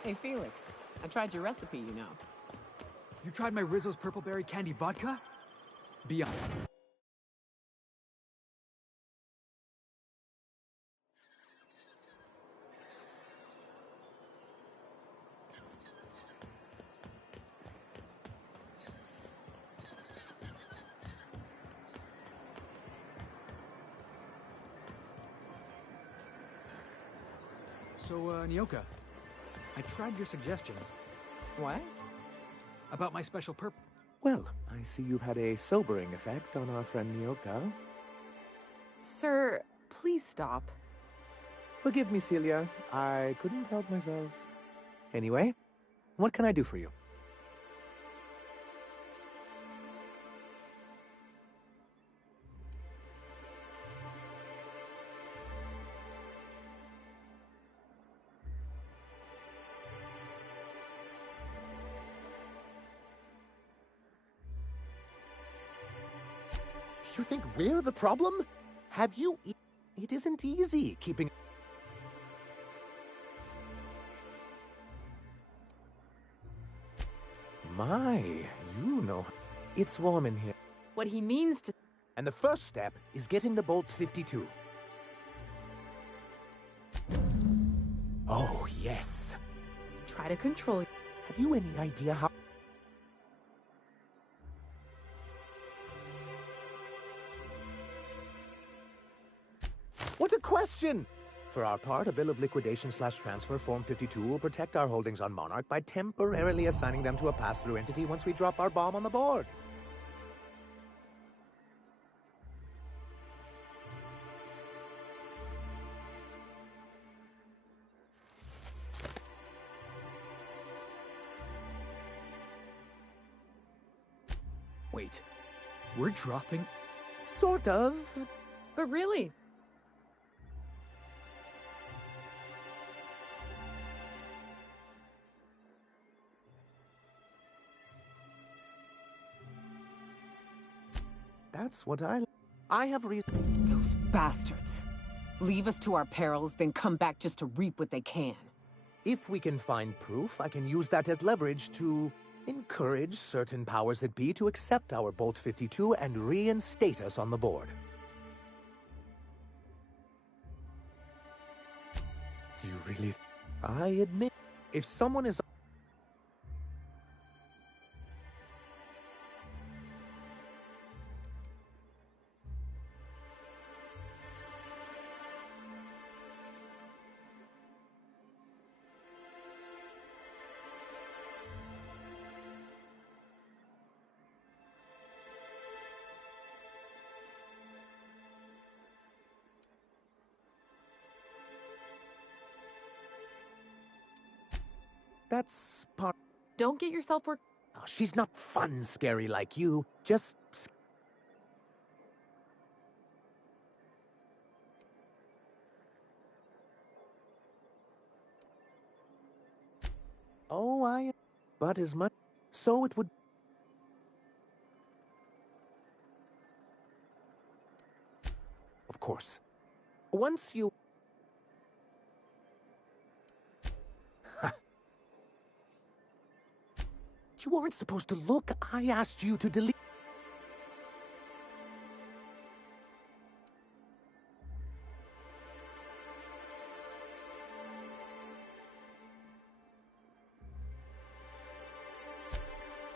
Hey, Felix. I tried your recipe, you know. You tried my Rizzo's Purple Berry Candy Vodka? Beyond. So, Nyoka, I tried your suggestion. What? About my special Well, I see you've had a sobering effect on our friend Nyoka. Sir, please stop. Forgive me, Celia. I couldn't help myself. Anyway, what can I do for you? You think we're the problem? Have you... It isn't easy keeping... My, you know... It's warm in here. What he means to... And the first step is getting the Bolt 52. Oh, yes. Try to control... Have you any idea how... What a question! For our part, a bill of liquidation/transfer Form 52 will protect our holdings on Monarch by temporarily assigning them to a pass-through entity once we drop our bomb on the board. Wait, we're dropping? Sort of. But really... That's what I have reason. Those bastards. Leave us to our perils, then come back just to reap what they can. If we can find proof, I can use that as leverage to encourage certain powers that be to accept our Bolt 52 and reinstate us on the board. You really... I admit, if someone is... That's part... Don't get yourself worked... Oh, she's not fun scary like you. Just... Oh, I... But as much... So it would... Of course. Once you... You weren't supposed to look. I asked you to delete...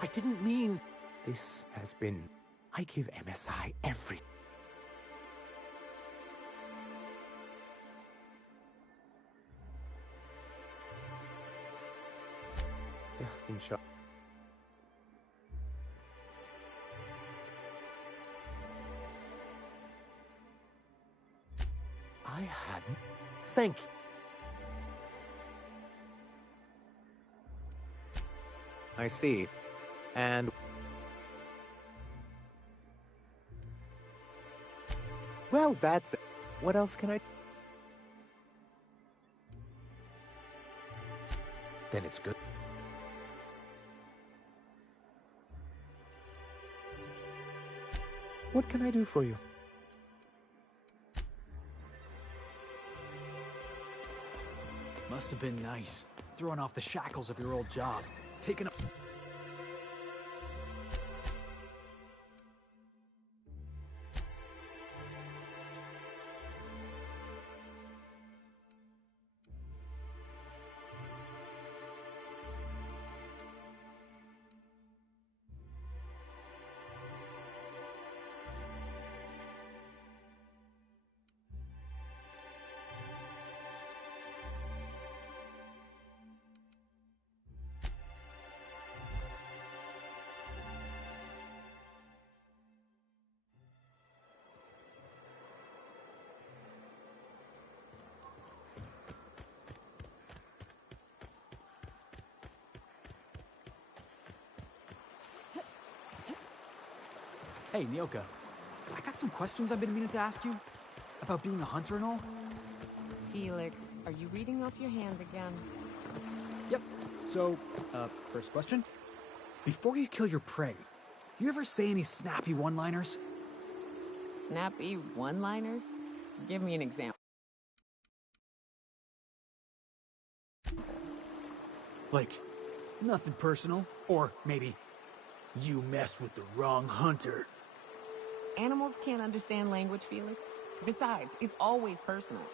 I didn't mean... This has been... I give MSI every... Yeah, in short. I hadn't. Thank you. I see. And... Well, that's... What else can I... Then it's good. What can I do for you? Must have been nice. throwing off the shackles of your old job, taking a... Hey, Nyoka. I got some questions I've been meaning to ask you. About being a hunter and all. Felix, are you reading off your hand again? Yep. So, first question. Before you kill your prey, you ever say any snappy one-liners? Snappy one-liners? Give me an example. Like, nothing personal, or maybe, you messed with the wrong hunter. Animals can't understand language, Felix. Besides, it's always personal.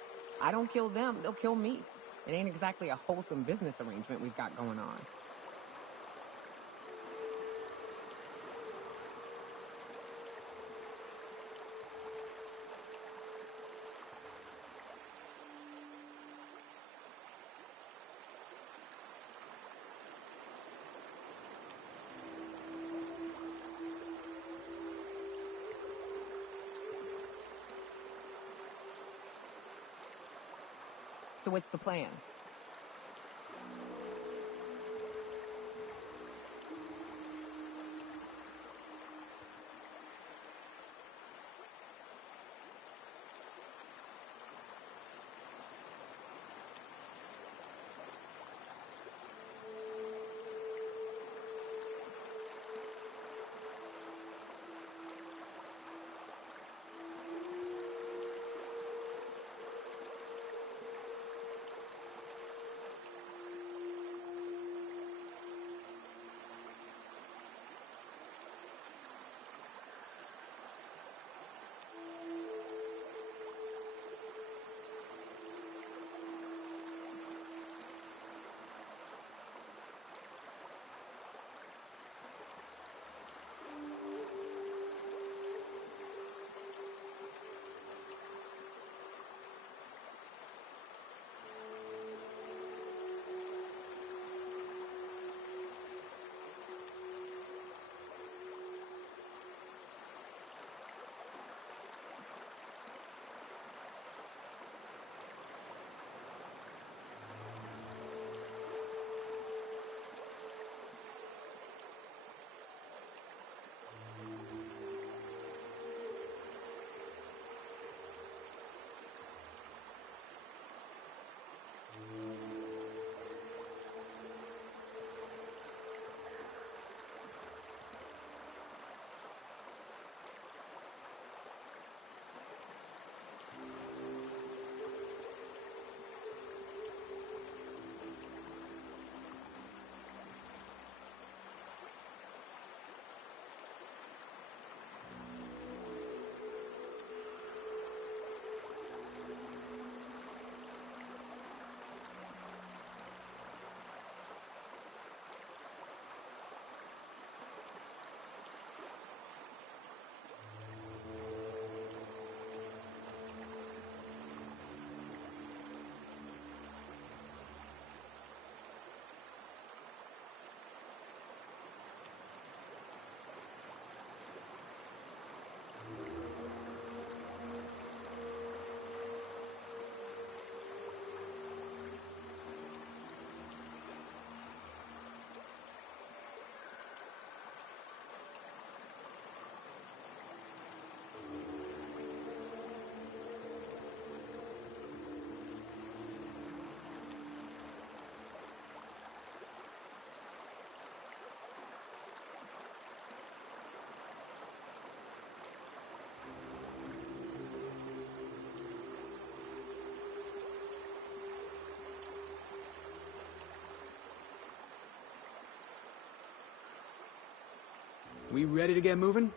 I don't kill them, they'll kill me. It ain't exactly a wholesome business arrangement we've got going on. So what's the plan? We ready to get moving?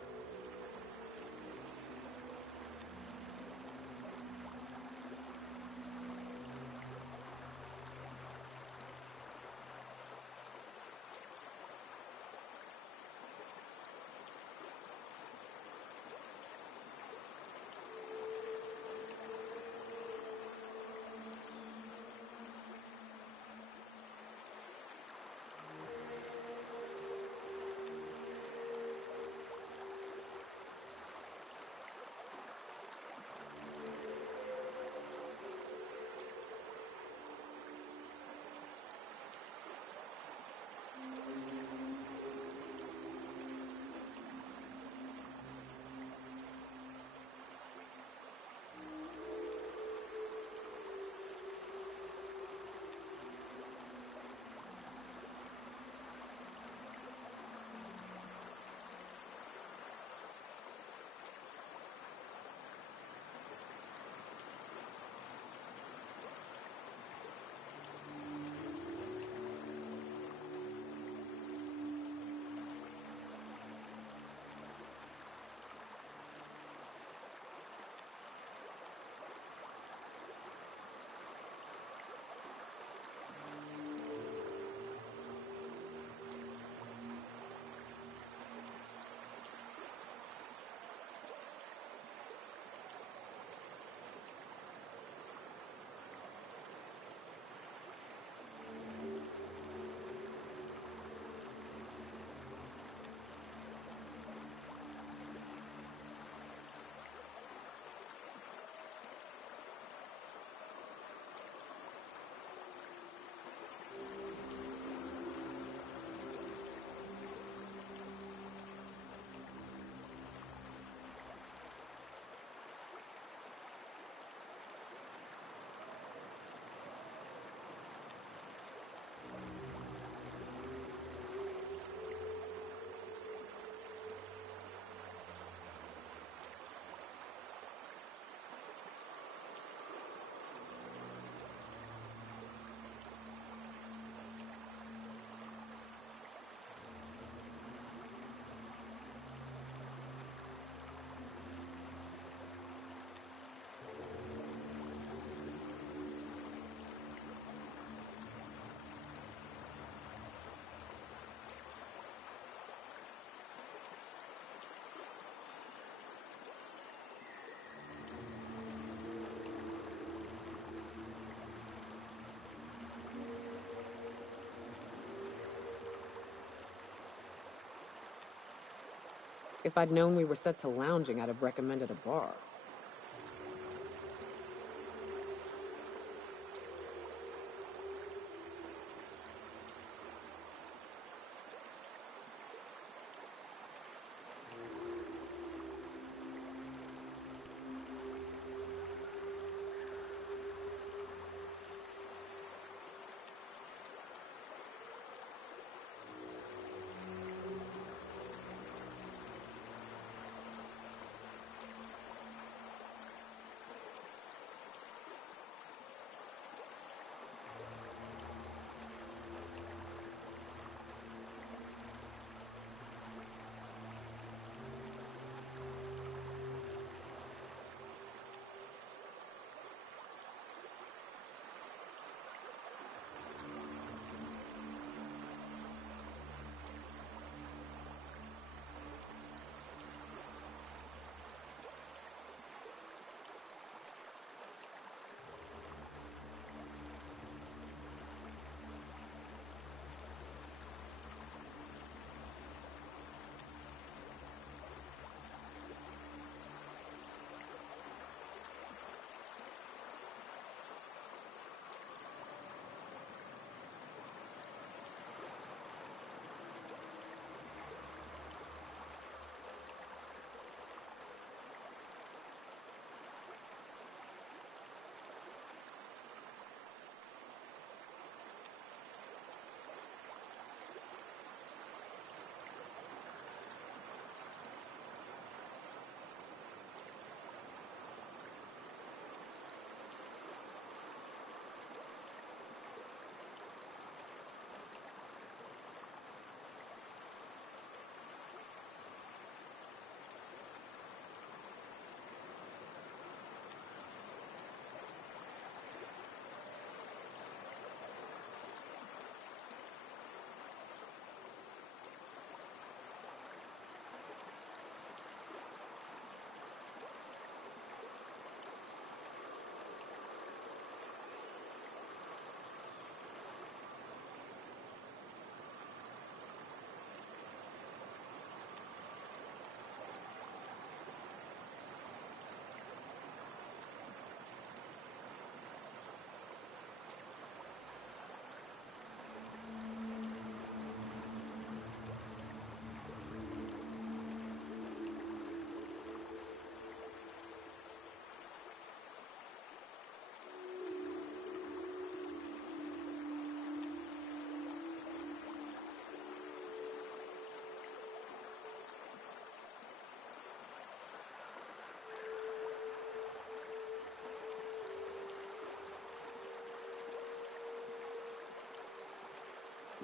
If I'd known we were set to lounging, I'd have recommended a bar.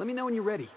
Let me know when you're ready.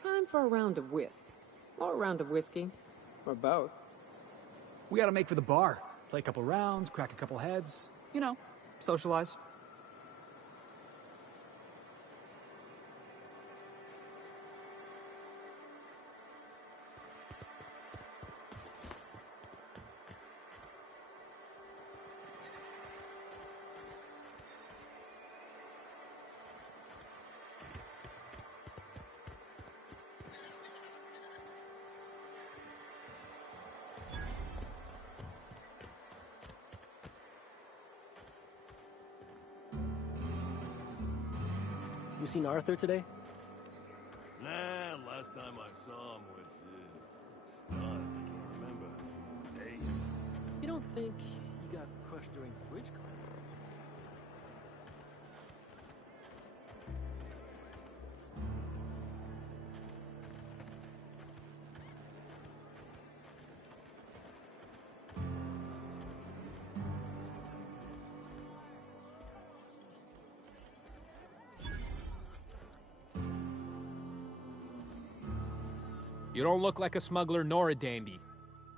Time for a round of whist. Or a round of whiskey. Or both. We gotta make for the bar. Play a couple rounds, crack a couple heads. You know, socialize. You seen Arthur today? Nah, last time I saw him was, stars, I can't remember. Days. You don't think he got crushed during the bridge collapse? You don't look like a smuggler nor a dandy.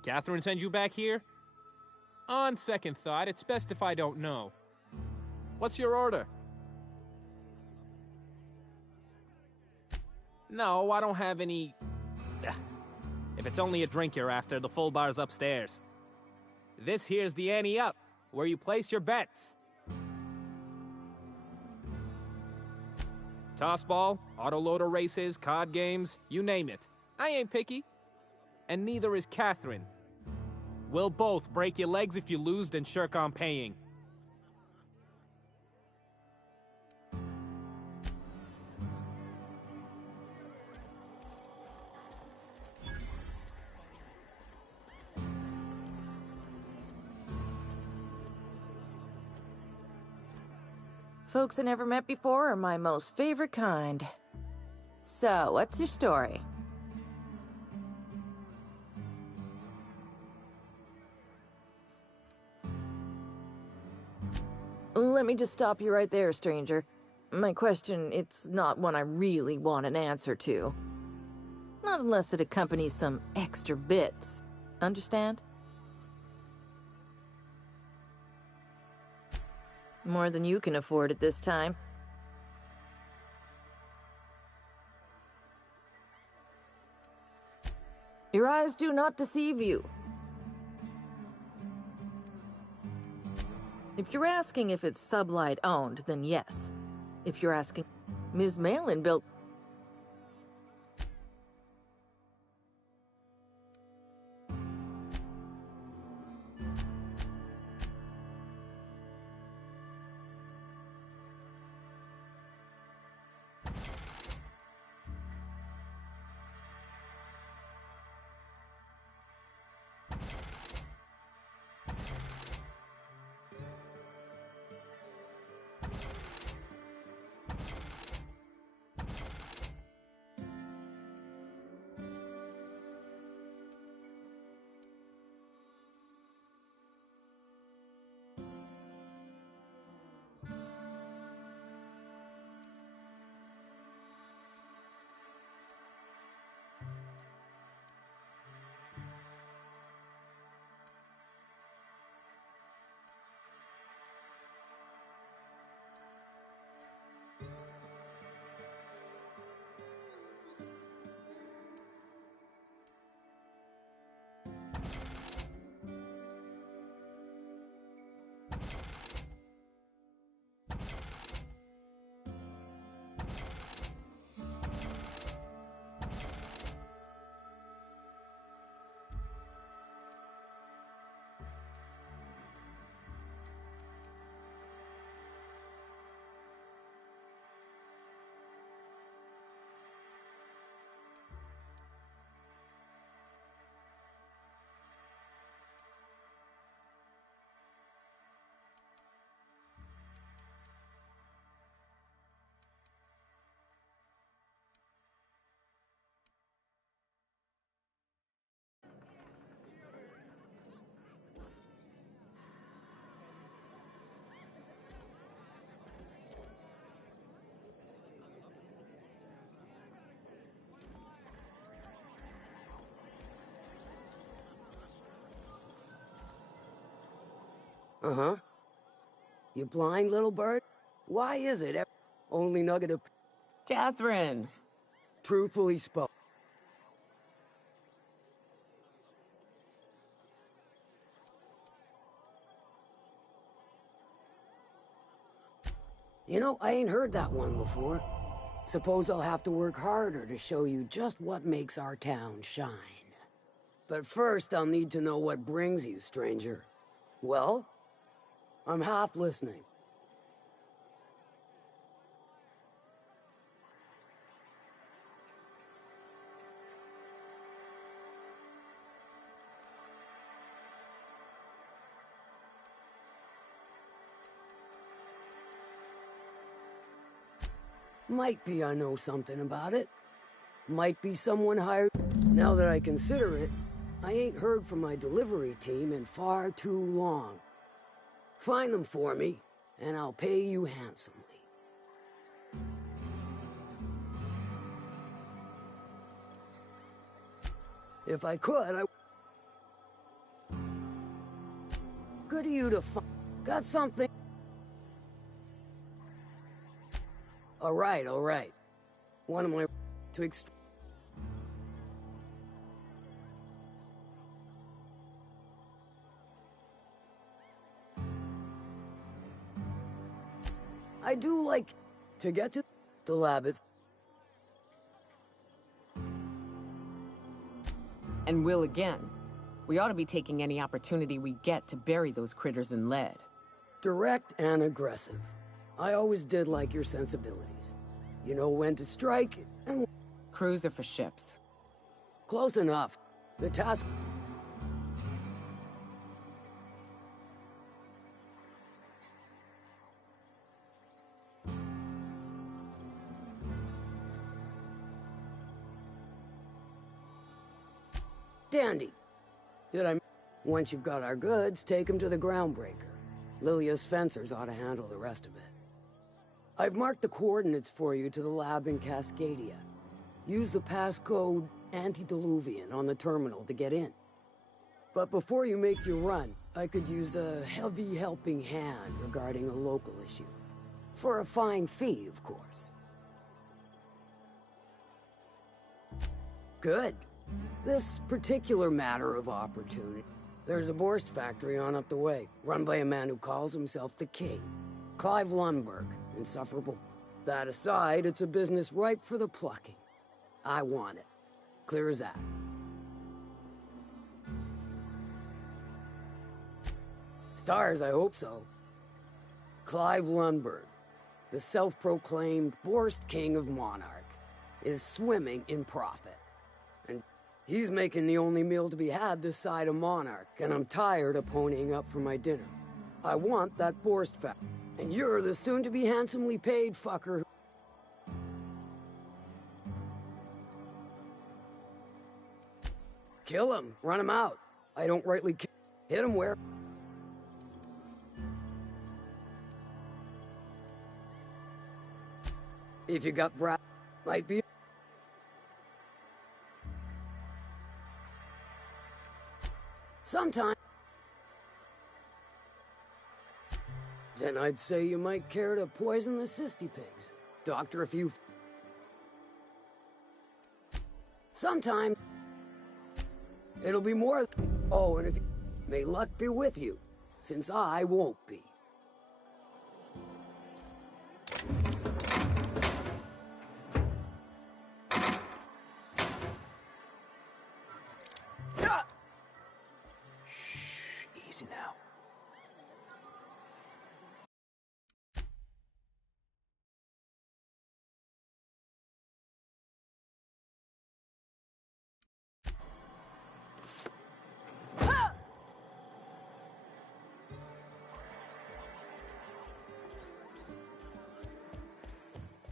Catherine send you back here? On second thought, it's best if I don't know. What's your order? No, I don't have any... If it's only a drink you're after, the full bar's upstairs. This here's the ante up, where you place your bets. Tossball, autoloader races, card games, you name it. I ain't picky. And neither is Catherine. We'll both break your legs if you lose, then shirk on paying. Folks I never met before are my most favorite kind. So, what's your story? Let me just stop you right there, stranger. My question, it's not one I really want an answer to. Not unless it accompanies some extra bits. Understand? More than you can afford at this time. Your eyes do not deceive you. If you're asking if it's Sublight owned, then yes. If you're asking, Ms. Malin built... Uh-huh. You blind little bird? Why is it only nugget of... Catherine! Truthfully spoke. You know, I ain't heard that one before. Suppose I'll have to work harder to show you just what makes our town shine. But first, I'll need to know what brings you, stranger. Well? I'm half listening. Might be I know something about it. Might be someone hired. Now that I consider it, I ain't heard from my delivery team in far too long. Find them for me, and I'll pay you handsomely. If I could, I... Good of you to find... Got something? All right, all right. One of my... to extract... I do like to get to the lab. And will again. We ought to be taking any opportunity we get to bury those critters in lead. Direct and aggressive. I always did like your sensibilities. You know when to strike and... Crews are for ships. Close enough. The task... Dandy. Did I... Once you've got our goods, take them to the groundbreaker. Lilia's fencers ought to handle the rest of it. I've marked the coordinates for you to the lab in Cascadia. Use the passcode Antediluvian on the terminal to get in. But before you make your run, I could use a heavy helping hand regarding a local issue. For a fine fee, of course. Good. This particular matter of opportunity. There's a Borst factory on up the way, run by a man who calls himself the King. Clive Lundberg. Insufferable. That aside, it's a business ripe for the plucking. I want it. Clear as that. Stars, I hope so. Clive Lundberg, the self-proclaimed Borst King of Monarch, is swimming in profit. And he's making the only meal to be had this side of Monarch, and I'm tired of ponying up for my dinner. I want that Borst factory, and you're the soon-to-be handsomely paid fucker. Kill him, run him out. I don't rightly hit him where... If you got brat, might be... Sometime. Then I'd say you might care to poison the cysty pigs. Doctor, if you... Sometime. It'll be more... Oh, and if... May luck be with you, since I won't be. Easy now.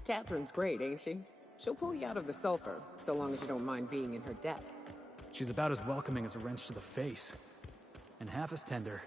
Catherine's great, ain't she? She'll pull you out of the sulfur, so long as you don't mind being in her debt. She's about as welcoming as a wrench to the face. And half as tender.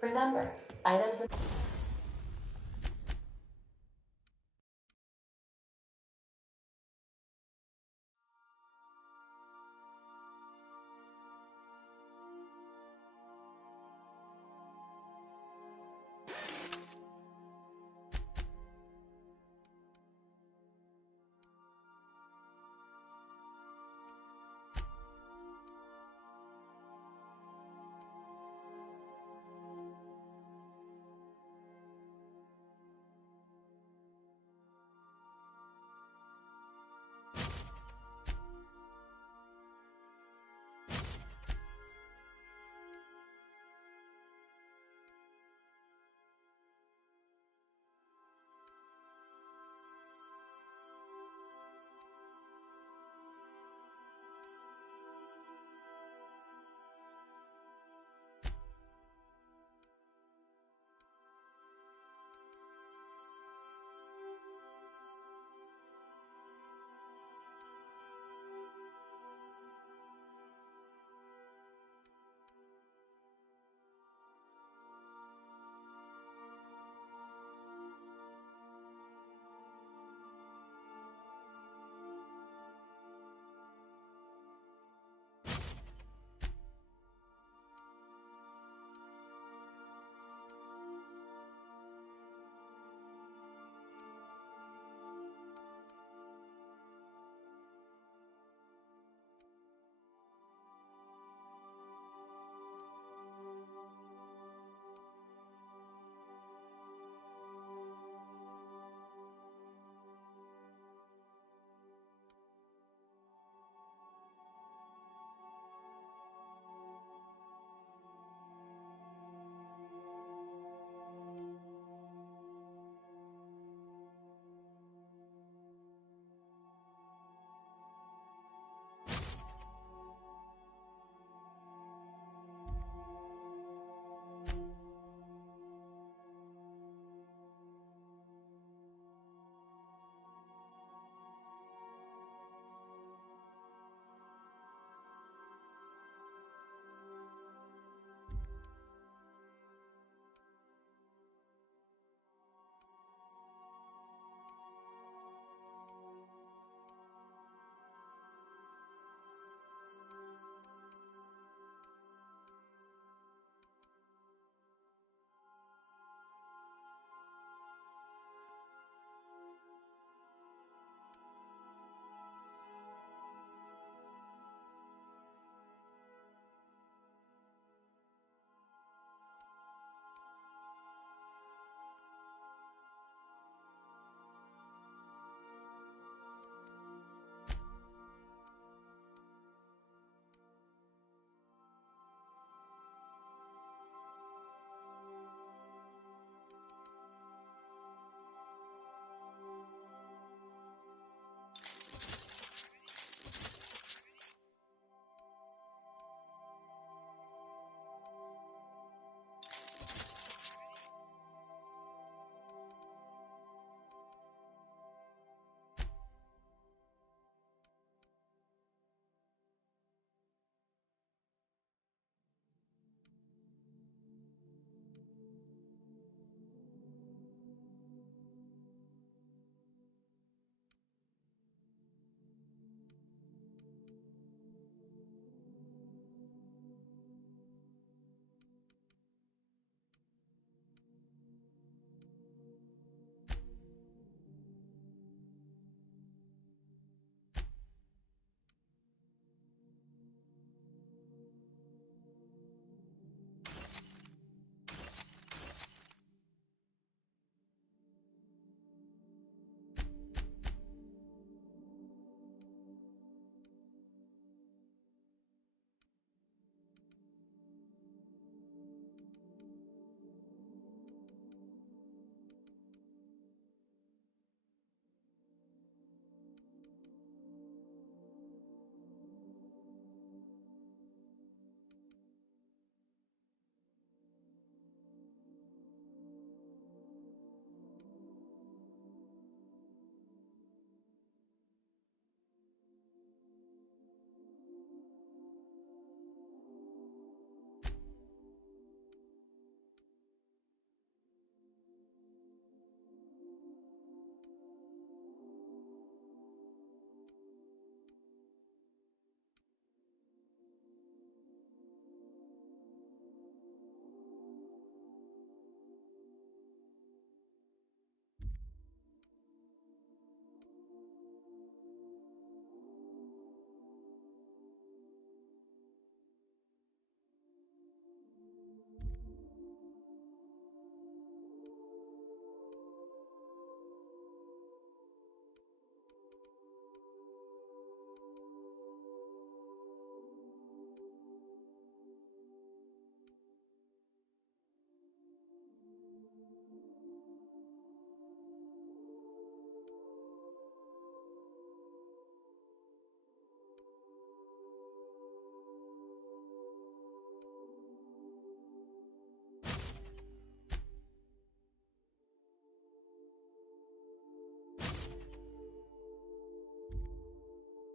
Remember, items in...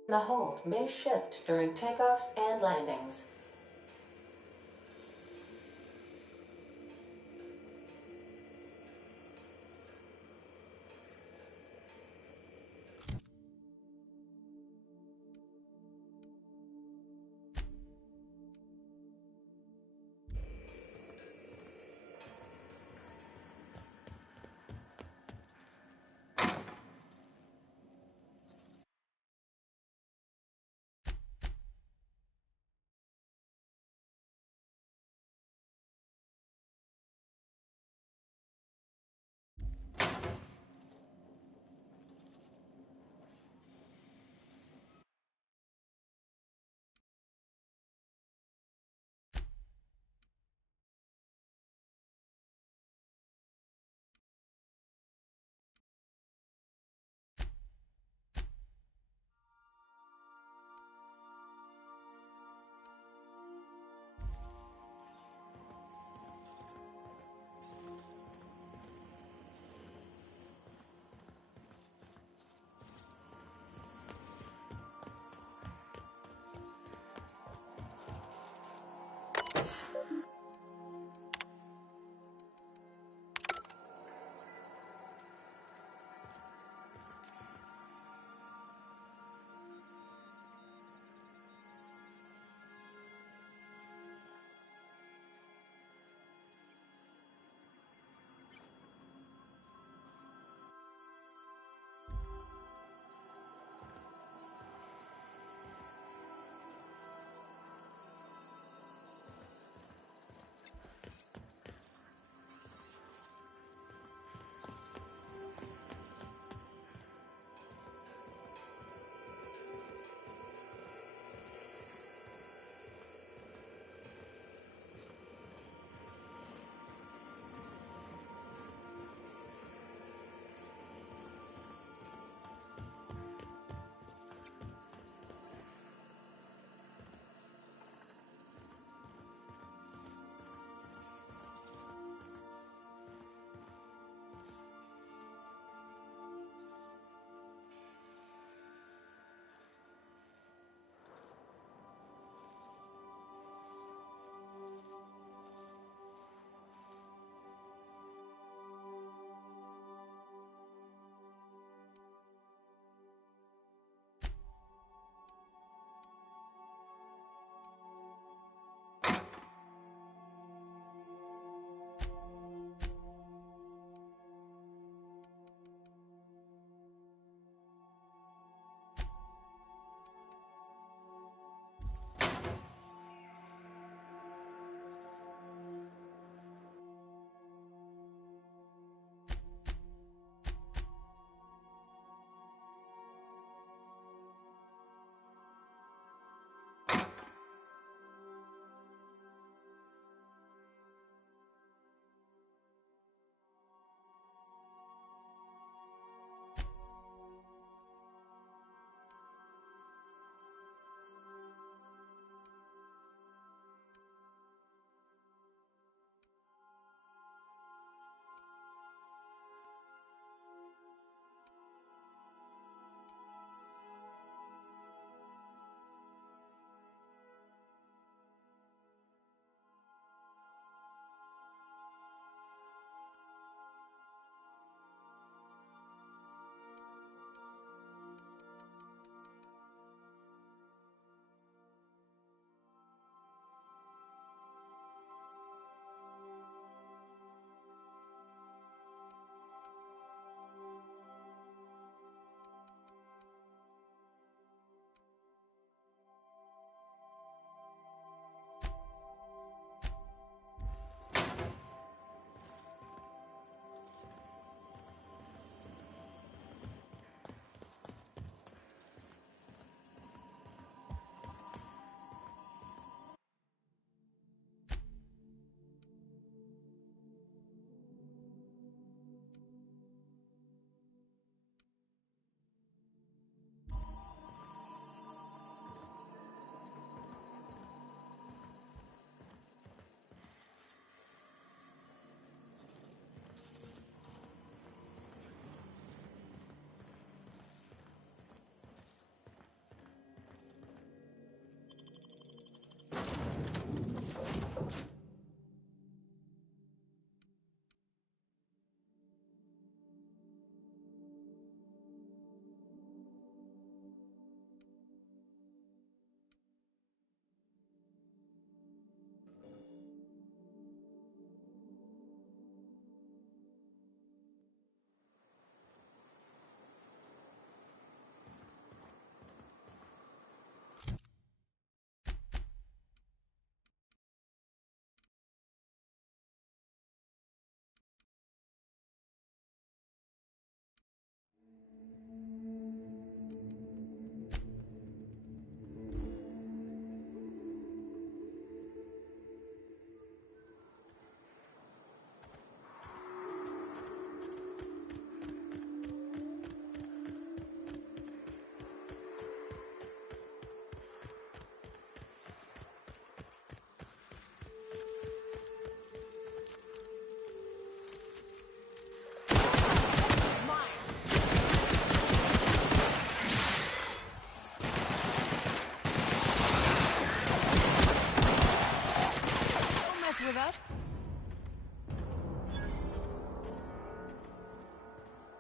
The hold may shift during takeoffs and landings.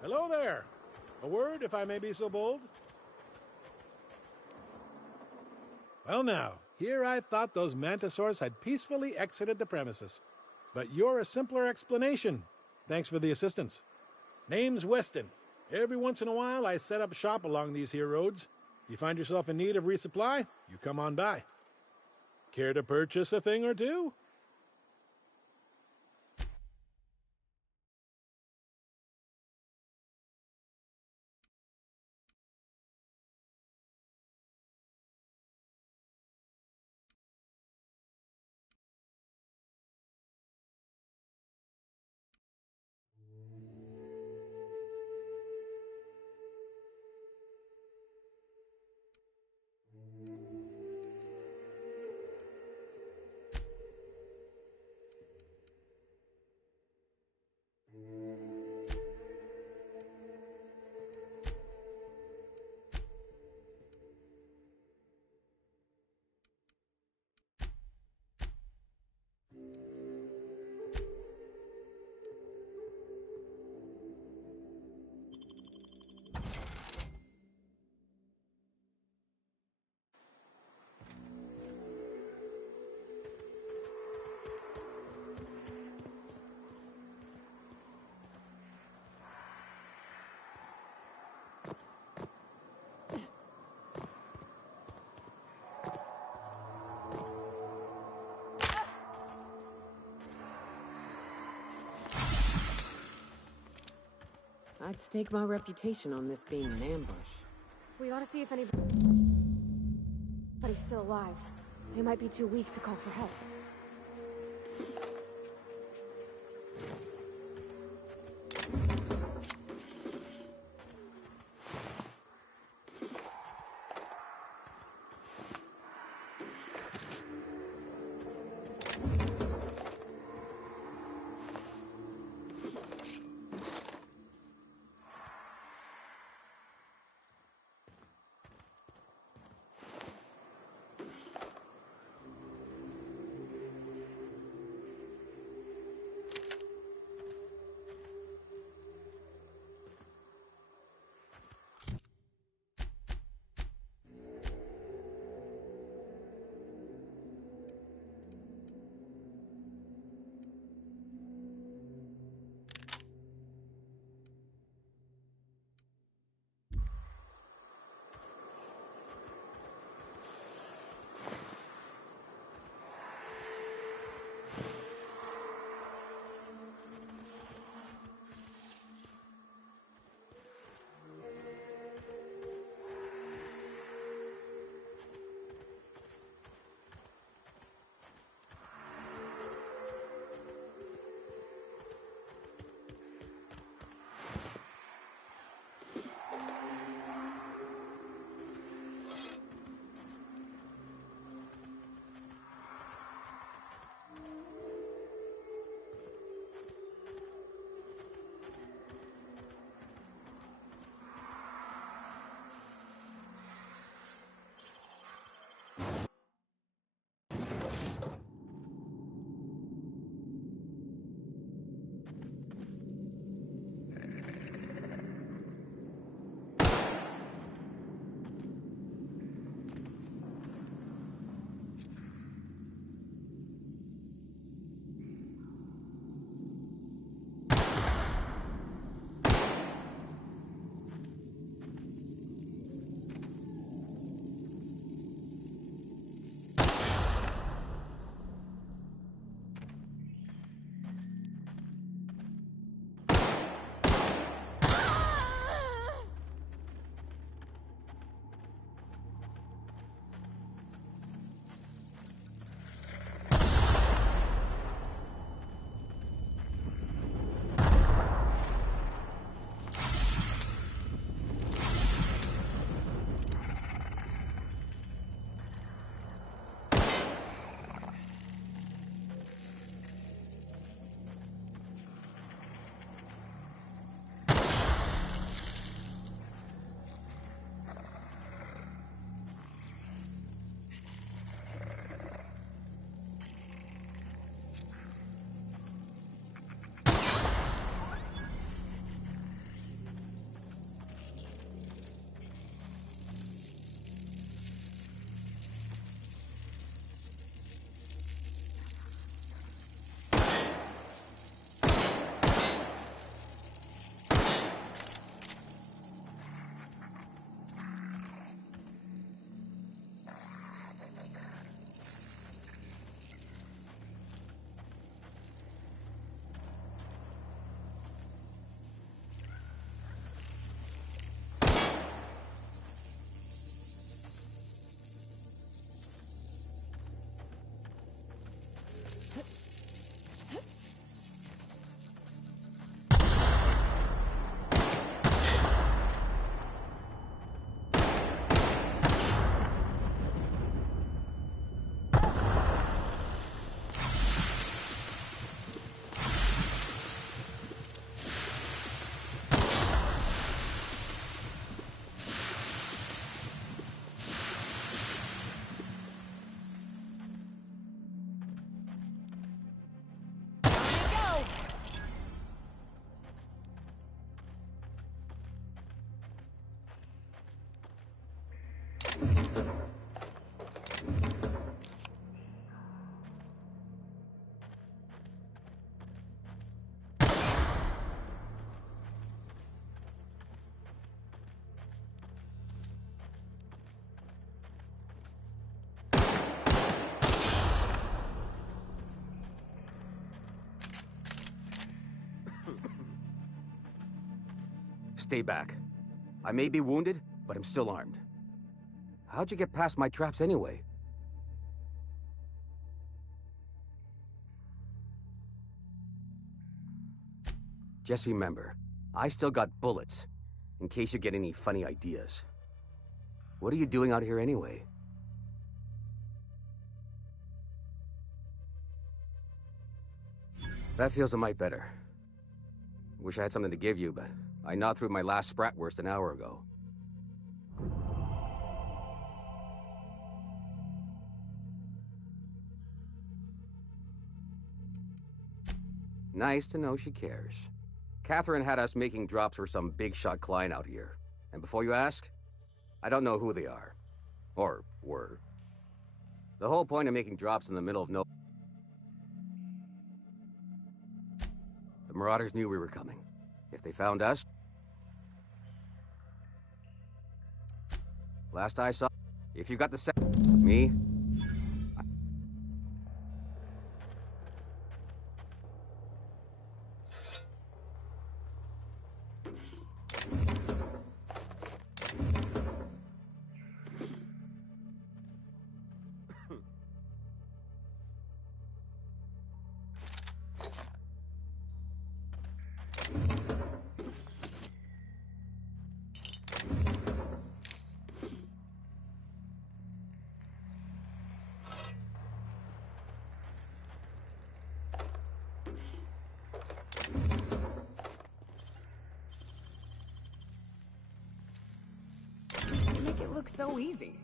Hello there. A word, if I may be so bold? Well now, here I thought those mantisaurs had peacefully exited the premises. But you're a simpler explanation. Thanks for the assistance. Name's Weston. Every once in a while, I set up shop along these here roads. You find yourself in need of resupply, you come on by. Care to purchase a thing or two? I'd stake my reputation on this being an ambush. We ought to see if anybody's still alive. They might be too weak to call for help. Stay back. I may be wounded, but I'm still armed. How'd you get past my traps anyway? Just remember, I still got bullets, in case you get any funny ideas. What are you doing out here anyway? That feels a mite better. Wish I had something to give you, but I gnawed through my last Spratwurst an hour ago. Nice to know she cares. Catherine had us making drops for some big shot client out here. And before you ask, I don't know who they are. Or were. The whole point of making drops in the middle of no... The Marauders knew we were coming. If they found us... Last I saw... If you got the me... Make it look so easy.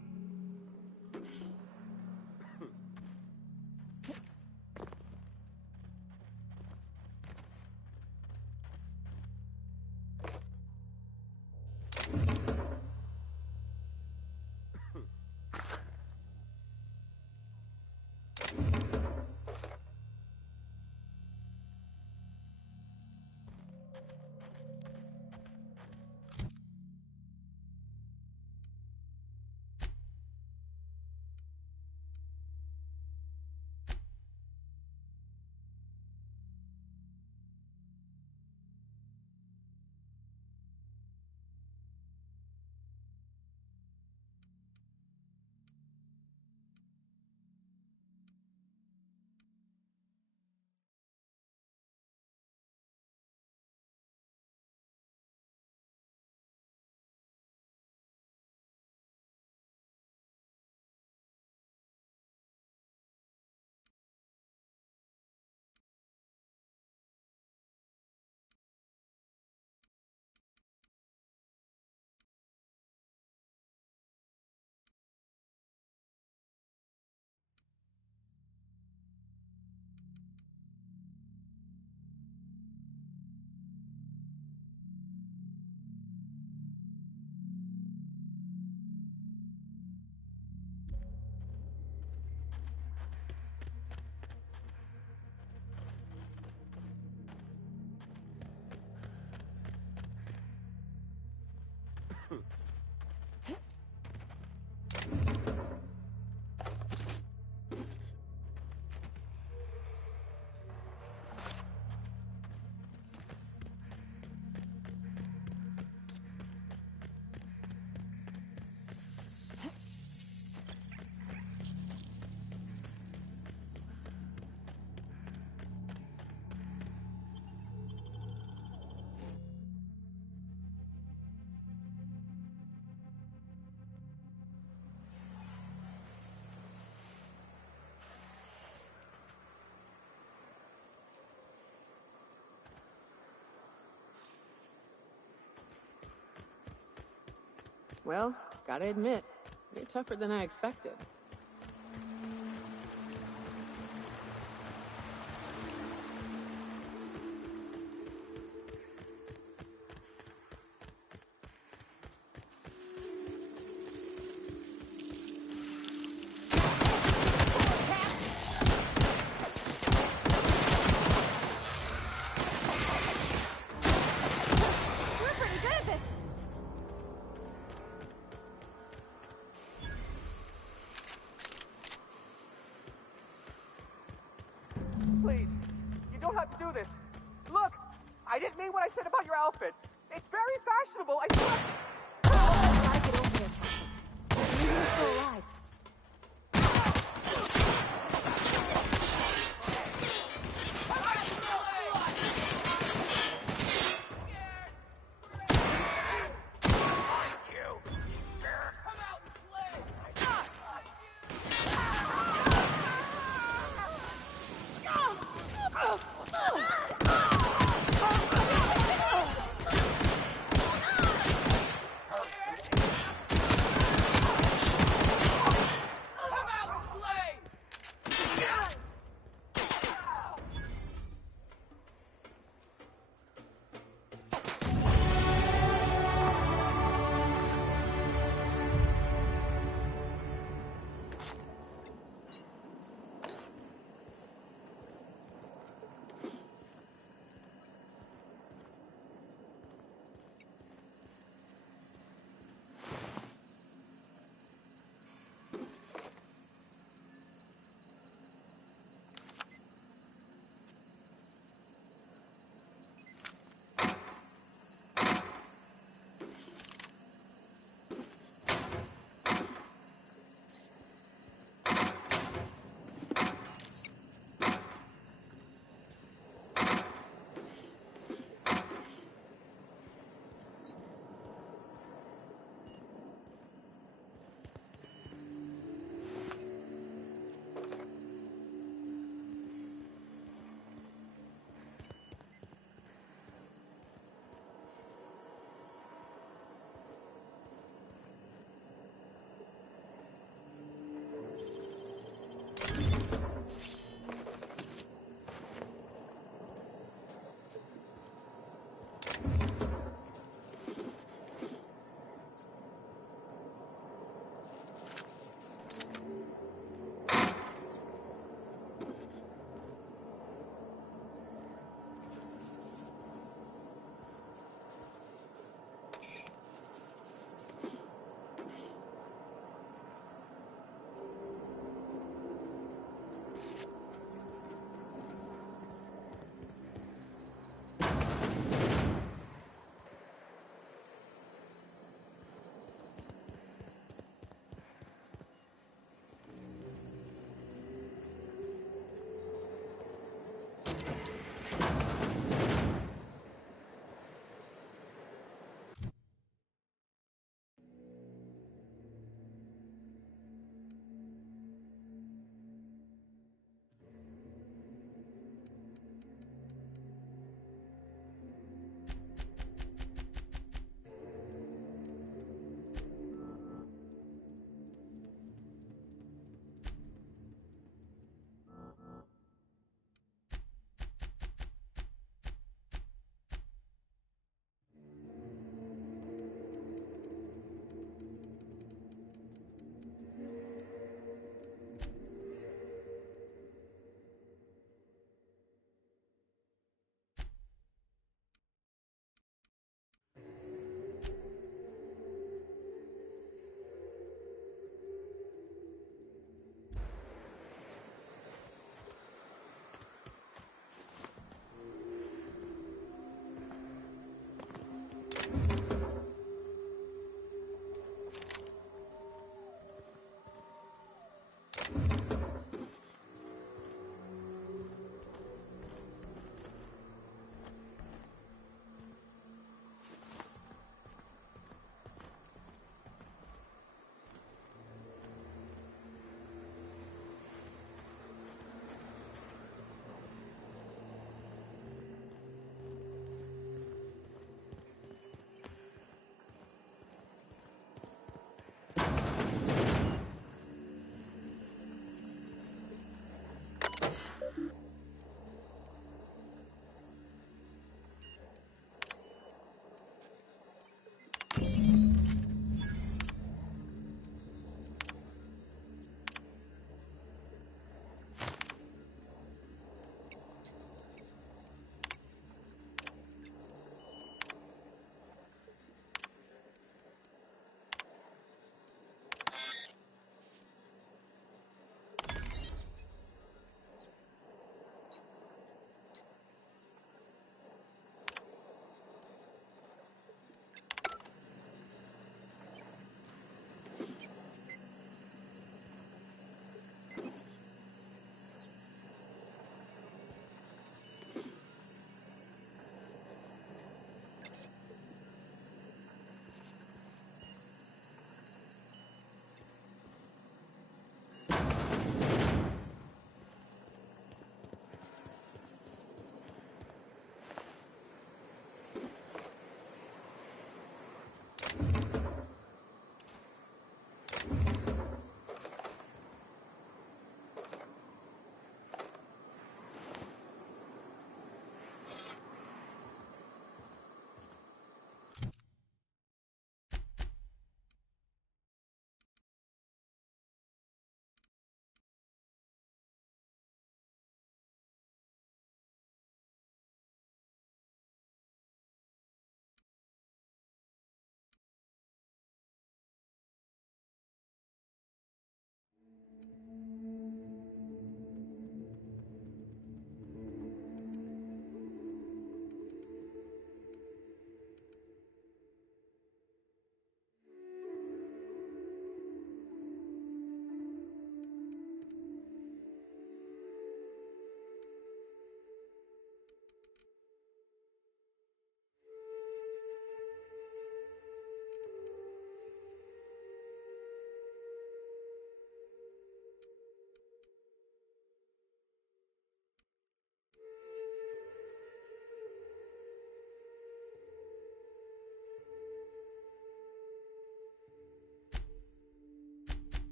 Well, gotta admit, you're tougher than I expected. We're pretty good at this! Please, you don't have to do this. Look, I didn't mean what I said about your outfit. It's very fashionable. I swear. Gotta get over here, Captain. Maybe you're still alive.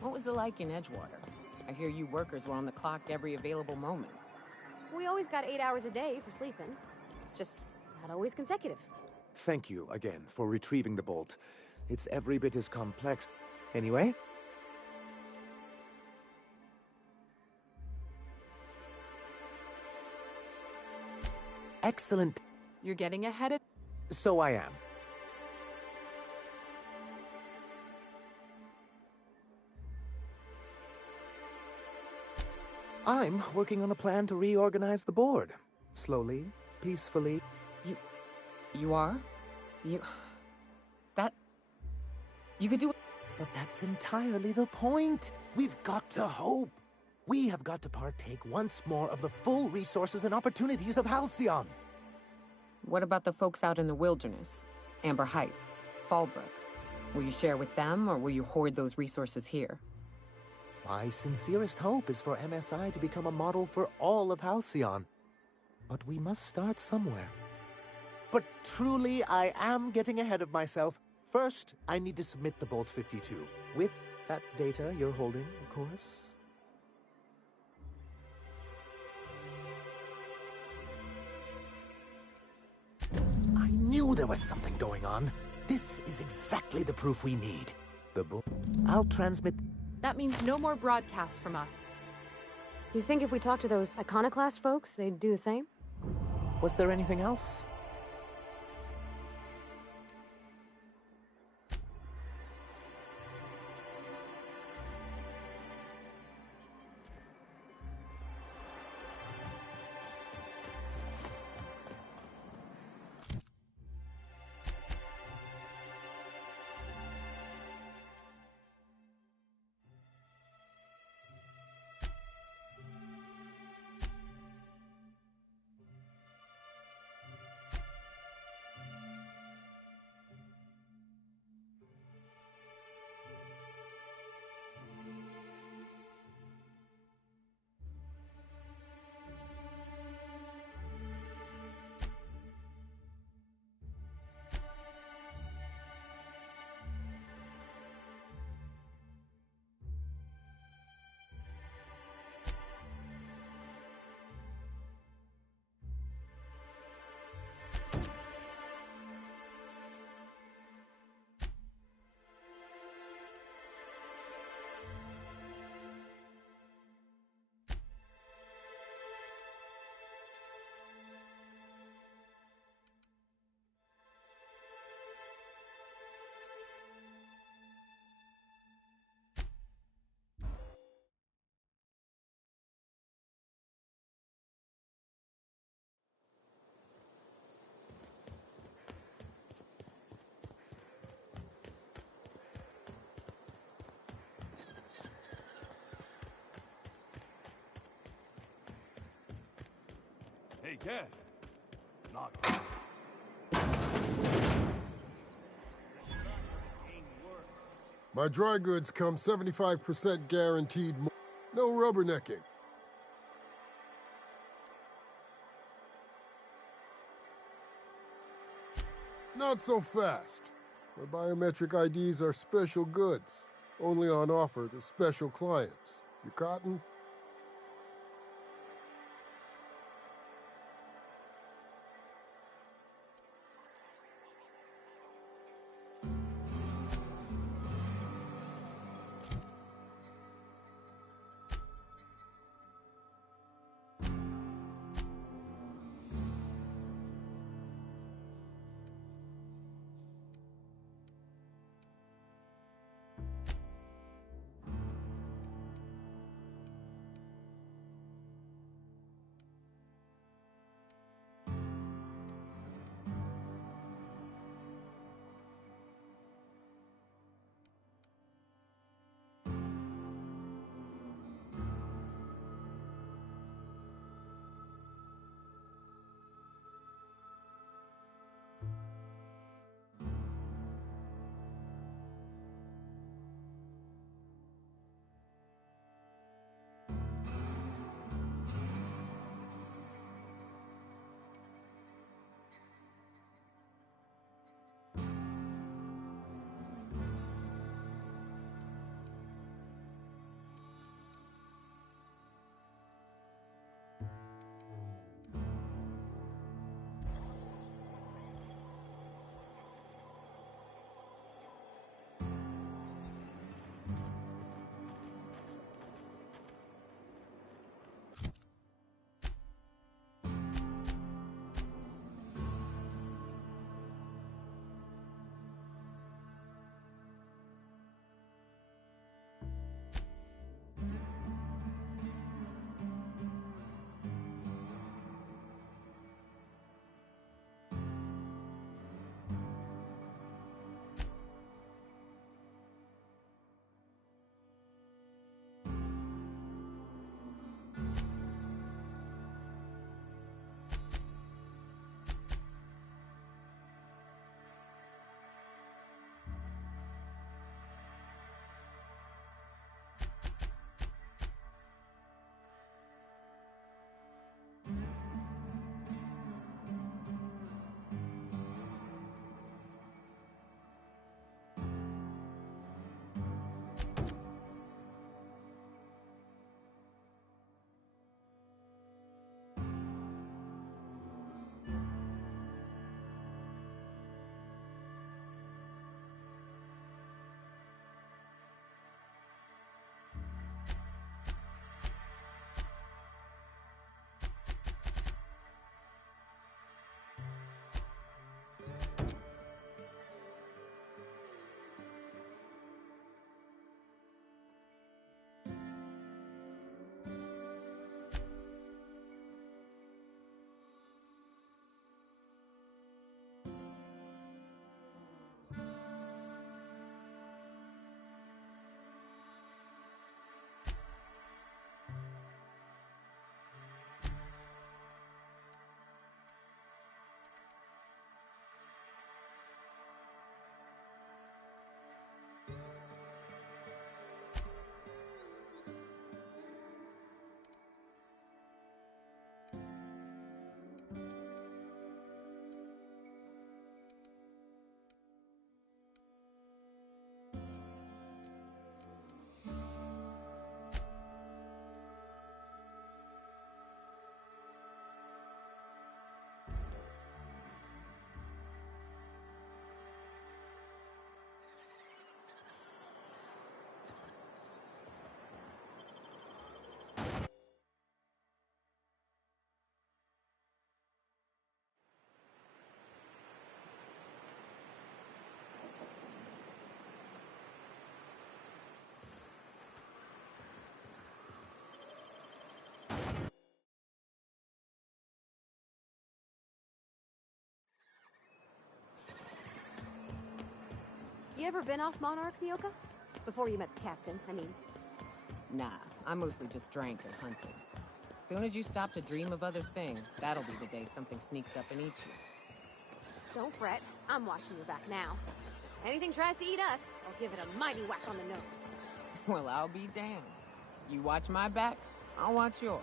What was it like in Edgewater? I hear you workers were on the clock every available moment. We always got 8 hours a day for sleeping. Just not always consecutive. Thank you again for retrieving the bolt. It's every bit as complex. Anyway? Excellent. You're getting ahead of... So I am. I'm working on a plan to reorganize the board. Slowly, peacefully. You are? You could do it. But that's entirely the point. We've got to hope. We have got to partake once more of the full resources and opportunities of Halcyon. What about the folks out in the wilderness? Amber Heights, Fallbrook. Will you share with them, or will you hoard those resources here? My sincerest hope is for MSI to become a model for all of Halcyon. But we must start somewhere. But truly, I am getting ahead of myself. First, I need to submit the Bolt 52. With that data you're holding, of course. I knew there was something going on. This is exactly the proof we need. The book. I'll transmit... That means no more broadcasts from us. You think if we talk to those Iconoclast folks, they'd do the same? Was there anything else? Hey, Cass. Not. My dry goods come 75% guaranteed. No rubbernecking. Not so fast. My biometric IDs are special goods, only on offer to special clients. You cotton? You ever been off Monarch, Nyoka? Before you met the captain, I mean. Nah, I mostly just drank and hunted. Soon as you stop to dream of other things, that'll be the day something sneaks up and eats you. Don't fret. I'm watching your back now. Anything tries to eat us, I'll give it a mighty whack on the nose. Well, I'll be damned. You watch my back, I'll watch yours.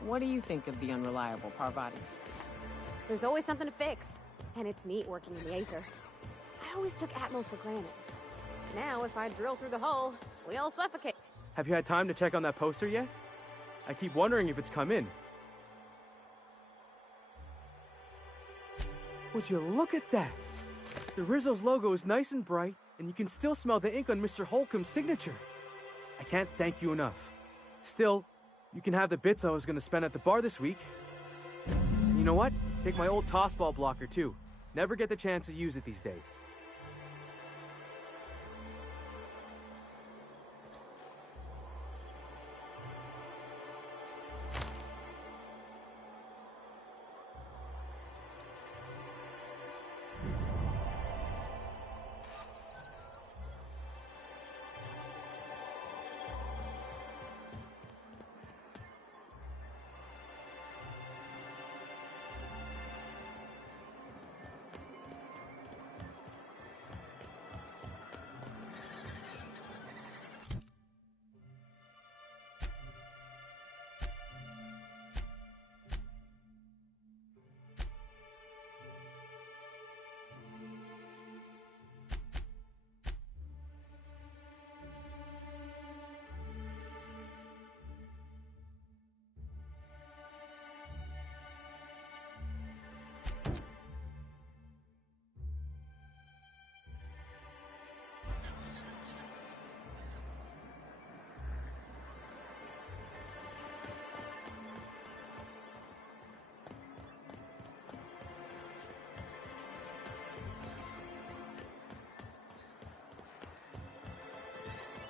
What do you think of the unreliable Parvati? There's always something to fix, and it's neat working in the Aether. I always took Atmo for granted. Now, if I drill through the hole, we all suffocate. Have you had time to check on that poster yet? I keep wondering if it's come in. Would you look at that? The Rizzo's logo is nice and bright, and you can still smell the ink on Mr. Holcomb's signature. I can't thank you enough. Still, you can have the bits I was going to spend at the bar this week. And you know what? Take my old tossball blocker too. Never get the chance to use it these days.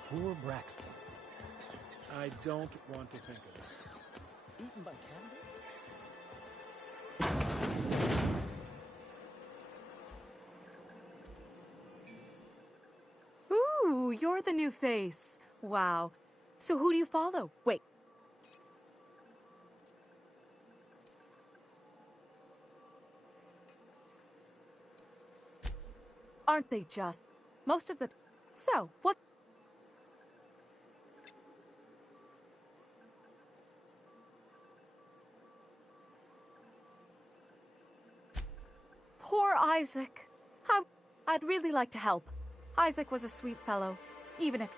Poor Braxton. I don't want to think of it. Eaten by cannibals? Ooh, you're the new face. Wow. So who do you follow? Wait. Aren't they just? Most of the... So, what... Poor Isaac. I'd really like to help. Isaac was a sweet fellow, even if...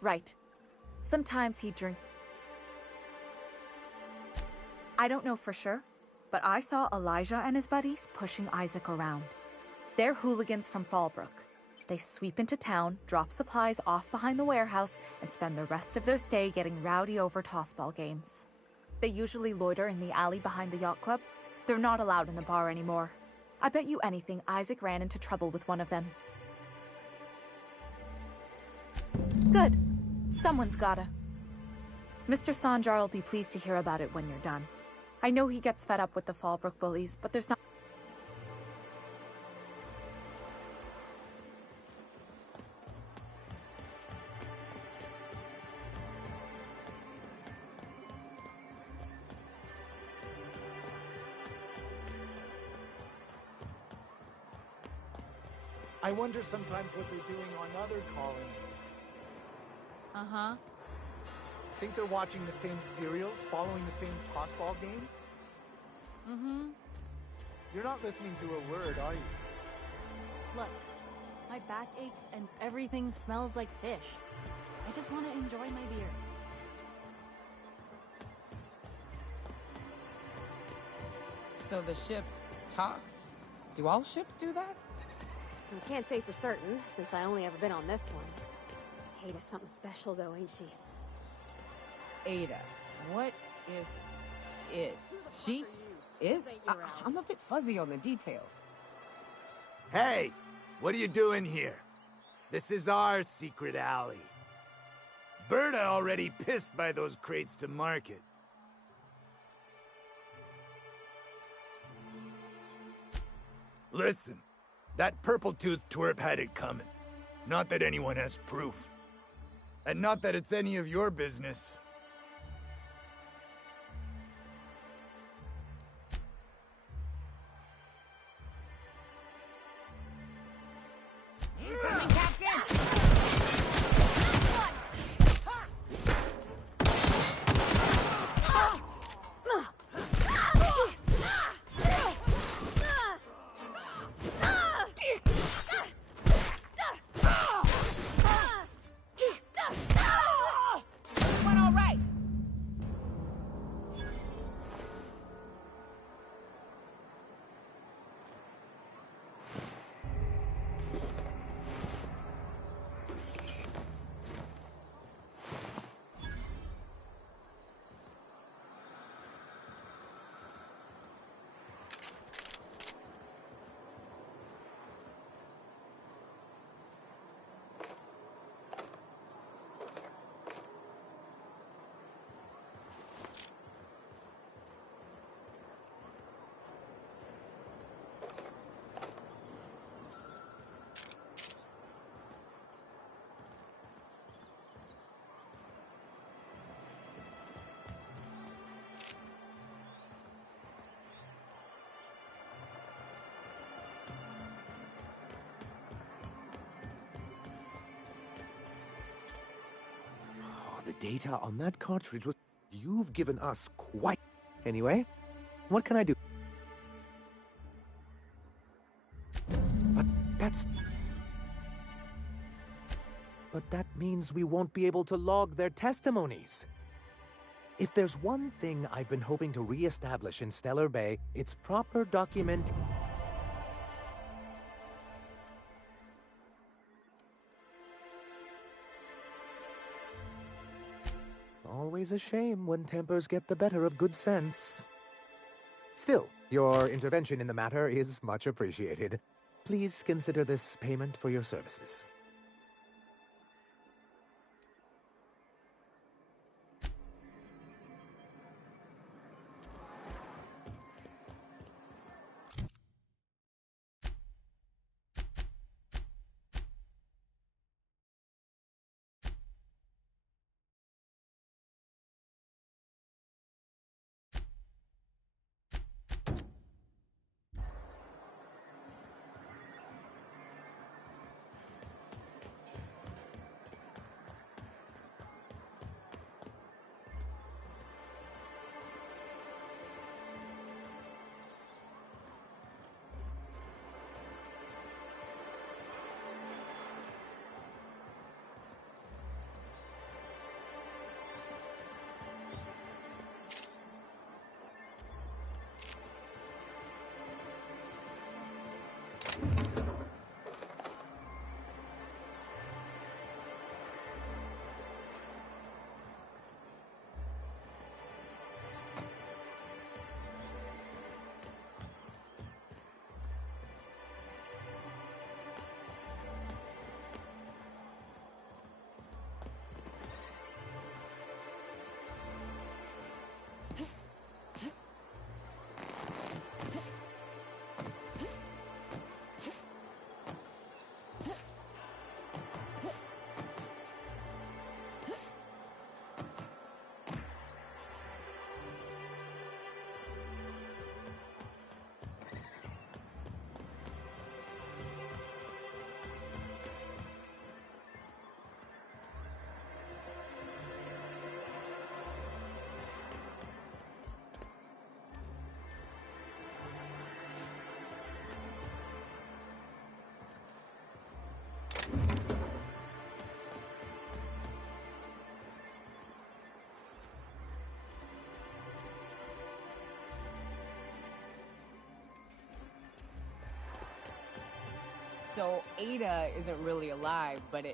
Right. Sometimes he'd drink. I don't know for sure, but I saw Elijah and his buddies pushing Isaac around. They're hooligans from Fallbrook. They sweep into town, drop supplies off behind the warehouse, and spend the rest of their stay getting rowdy over tossball games. They usually loiter in the alley behind the yacht club. They're not allowed in the bar anymore. I bet you anything Isaac ran into trouble with one of them. Good. Someone's gotta. Mr. Sanjar will be pleased to hear about it when you're done. I know he gets fed up with the Fallbrook bullies, but there's not... I wonder sometimes what they're doing on other colonies. Uh-huh. Think they're watching the same serials, following the same tossball games? Mm-hmm. You're not listening to a word, are you? Look, my back aches and everything smells like fish. I just want to enjoy my beer. So the ship talks? Do all ships do that? I can't say for certain, since I only ever been on this one. Ada's something special, though, ain't she? Ada. What is it? She is? I'm a bit fuzzy on the details. Hey, what are you doing here? This is our secret alley. Berta already pissed by those crates to market. Listen, that purple-toothed twerp had it coming. Not that anyone has proof. And not that it's any of your business. Incoming, Captain! Everyone all right? Oh, the data on that cartridge was... You've given us quite... Anyway, what can I do? But that's... But that means we won't be able to log their testimonies. If there's one thing I've been hoping to re-establish in Stellar Bay, it's proper document... Always a shame when tempers get the better of good sense. Still, your intervention in the matter is much appreciated. Please consider this payment for your services. So Ada isn't really alive, but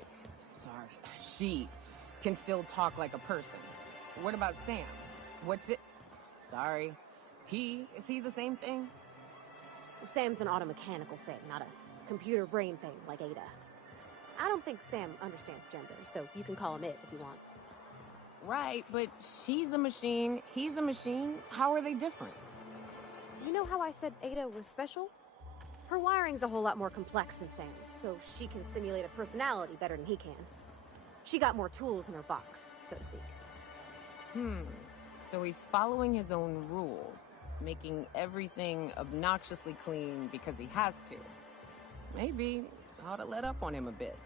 she can still talk like a person. What about Sam? What's it? Sorry. Is he the same thing? Sam's an automechanical thing, not a computer brain thing like Ada. I don't think Sam understands gender, so you can call him it if you want. Right, but she's a machine, he's a machine. How are they different? You know how I said Ada was special? Her wiring's a whole lot more complex than Sam's, so she can simulate a personality better than he can. She got more tools in her box, so to speak. So he's following his own rules, making everything obnoxiously clean because he has to. Maybe I ought to let up on him a bit.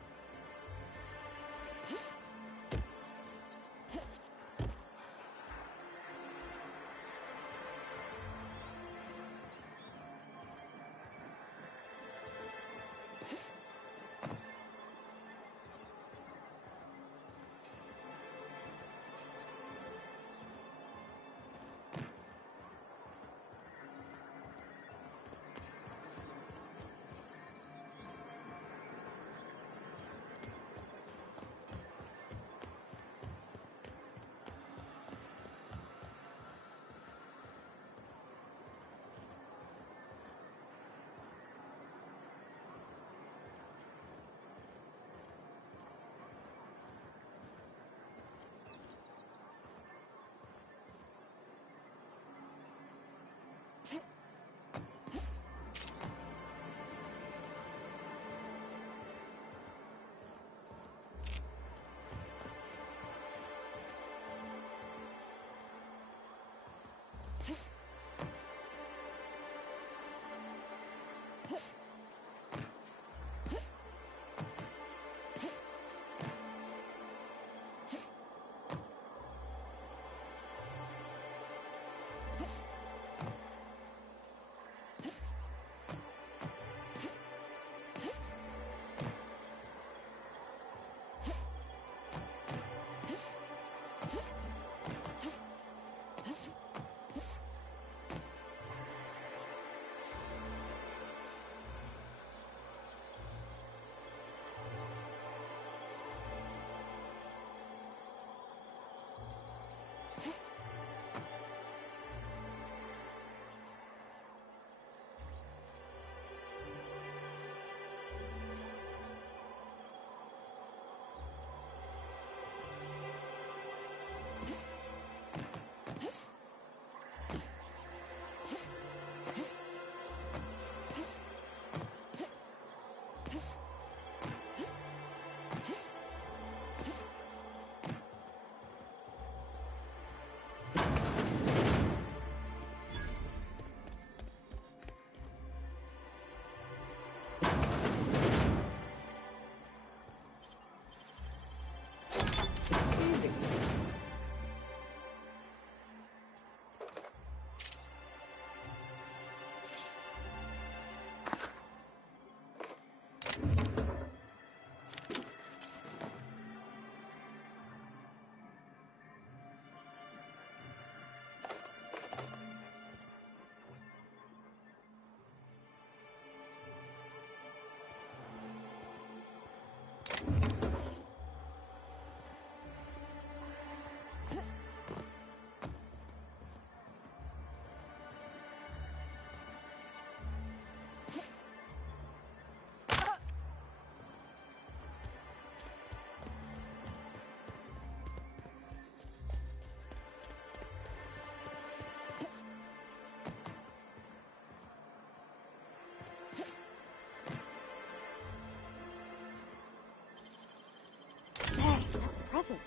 That's impressive.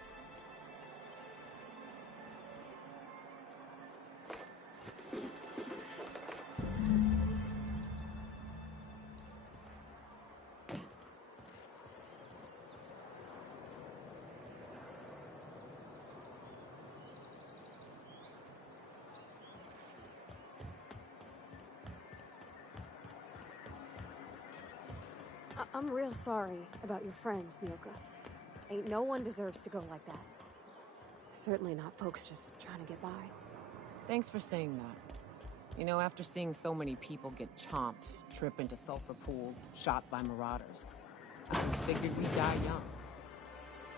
I'm real sorry about your friends, Nyoka. Ain't no one deserves to go like that. Certainly not folks just trying to get by. Thanks for saying that. You know, after seeing so many people get chomped, trip into sulfur pools, shot by marauders, I just figured we'd die young.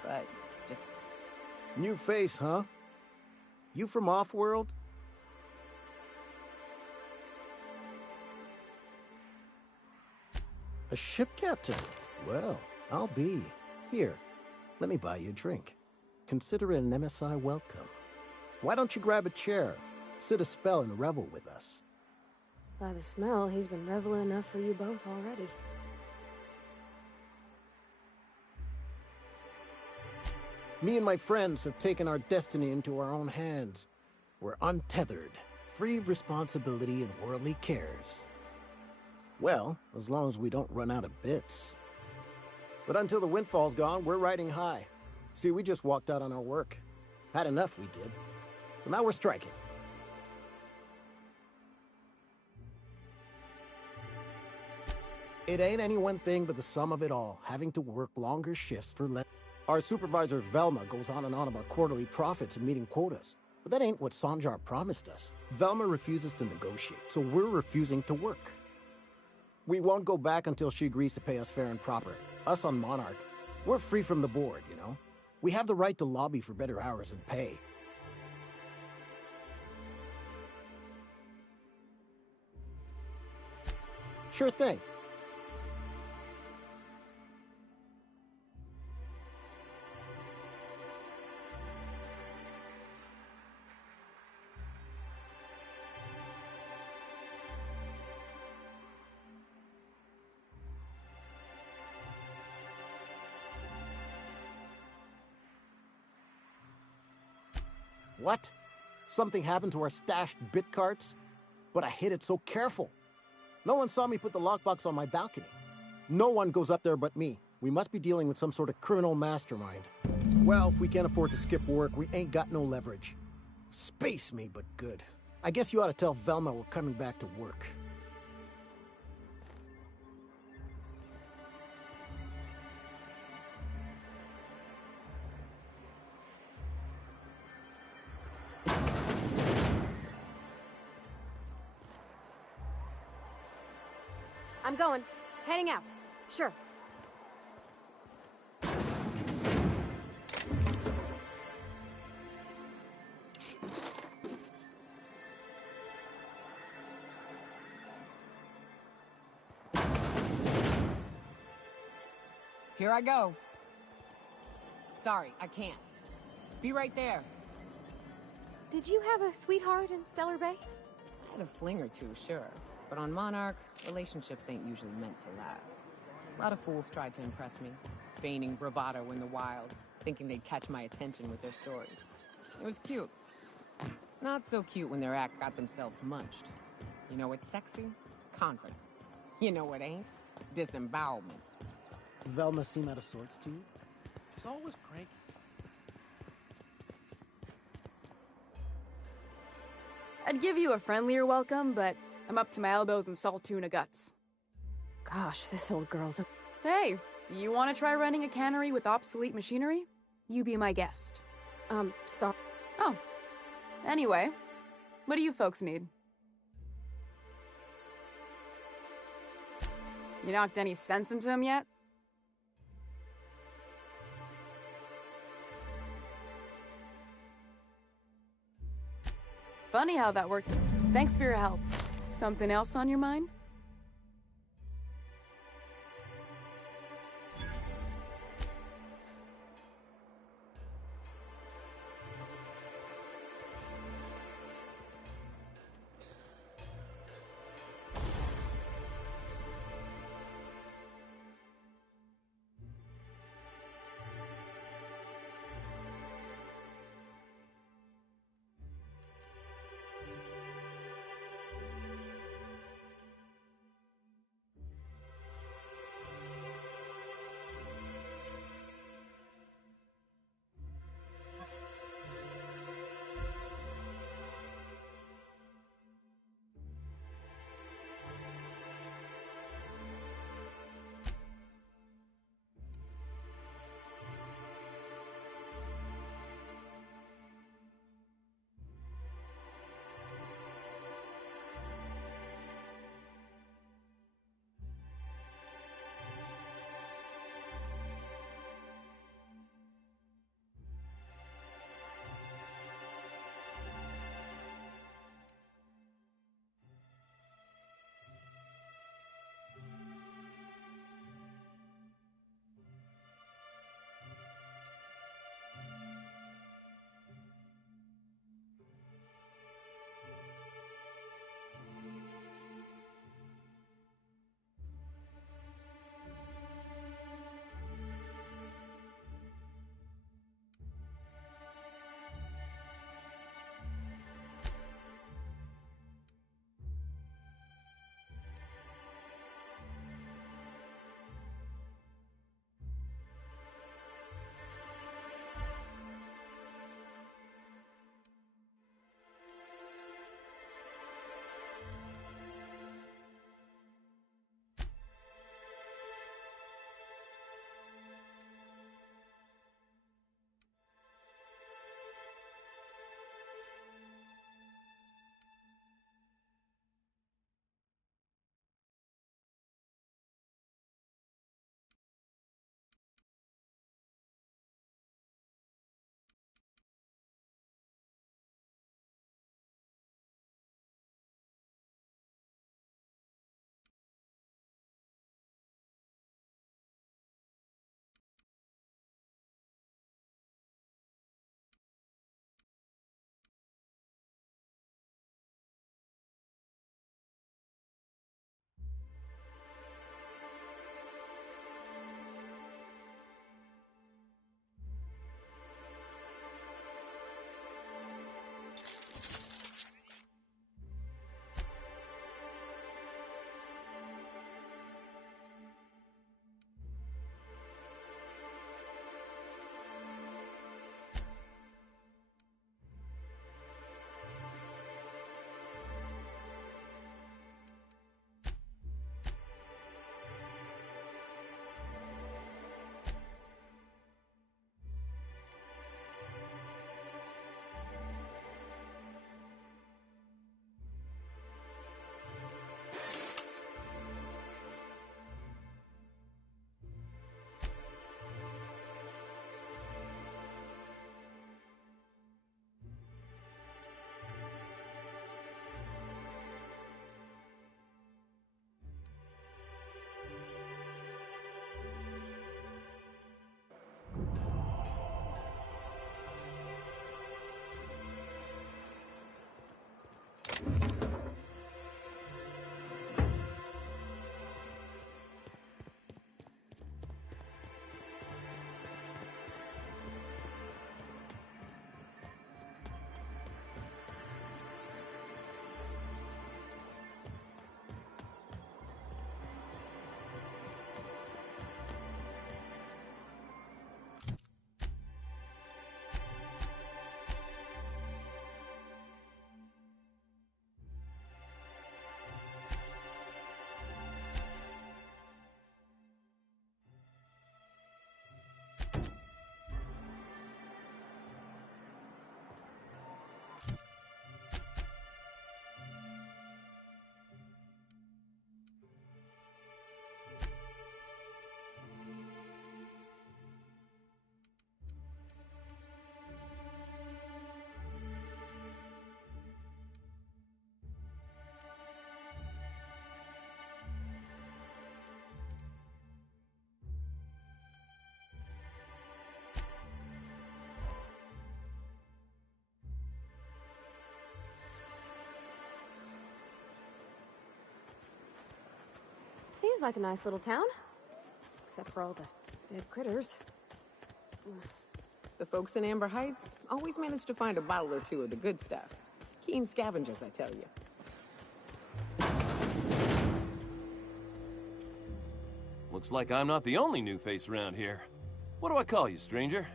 But just... New face, huh? You from Offworld? A ship captain? Well, I'll be. Here, let me buy you a drink. Consider it an MSI welcome. Why don't you grab a chair, sit a spell and revel with us? By the smell, he's been reveling enough for you both already. Me and my friends have taken our destiny into our own hands. We're untethered, free of responsibility and worldly cares. Well, as long as we don't run out of bits. But until the windfall's gone, we're riding high. See, we just walked out on our work. Had enough, we did. So now we're striking. It ain't any one thing but the sum of it all, having to work longer shifts for less. Our supervisor, Velma, goes on and on about quarterly profits and meeting quotas. But that ain't what Sanjar promised us. Velma refuses to negotiate, so we're refusing to work. We won't go back until she agrees to pay us fair and proper. Us on Monarch, we're free from the board, you know? We have the right to lobby for better hours and pay. Sure thing. What? Something happened to our stashed bit carts? But I hid it so careful. No one saw me put the lockbox on my balcony. No one goes up there but me. We must be dealing with some sort of criminal mastermind. Well, if we can't afford to skip work, we ain't got no leverage. Space me, but good. I guess you ought to tell Velma we're coming back to work. I'm going. Heading out. Sure. Here I go. Sorry, I can't. Be right there. Did you have a sweetheart in Stellar Bay? I had a fling or two, sure. But on Monarch, relationships ain't usually meant to last. A lot of fools tried to impress me, feigning bravado in the wilds, thinking they'd catch my attention with their stories. It was cute. Not so cute when their act got themselves munched. You know what's sexy? Confidence. You know what ain't? Disembowelment. Velma seem out of sorts to you? She's always cranky. I'd give you a friendlier welcome, but I'm up to my elbows in salt tuna guts. Gosh, this old girl's a... Hey, you want to try running a cannery with obsolete machinery? You be my guest. Sorry. Oh. Anyway, what do you folks need? You knocked any sense into him yet? Funny how that works. Thanks for your help. Something else on your mind? like a nice little town. Except for all the dead critters. The folks in Amber Heights always manage to find a bottle or two of the good stuff. Keen scavengers, I tell you. Looks like I'm not the only new face around here. What do I call you, stranger?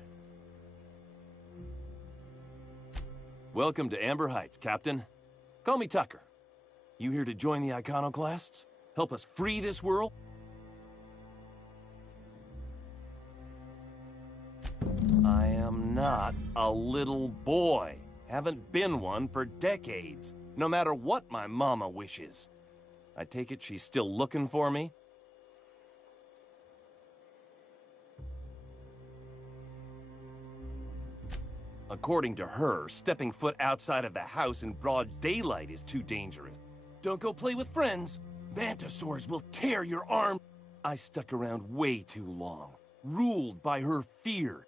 Welcome to Amber Heights, Captain. Call me Tucker. You here to join the Iconoclasts? Help us free this world? I am not a little boy. Haven't been one for decades, no matter what my mama wishes. I take it she's still looking for me? According to her, stepping foot outside of the house in broad daylight is too dangerous. Don't go play with friends. Mantisaurs will tear your arm. I stuck around way too long, ruled by her fear.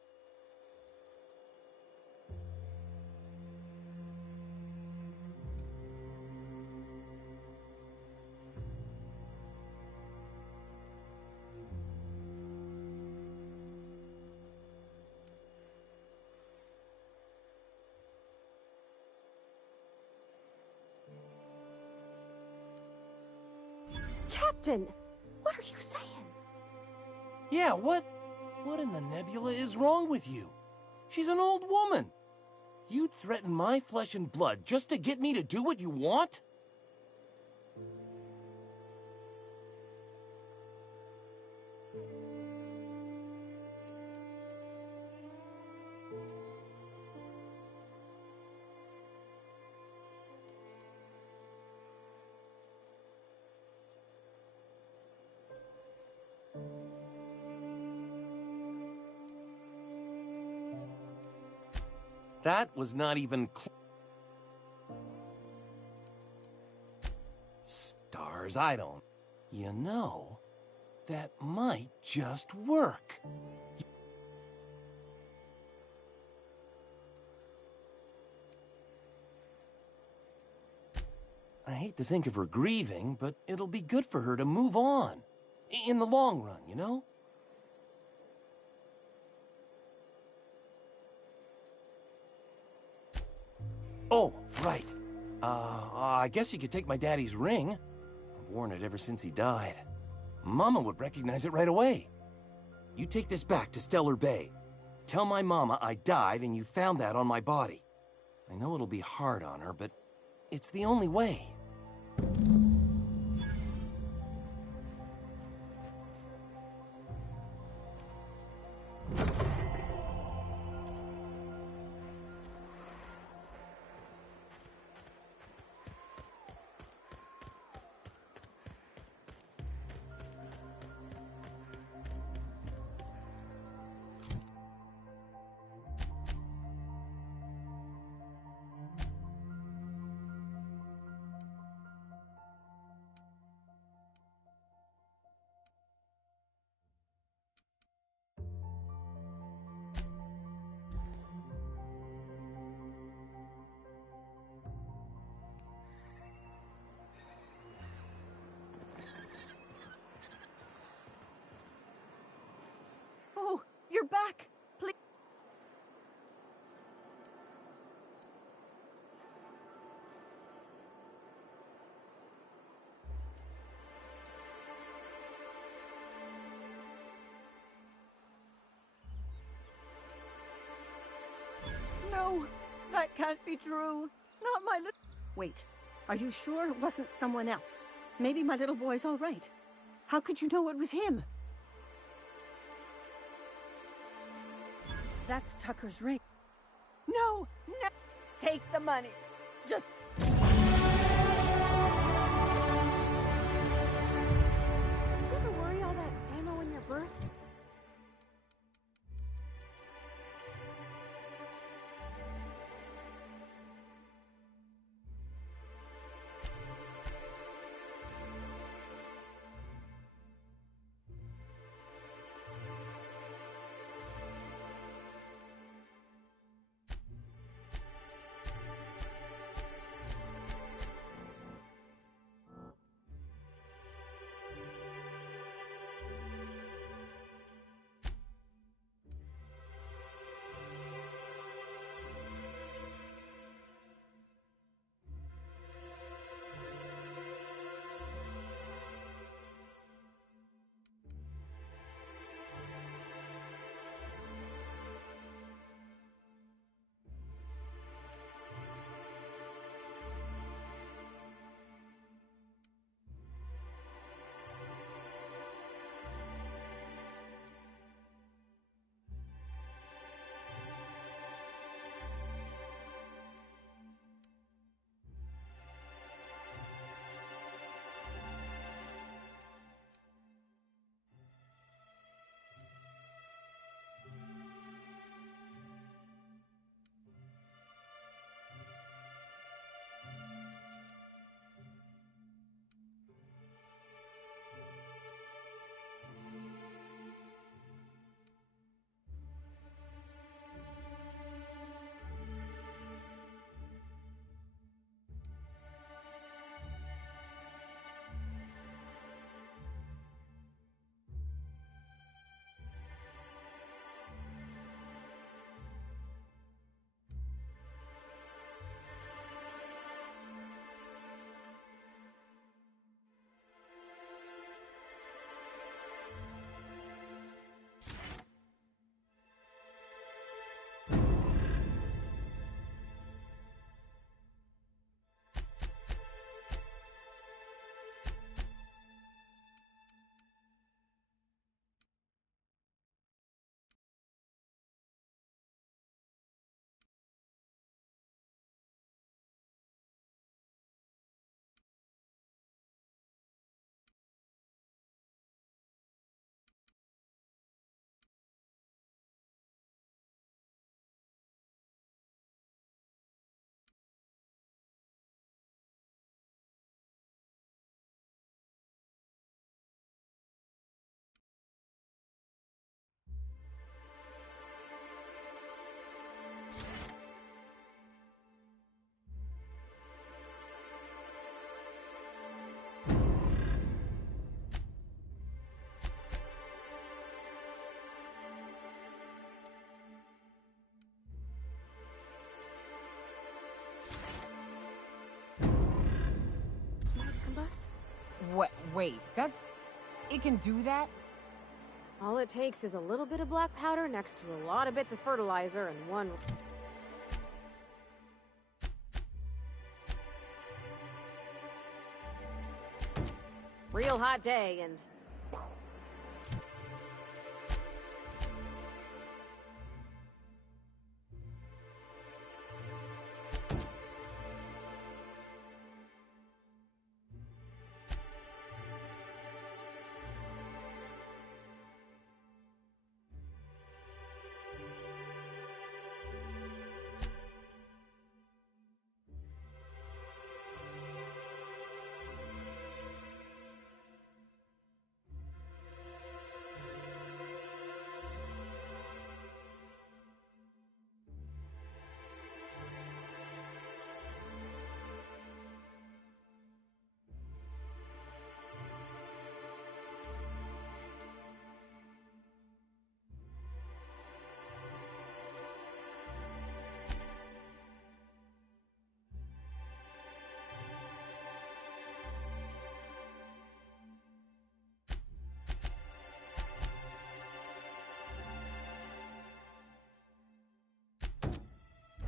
Captain! What are you saying? Yeah, what? What in the nebula is wrong with you? She's an old woman. You'd threaten my flesh and blood just to get me to do what you want? That was not even Stars, I don't. You know, that might just work. I hate to think of her grieving, but it'll be good for her to move on. In the long run, you know? Oh, right. I guess you could take my daddy's ring. I've worn it ever since he died. Mama would recognize it right away. You take this back to Stellar Bay. Tell my mama I died and you found that on my body. I know it'll be hard on her, but it's the only way. Oh, you're back! Please. No, that can't be true. Not my little... Wait, are you sure it wasn't someone else? Maybe my little boy's all right. How could you know it was him? That's Tucker's ring. No, no! Take the money. Just... You ever worry all that ammo in your berth? Wait, that's... It can do that? All it takes is a little bit of black powder next to a lot of bits of fertilizer and one... real hot day and...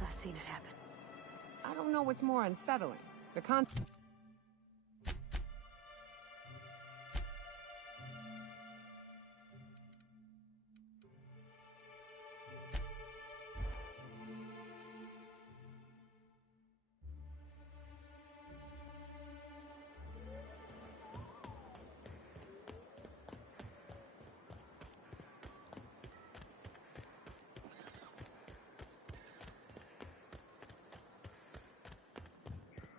I've seen it happen. I don't know what's more unsettling. The con...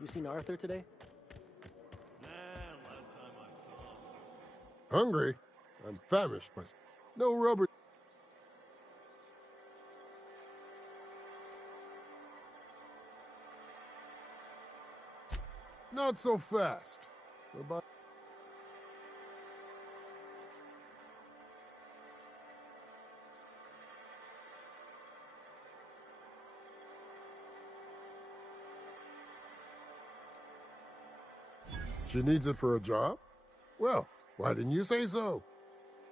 You seen Arthur today? Hungry? I'm famished myself. No rubber. Not so fast. About She needs it for a job? Well, why didn't you say so?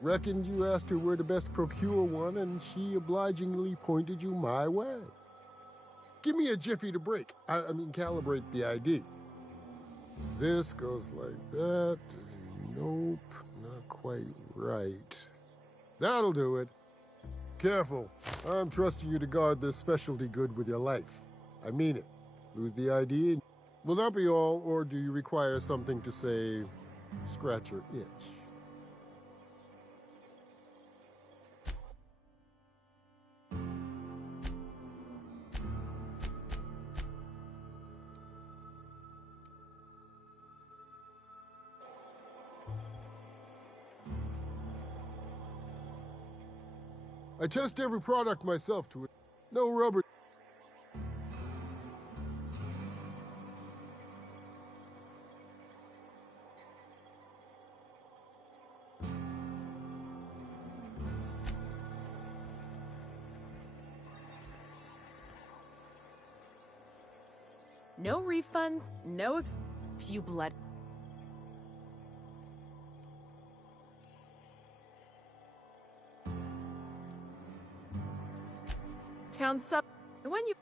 Reckoned you asked her where to best procure one, and she obligingly pointed you my way. Give me a jiffy to break. I mean, calibrate the ID. This goes like that. Nope, not quite right. That'll do it. Careful. I'm trusting you to guard this specialty good with your life. I mean it. Lose the ID and... Will that be all, or do you require something to say, scratch your itch? I test every product myself to it. No rubber. No refunds, no few blood. Town sub. When you.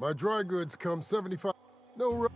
My dry goods come 75. No.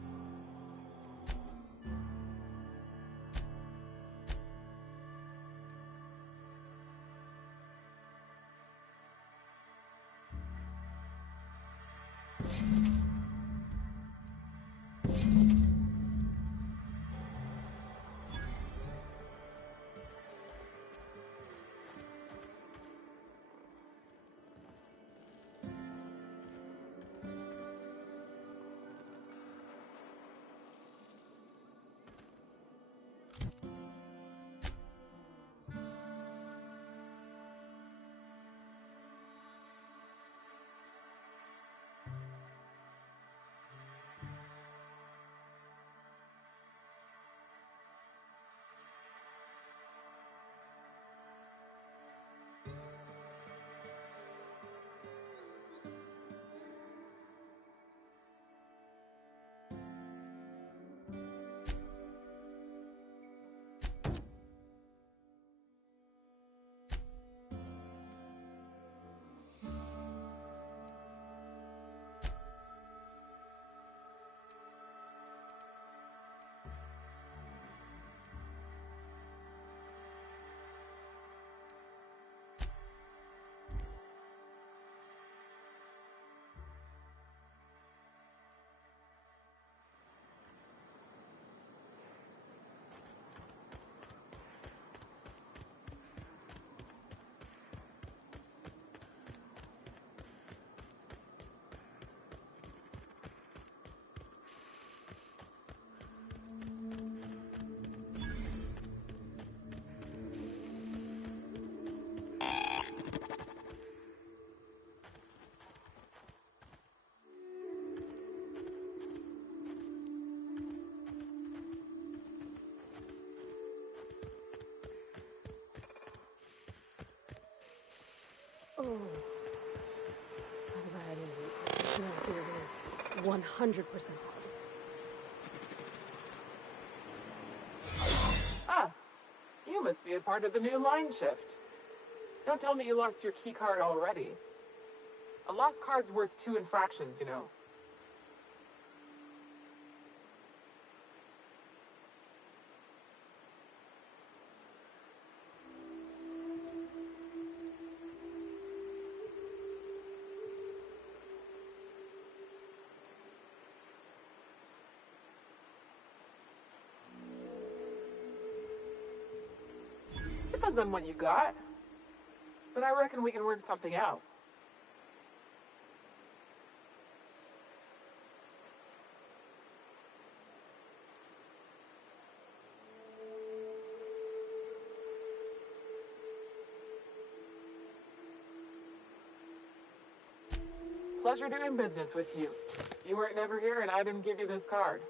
Oh. I'm glad I didn't eat this. The smell here is 100% off. Ah, you must be a part of the new line shift. Don't tell me you lost your key card already. A lost card's worth 2 infractions, you know. Depends on what you got. But I reckon we can work something out. Pleasure doing business with you. You weren't never here and I didn't give you this card.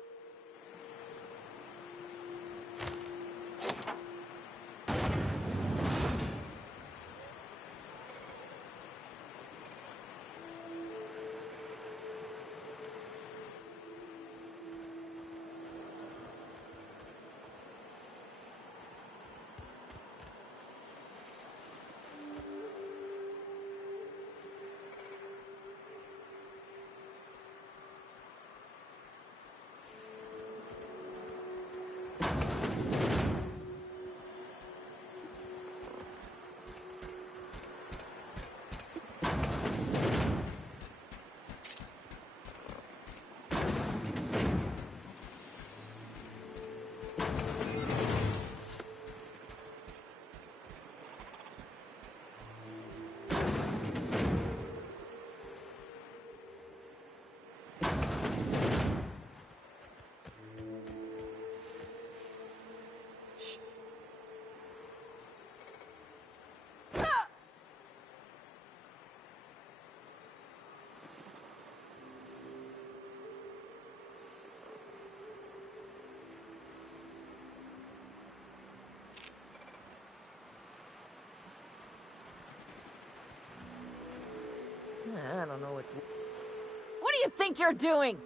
I don't know what's... What do you think you're doing?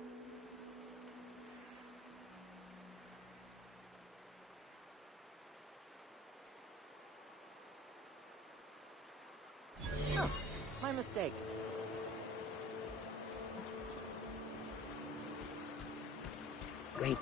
Oh, my mistake. Great.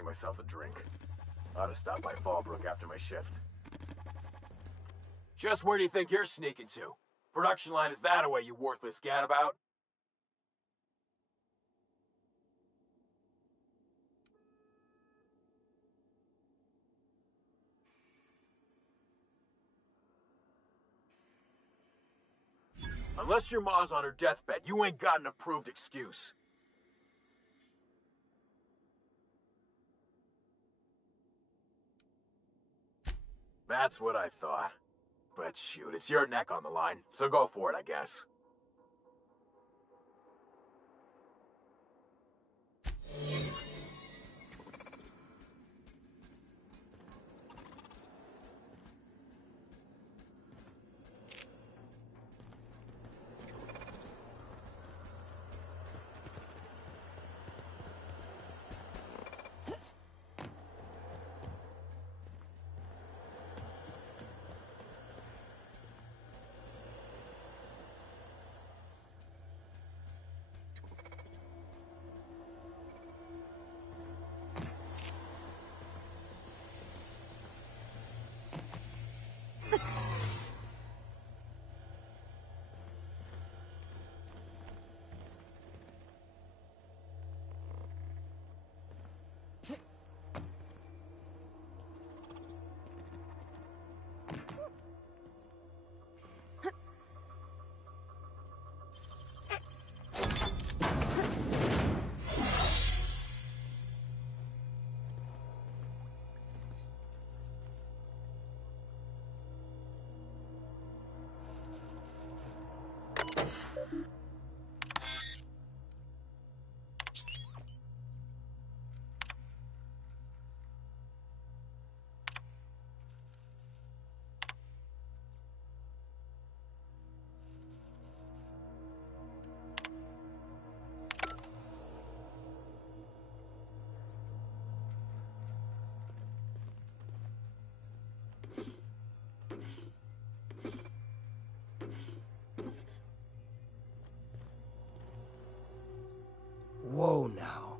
finding myself a drink. Ought to stop by Fallbrook after my shift. Just where do you think you're sneaking to? Production line is that away, you worthless gadabout? Unless your ma's on her deathbed, you ain't got an approved excuse. That's what I thought. But shoot, it's your neck on the line, so go for it, I guess. Whoa now.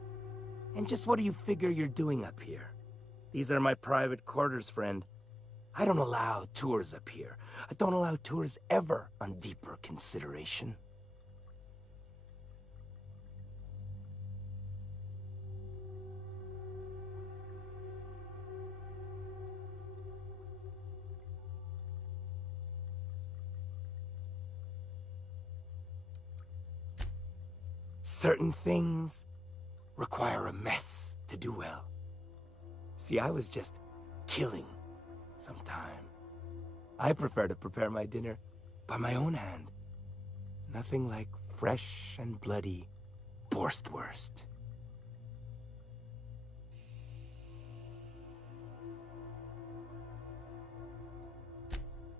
And just what do you figure you're doing up here? These are my private quarters, friend. I don't allow tours up here. I don't allow tours ever on deeper consideration. Certain things require a mess to do well. See, I was just killing some time. I prefer to prepare my dinner by my own hand. Nothing like fresh and bloody Borstwurst.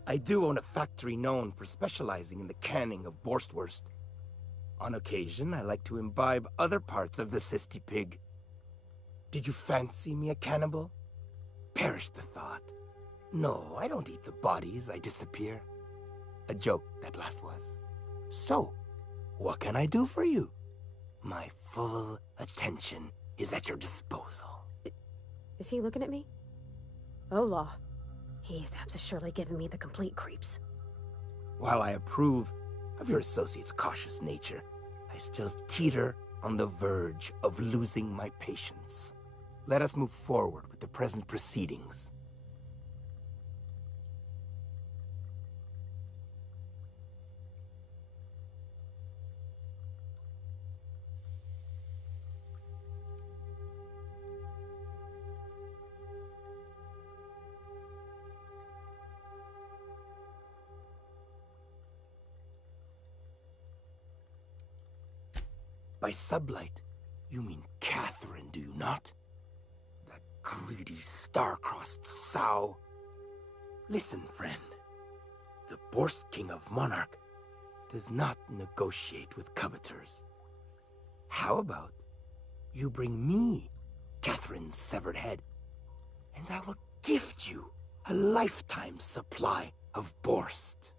I do own a factory known for specializing in the canning of Borstwurst. On occasion, I like to imbibe other parts of the cysty pig. Did you fancy me a cannibal? Perish the thought. No, I don't eat the bodies, I disappear. A joke, that last was. So, what can I do for you? My full attention is at your disposal. Is he looking at me? Ola. He is surely giving me the complete creeps. While I approve of your associate's cautious nature, I still teeter on the verge of losing my patience. Let us move forward with the present proceedings. By sublight, you mean Catherine, do you not? That greedy, star-crossed sow. Listen, friend. The Borst King of Monarch does not negotiate with coveters. How about you bring me Catherine's severed head, and I will gift you a lifetime supply of Borst.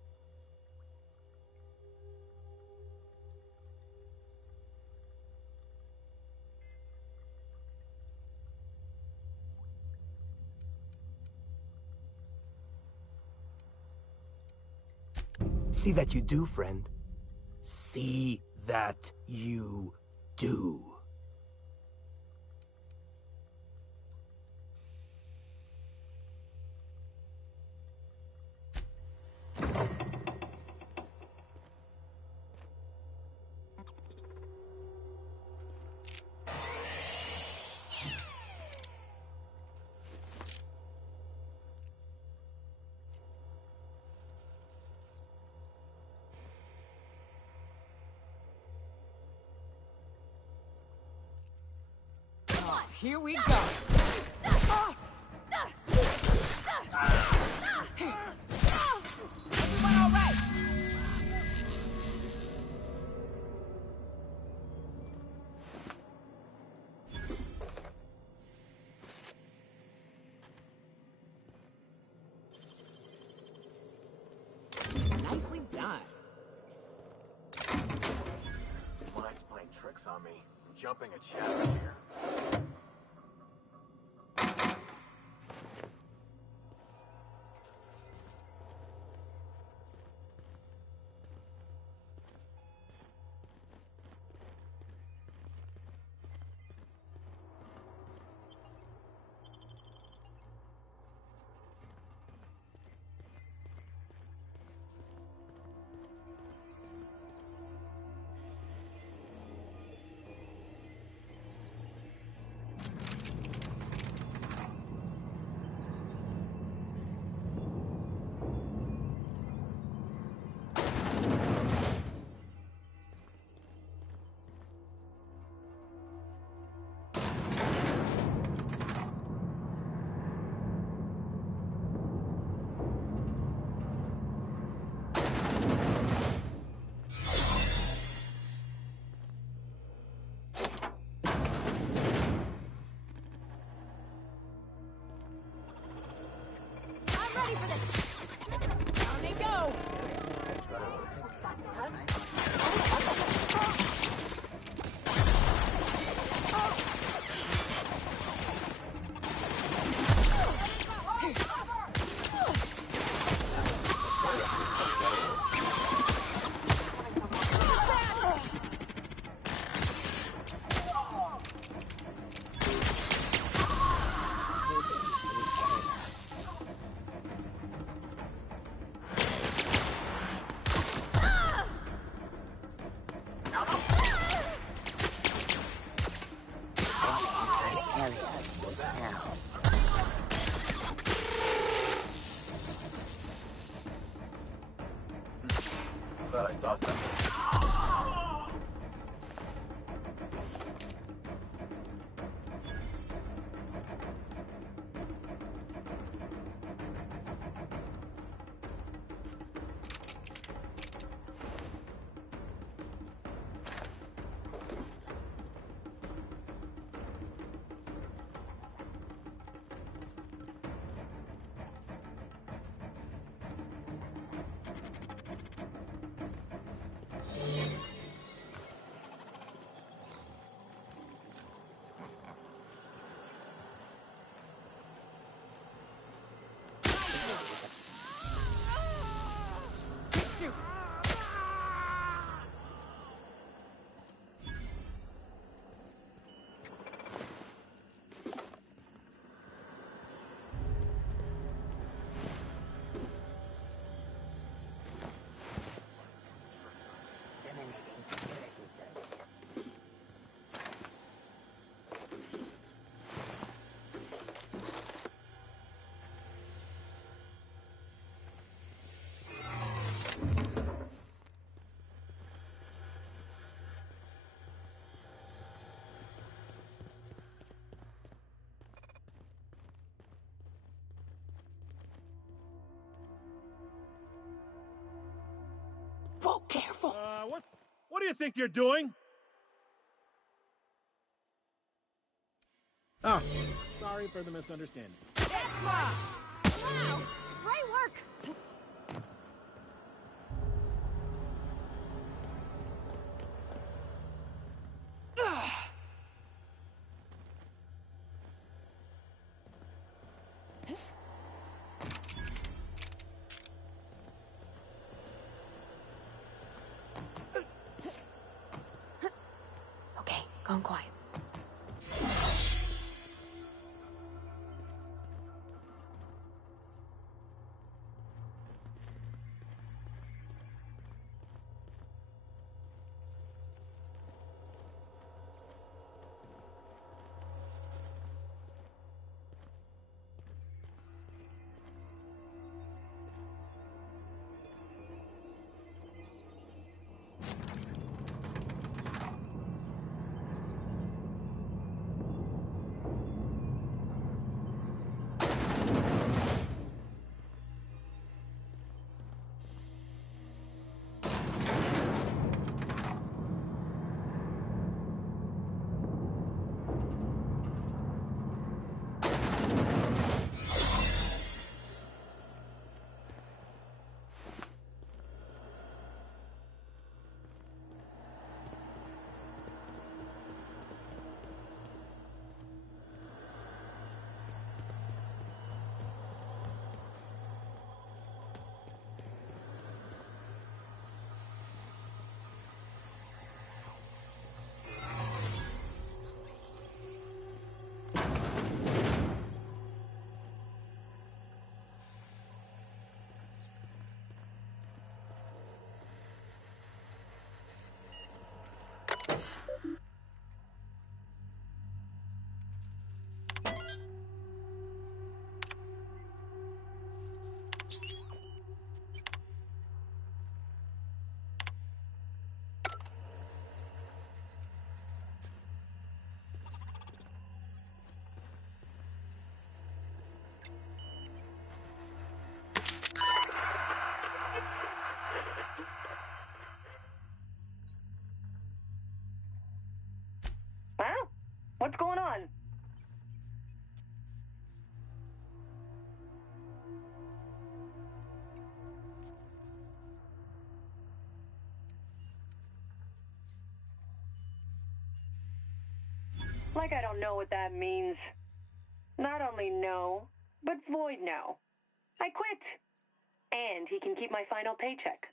See that you do, friend. See that you do. Here we go. Everyone all right? Nicely done. Mine's playing tricks on me. I'm jumping a shadow here. Thought I saw something. Whoa, careful! What do you think you're doing? Oh, sorry for the misunderstanding. Wow! Great work! gone quiet. Huh? What's going on? Like I don't know what that means. Not only no, but Void no. I quit. And he can keep my final paycheck.